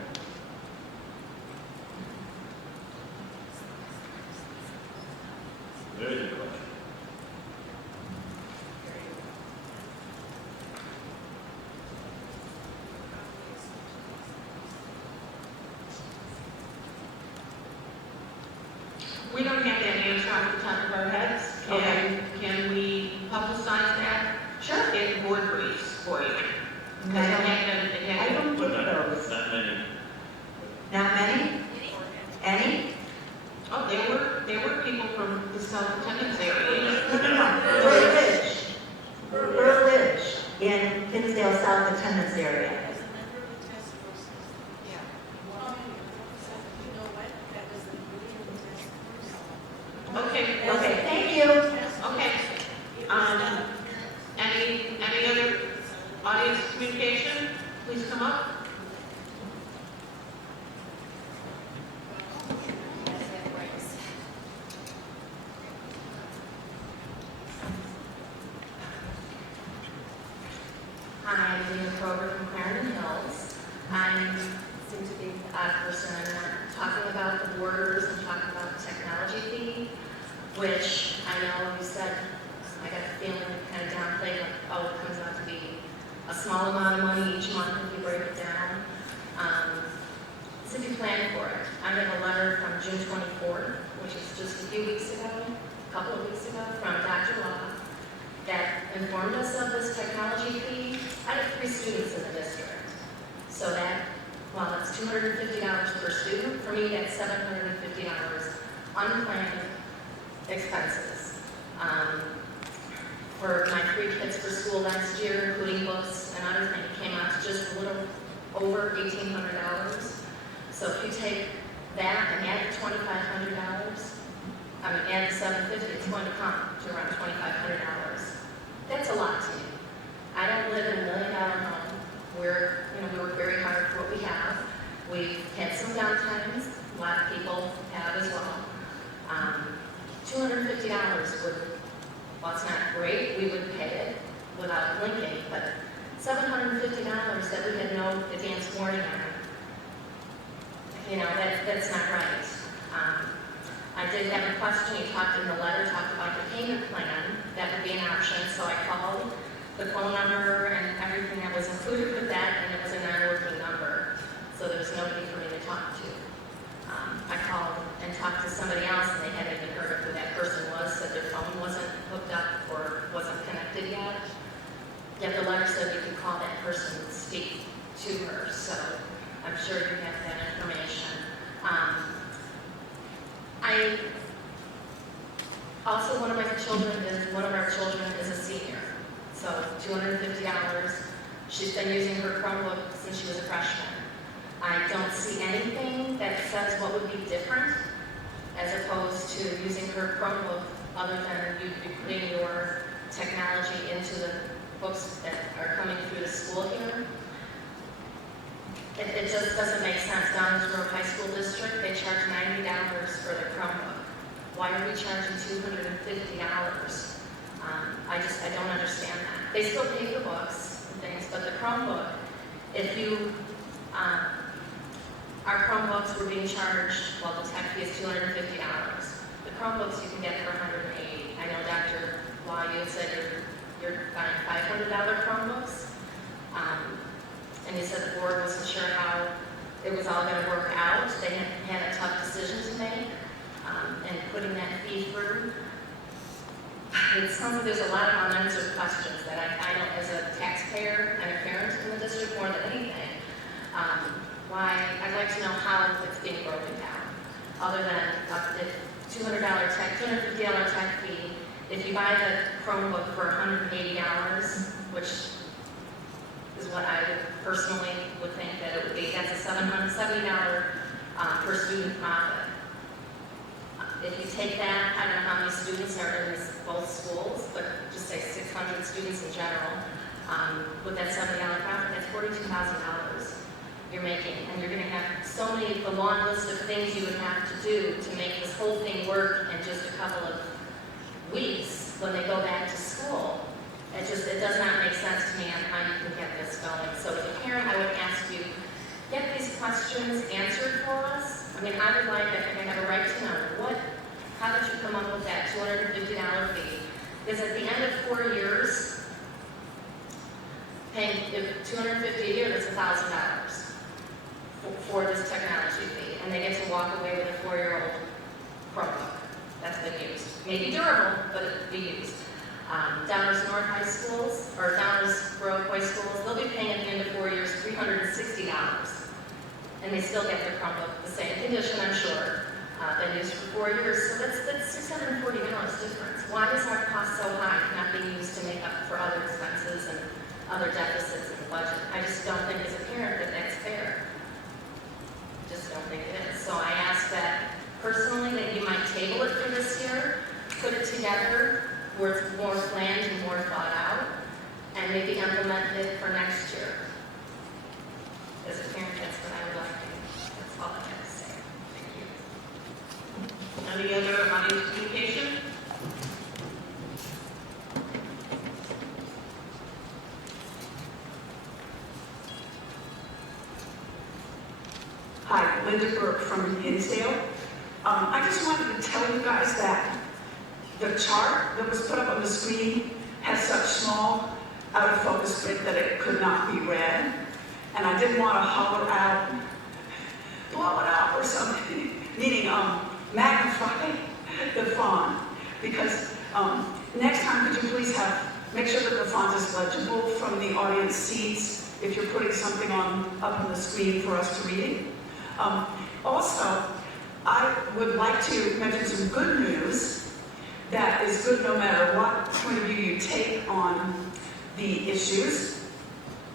Very good question. We don't have that answer off the top of our heads. Can we publicize that? Sure. In board briefs for you? Because I don't get those. Not many. Not many? Any? Oh, there were people from the South attendance area. No. Burr Ridge. Burr Ridge in Hinsdale South attendance area. Okay, thank you. Okay. Any other audience communication? Please come up. Hi, I'm Dana Kroger from Clarendon Hills. I seem to be the odd person. I'm talking about the borders and talking about the technology fee, which I know you said, I got the feeling you kind of downplayed, like, oh, it comes out to be a small amount of money each month if you break it down. So if you plan for it. I got a letter from June 24th, which is just a few weeks ago, a couple of weeks ago, from Dr. Law, that informed us of this technology fee. I have 3 students in the district. So that, well, that's $250 per student. For me, that's $750 unplanned expenses. For my 3 kids for school next year, including books and other things, it came out to just a little over $1,800. So if you take that and add the $2,500, add the $750, it's going to come to around $2,500. That's a lot to me. I don't live in a $1 million home. We work very hard for what we have. We've had some downtimes. A lot of people $250 would, well, it's not great, we would pay it without blinking, but $750 that we had no advance warning on, that's not right. I did have a question, you talked in the letter, talked about the payment plan, that would be an option, so I called the phone number and everything that was included with that, and it was a non-working number, so there was nobody for me to talk to. I called and talked to somebody else, and they hadn't even heard of who that person was, said their phone wasn't hooked up or wasn't connected yet. Yet the letter said you could call that person and speak to her, so I'm sure you have that information. One of our children is a senior, so $250. She's been using her Chromebook since she was a freshman. I don't see anything that says what would be different as opposed to using her Chromebook other than you be putting your technology into the books that are coming through the school here. It just doesn't make sense. Downers Grove High School District, they charge $90 for their Chromebook. Why are we charging $250? I don't understand that. They still pay for books and things, but the Chromebook, our Chromebooks were being charged, well, the tech fee is $250. The Chromebooks you can get for $180. I know Dr. Law, you had said you're buying $500 Chromebooks. And you said the board wasn't sure how it was all going to work out. They had a tough decision to make, and putting that fee through. It sounds like there's a lot of unanswered questions that I don't, as a taxpayer and a parent in the district more than anything, I'd like to know how it's being broken down. Other than the $250 tech fee, if you buy the Chromebook for $180, which is what I personally would think that it would be. That's a $770 per student profit. If you take that, I don't know how many students are in both schools, but just say 600 students in general, with that $70 profit, that's $42,000 you're making. And you're going to have the long list of things you would have to do to make this whole thing work in just a couple of weeks when they go back to school. It does not make sense to me on how you can get this going. So as a parent, I would ask you, get these questions answered for us. I mean, I would like, I think I have a right to know, how did you come up with that $250 fee? Because at the end of 4 years, paying $250 a year, that's $1,000 for this technology fee. And they get to walk away with a 4-year-old Chromebook that's been used. Maybe durable, but it'd be used. Downers North High Schools, or Downers Grove High Schools, they'll be paying at the end of 4 years $360. And they still get their Chromebook, the same condition, I'm sure, been used for 4 years. So that's $640 difference. Why is our cost so high, not being used to make up for other expenses and other deficits in the budget? I just don't think as a parent that that's fair. Just don't think it is. So I ask that personally that you might table it for this year, put it together, where it's more planned and more thought out, and maybe implement it for next year. As a parent, that's what I would like to do. That's all I have to say. Thank you. Any other audience communication? Hi, Linda Burke from Hinsdale. I just wanted to tell you guys that the chart that was put up on the screen has such small, out of focus print that it could not be read. And I didn't want to holler out, blow it up or something, meaning magnify the font. Because next time, could you please make sure that the font is legible from the audience seats if you're putting something up on the screen for us to read. Also, I would like to mention some good news that is good no matter what point of view you take on the issues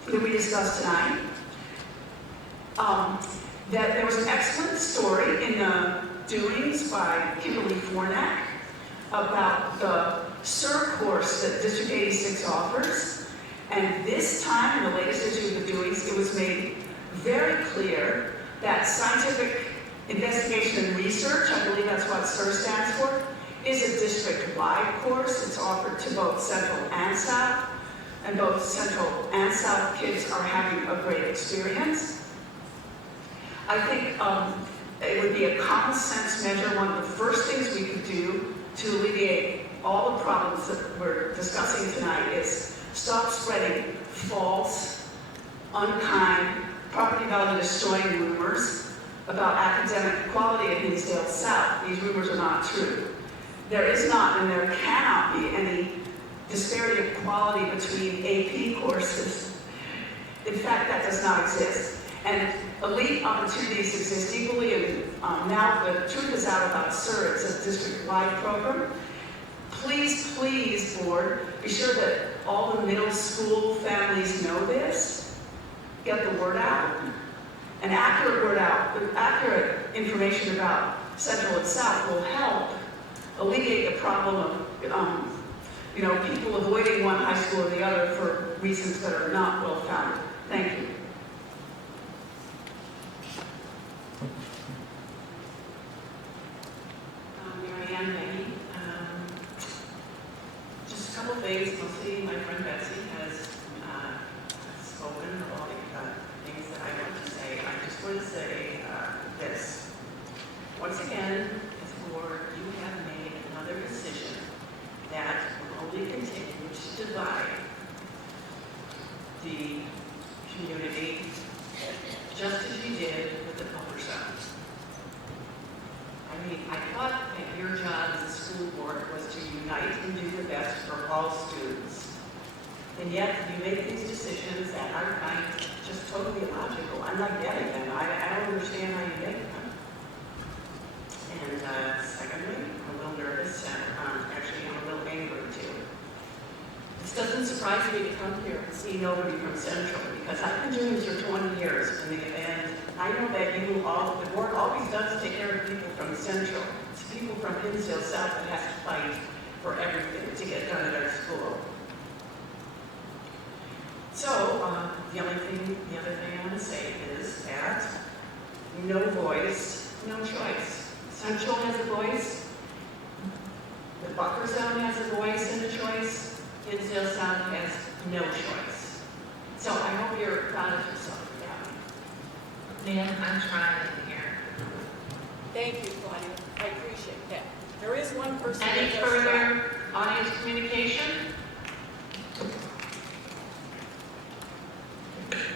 that we discussed tonight. That there was an excellent story in the Doings by Kimberly Fornak about the SIR course that District 86 offers. And this time, in the latest issue of the Doings, it was made very clear that scientific investigation and research, I believe that's what SIR stands for, is a district-wide course. It's offered to both Central and South, and both Central and South kids are having a great experience. I think it would be a common sense measure. One of the first things we could do to alleviate all the problems that we're discussing tonight is stop spreading false, unkind, property value destroying rumors about academic quality at Hinsdale South. These rumors are not true. There is not and there cannot be any disparity of quality between AP courses. In fact, that does not exist. And elite opportunities exist equally, and now the truth is out about SIR. It's a district-wide program. Please, please, board, be sure that all the middle school families know this. Get the word out. An accurate word out, with accurate information about Central and South will help alleviate the problem of people avoiding one high school or the other for reasons that are not well founded. Thank you. Mary Ann Maggie. Just a couple things. Mostly my friend Betsy has spoken of all the things that I want to say. I just want to say this. Once again, as a board, you have made another decision that will only continue to divide the community, just as you did with the buffer zones. I mean, I thought that your job as a school board was to unite and do the best for all students. And yet, you make these decisions that I find just totally illogical. I'm not getting them. I don't understand how you make them. And secondly, I'm a little nervous and actually I'm a little angry too. This doesn't surprise me to come here and see nobody from Central, because I've been doing this for 20 years, and I know that the board always does take care of people from Central. It's people from Hinsdale South that have to fight for everything to get done at our school. So, the other thing I want to say is that no voice, no choice. Central has a voice, the buffer zone has a voice and a choice, Hinsdale South has no choice. So I hope you're proud of yourself for that. Ma'am, I'm trying here. Thank you, Claudia. I appreciate that. There is one person. Any that does further audience communication?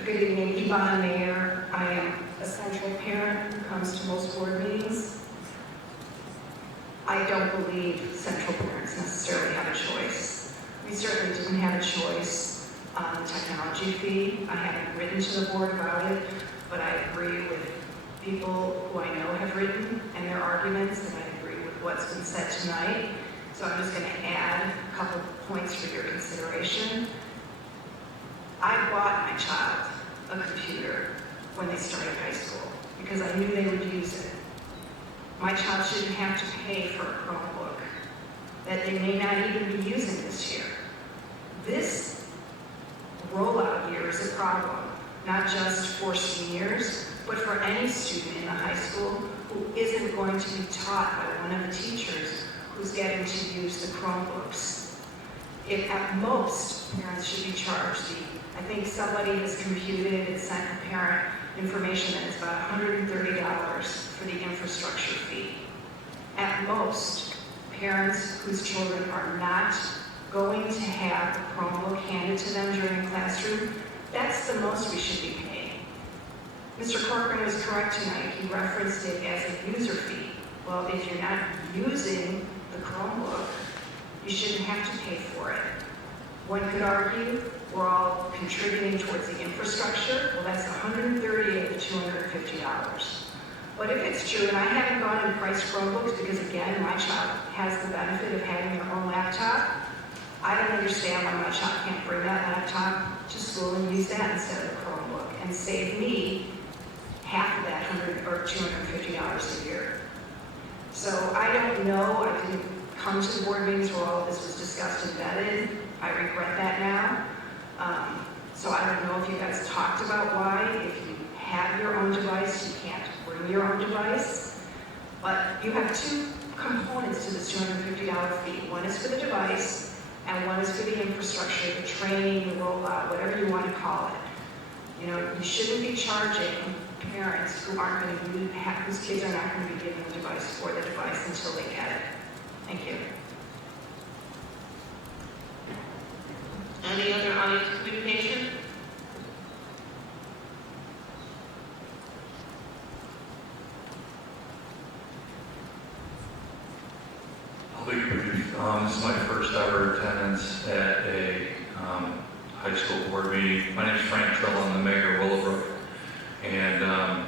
Good evening, Yvonne Mayer. I am a Central parent who comes to most board meetings. I don't believe Central parents necessarily have a choice. We certainly didn't have a choice on the technology fee. I haven't written to the board about it, but I agree with people who I know have written and their arguments, and I agree with what's been said tonight. So I'm just going to add a couple points for your consideration. I bought my child a computer when they started high school because I knew they would use it. My child shouldn't have to pay for a Chromebook that they may not even be using this year. This rollout year is a problem, not just for seniors, but for any student in the high school who isn't going to be taught by one of the teachers who's getting to use the Chromebooks. If at most, parents should be charged. I think somebody has computed and sent a parent information that it's about $130 for the infrastructure fee. At most, parents whose children are not going to have a Chromebook handed to them during a classroom, that's the most we should be paying. Mr. Corcoran was correct tonight. He referenced it as a user fee. Well, if you're not using the Chromebook, you shouldn't have to pay for it. One could argue we're all contributing towards the infrastructure. Well, that's $130 of the $250. But if it's true, and I haven't gone and priced Chromebooks because, again, my child has the benefit of having their own laptop, I don't understand why my child can't bring that laptop to school and use that instead of a Chromebook and save me half of that $100 or $250 a year. So I don't know. I didn't come to the board meetings where all of this was discussed and vetted. I regret that now. So I don't know if you guys talked about why, if you have your own device, you can't bring your own device. But you have two components to this $250 fee. One is for the device, and one is for the infrastructure, the training, the rollout, whatever you want to call it. You know, you shouldn't be charging parents who aren't going to whose kids are not going to be given the device for the device until they get it. Thank you. Any other audience communication? I'll be brief. This is my first ever attendance at a high school board meeting. My name is Frank Trill. I'm the mayor of Willowbrook. And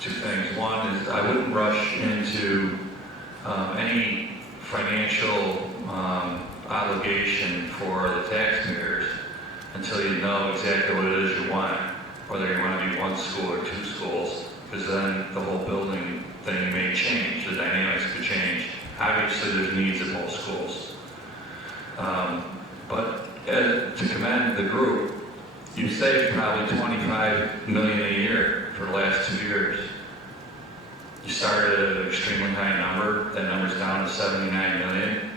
two things. One is I wouldn't rush into any financial obligation for the taxpayers until you know exactly what it is you want, whether you want to be one school or two schools, because then the whole building thing may change, the dynamics could change. Obviously, there's needs at most schools. But to commend the group, you saved probably $25 million a year for the last 2 years. You started at an extremely high number. That number's down to $79 million.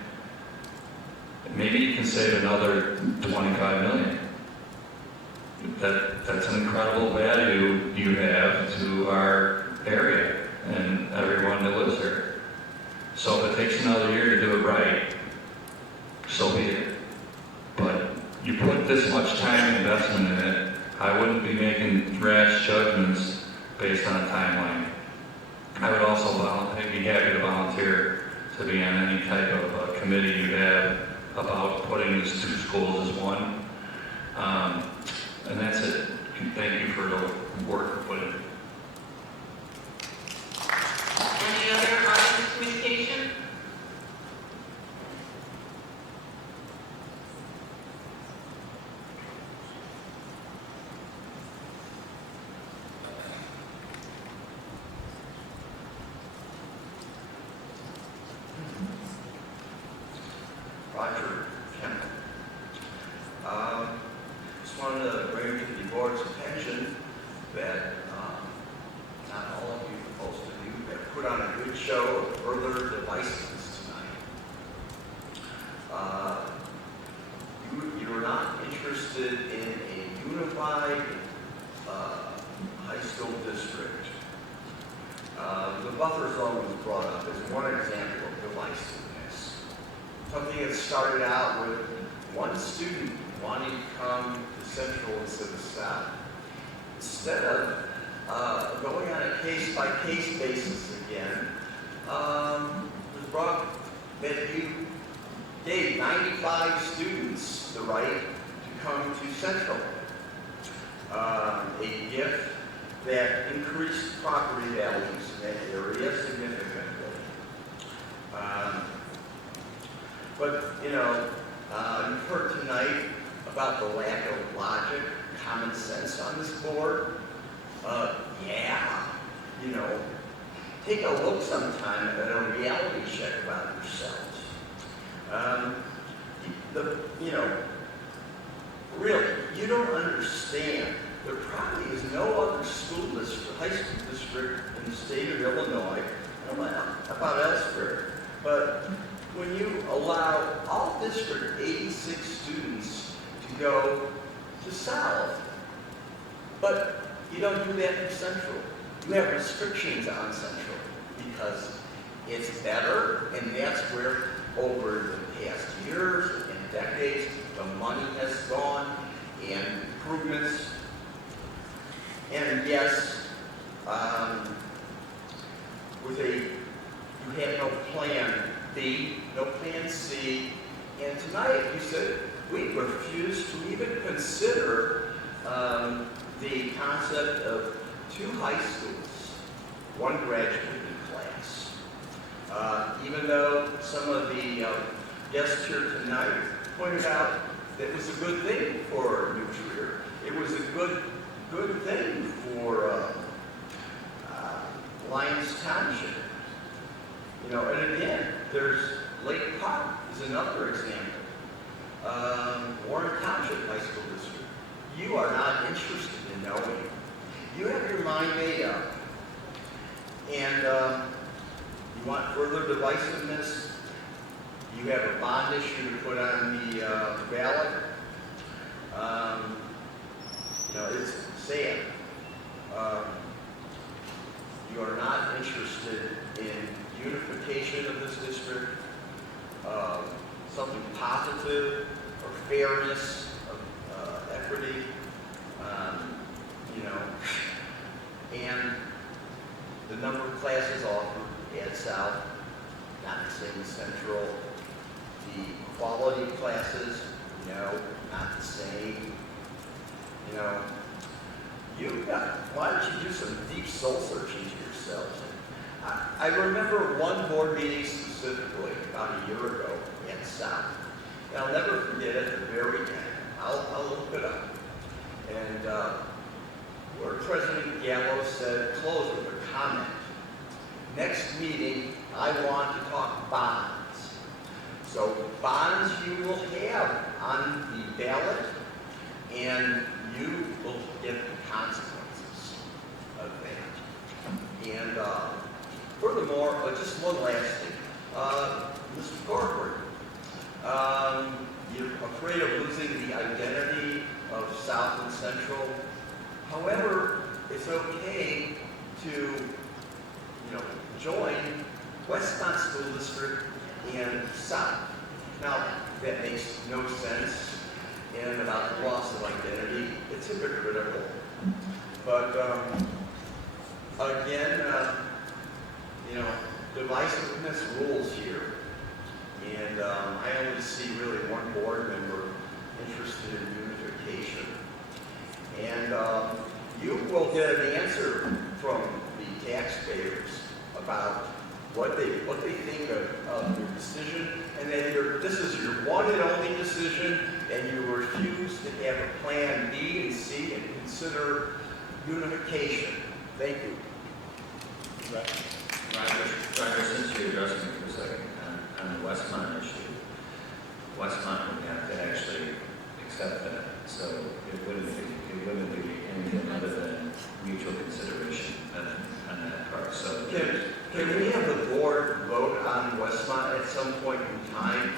Maybe you can save another $25 million. That's an incredible value you have to our area and everyone that lives there. So if it takes another year to do it right, so be it. But you put this much time and investment in it, I wouldn't be making rash judgments based on a timeline. I would also be happy to volunteer to be on any type of committee you have about putting these two schools as one. And that's it. Thank you for the work you put in. Any other audience communication? Roger Kemp. Just wanted to bring to the board's attention that not all of you, but most of you, have put on a good show of further devices tonight. You are not interested in a unified high school district. The buffer zone was brought up as one example of divisiveness. Something that started out with one student wanting to come to Central instead of South. Instead of going on a case-by-case basis again, it was brought that you gave 95 students the right to come to Central. A gift that increased property values in that area significantly. But, you know, you've heard tonight about the lack of logic, common sense on this board. Yeah, you know, take a look sometime at a reality check about yourselves. You know, really, you don't understand. There probably is no other school district, high school district in the state of Illinois, I don't know about elsewhere, but when you allow all district 86 students to go to South, but you don't do that in Central. You have restrictions on Central because it's better, and that's where over the past years and decades the money has gone and improvements. And yes, you had no plan B, no plan C, and tonight you said we refuse to even consider the concept of two high schools, one graduating class. Even though some of the guests here tonight pointed out that it was a good thing for New Trier. It was a good thing for Lyons Township. You know, and again, there's Lake Park is another example. Warren Township High School District. You are not interested in knowing. You have your mind made up. And You want further divisiveness? You have a bond issue to put on the ballot. It's sad. You are not interested in unification of this district, something positive or fairness, equity, and the number of classes offered at South, not the same as Central. The quality of classes, not the same. Why don't you do some deep soul searching to yourselves? I remember one board meeting specifically about a year ago at South. And I'll never forget at the very end. I'll look it up. And where President Gallo said, close with a comment. Next meeting, I want to talk bonds. So bonds you will have on the ballot, and you will get the consequences of that. And furthermore, just one last thing. Mr. Corcoran, you're afraid of losing the identity of South and Central. However, it's okay to, join Westmont School District and South. Now, that makes no sense. And about the loss of identity, it's hypocritical. But again, divisiveness rules here. And I only see really one board member interested in unification. And you will get an answer from the taxpayers about what they think of your decision, and that this is your one and only decision, and you refuse to have a plan B and C and consider unification. Thank you. Roger, since you're addressing me for a second on the Westmont issue, Westmont would have to actually accept that, so it wouldn't be anything other than mutual consideration on that part. So Can we have the board vote on Westmont at some point in time?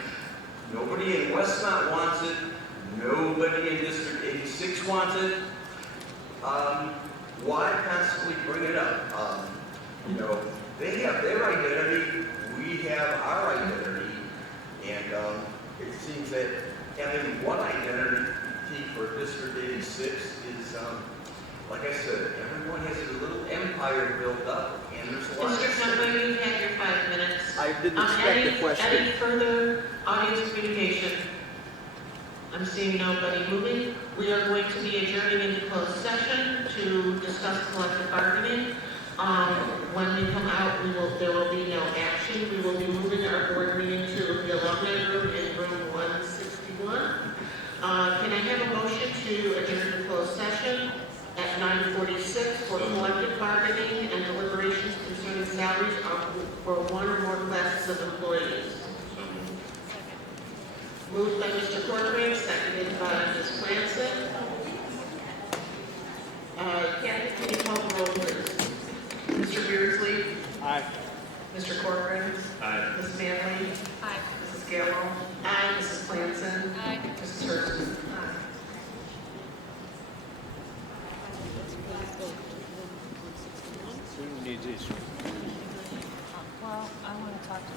Nobody in Westmont wants it. Nobody in District 86 wants it. Why constantly bring it up? They have their identity. We have our identity. And it seems that having one identity for District 86 is, like I said, everyone has a little empire built up. And there's a lot Mr. Kemba, you've had your 5 minutes. I didn't expect the question. Any further audience communication? I'm seeing nobody moving. We are going to be adjourning into closed session to discuss collective bargaining. When we come out, there will be no action. We will be moving our board meeting to the alumni room in room 161. Can I have a motion to adjourn to closed session at 9:46 for collective bargaining and deliberations concerning salaries for one or more classes of employees? Moved by Mr. Corcoran, seconded by Ms. Clancy. Kathy, can you call the roll, please? Mr. Beardsley? Aye. Mr. Corcoran? Aye. Ms. Manley? Aye. Mrs. Gallo? Aye. Mrs. Clanson? Aye. Mrs. Hurston? Who needs these? Well, I want to talk to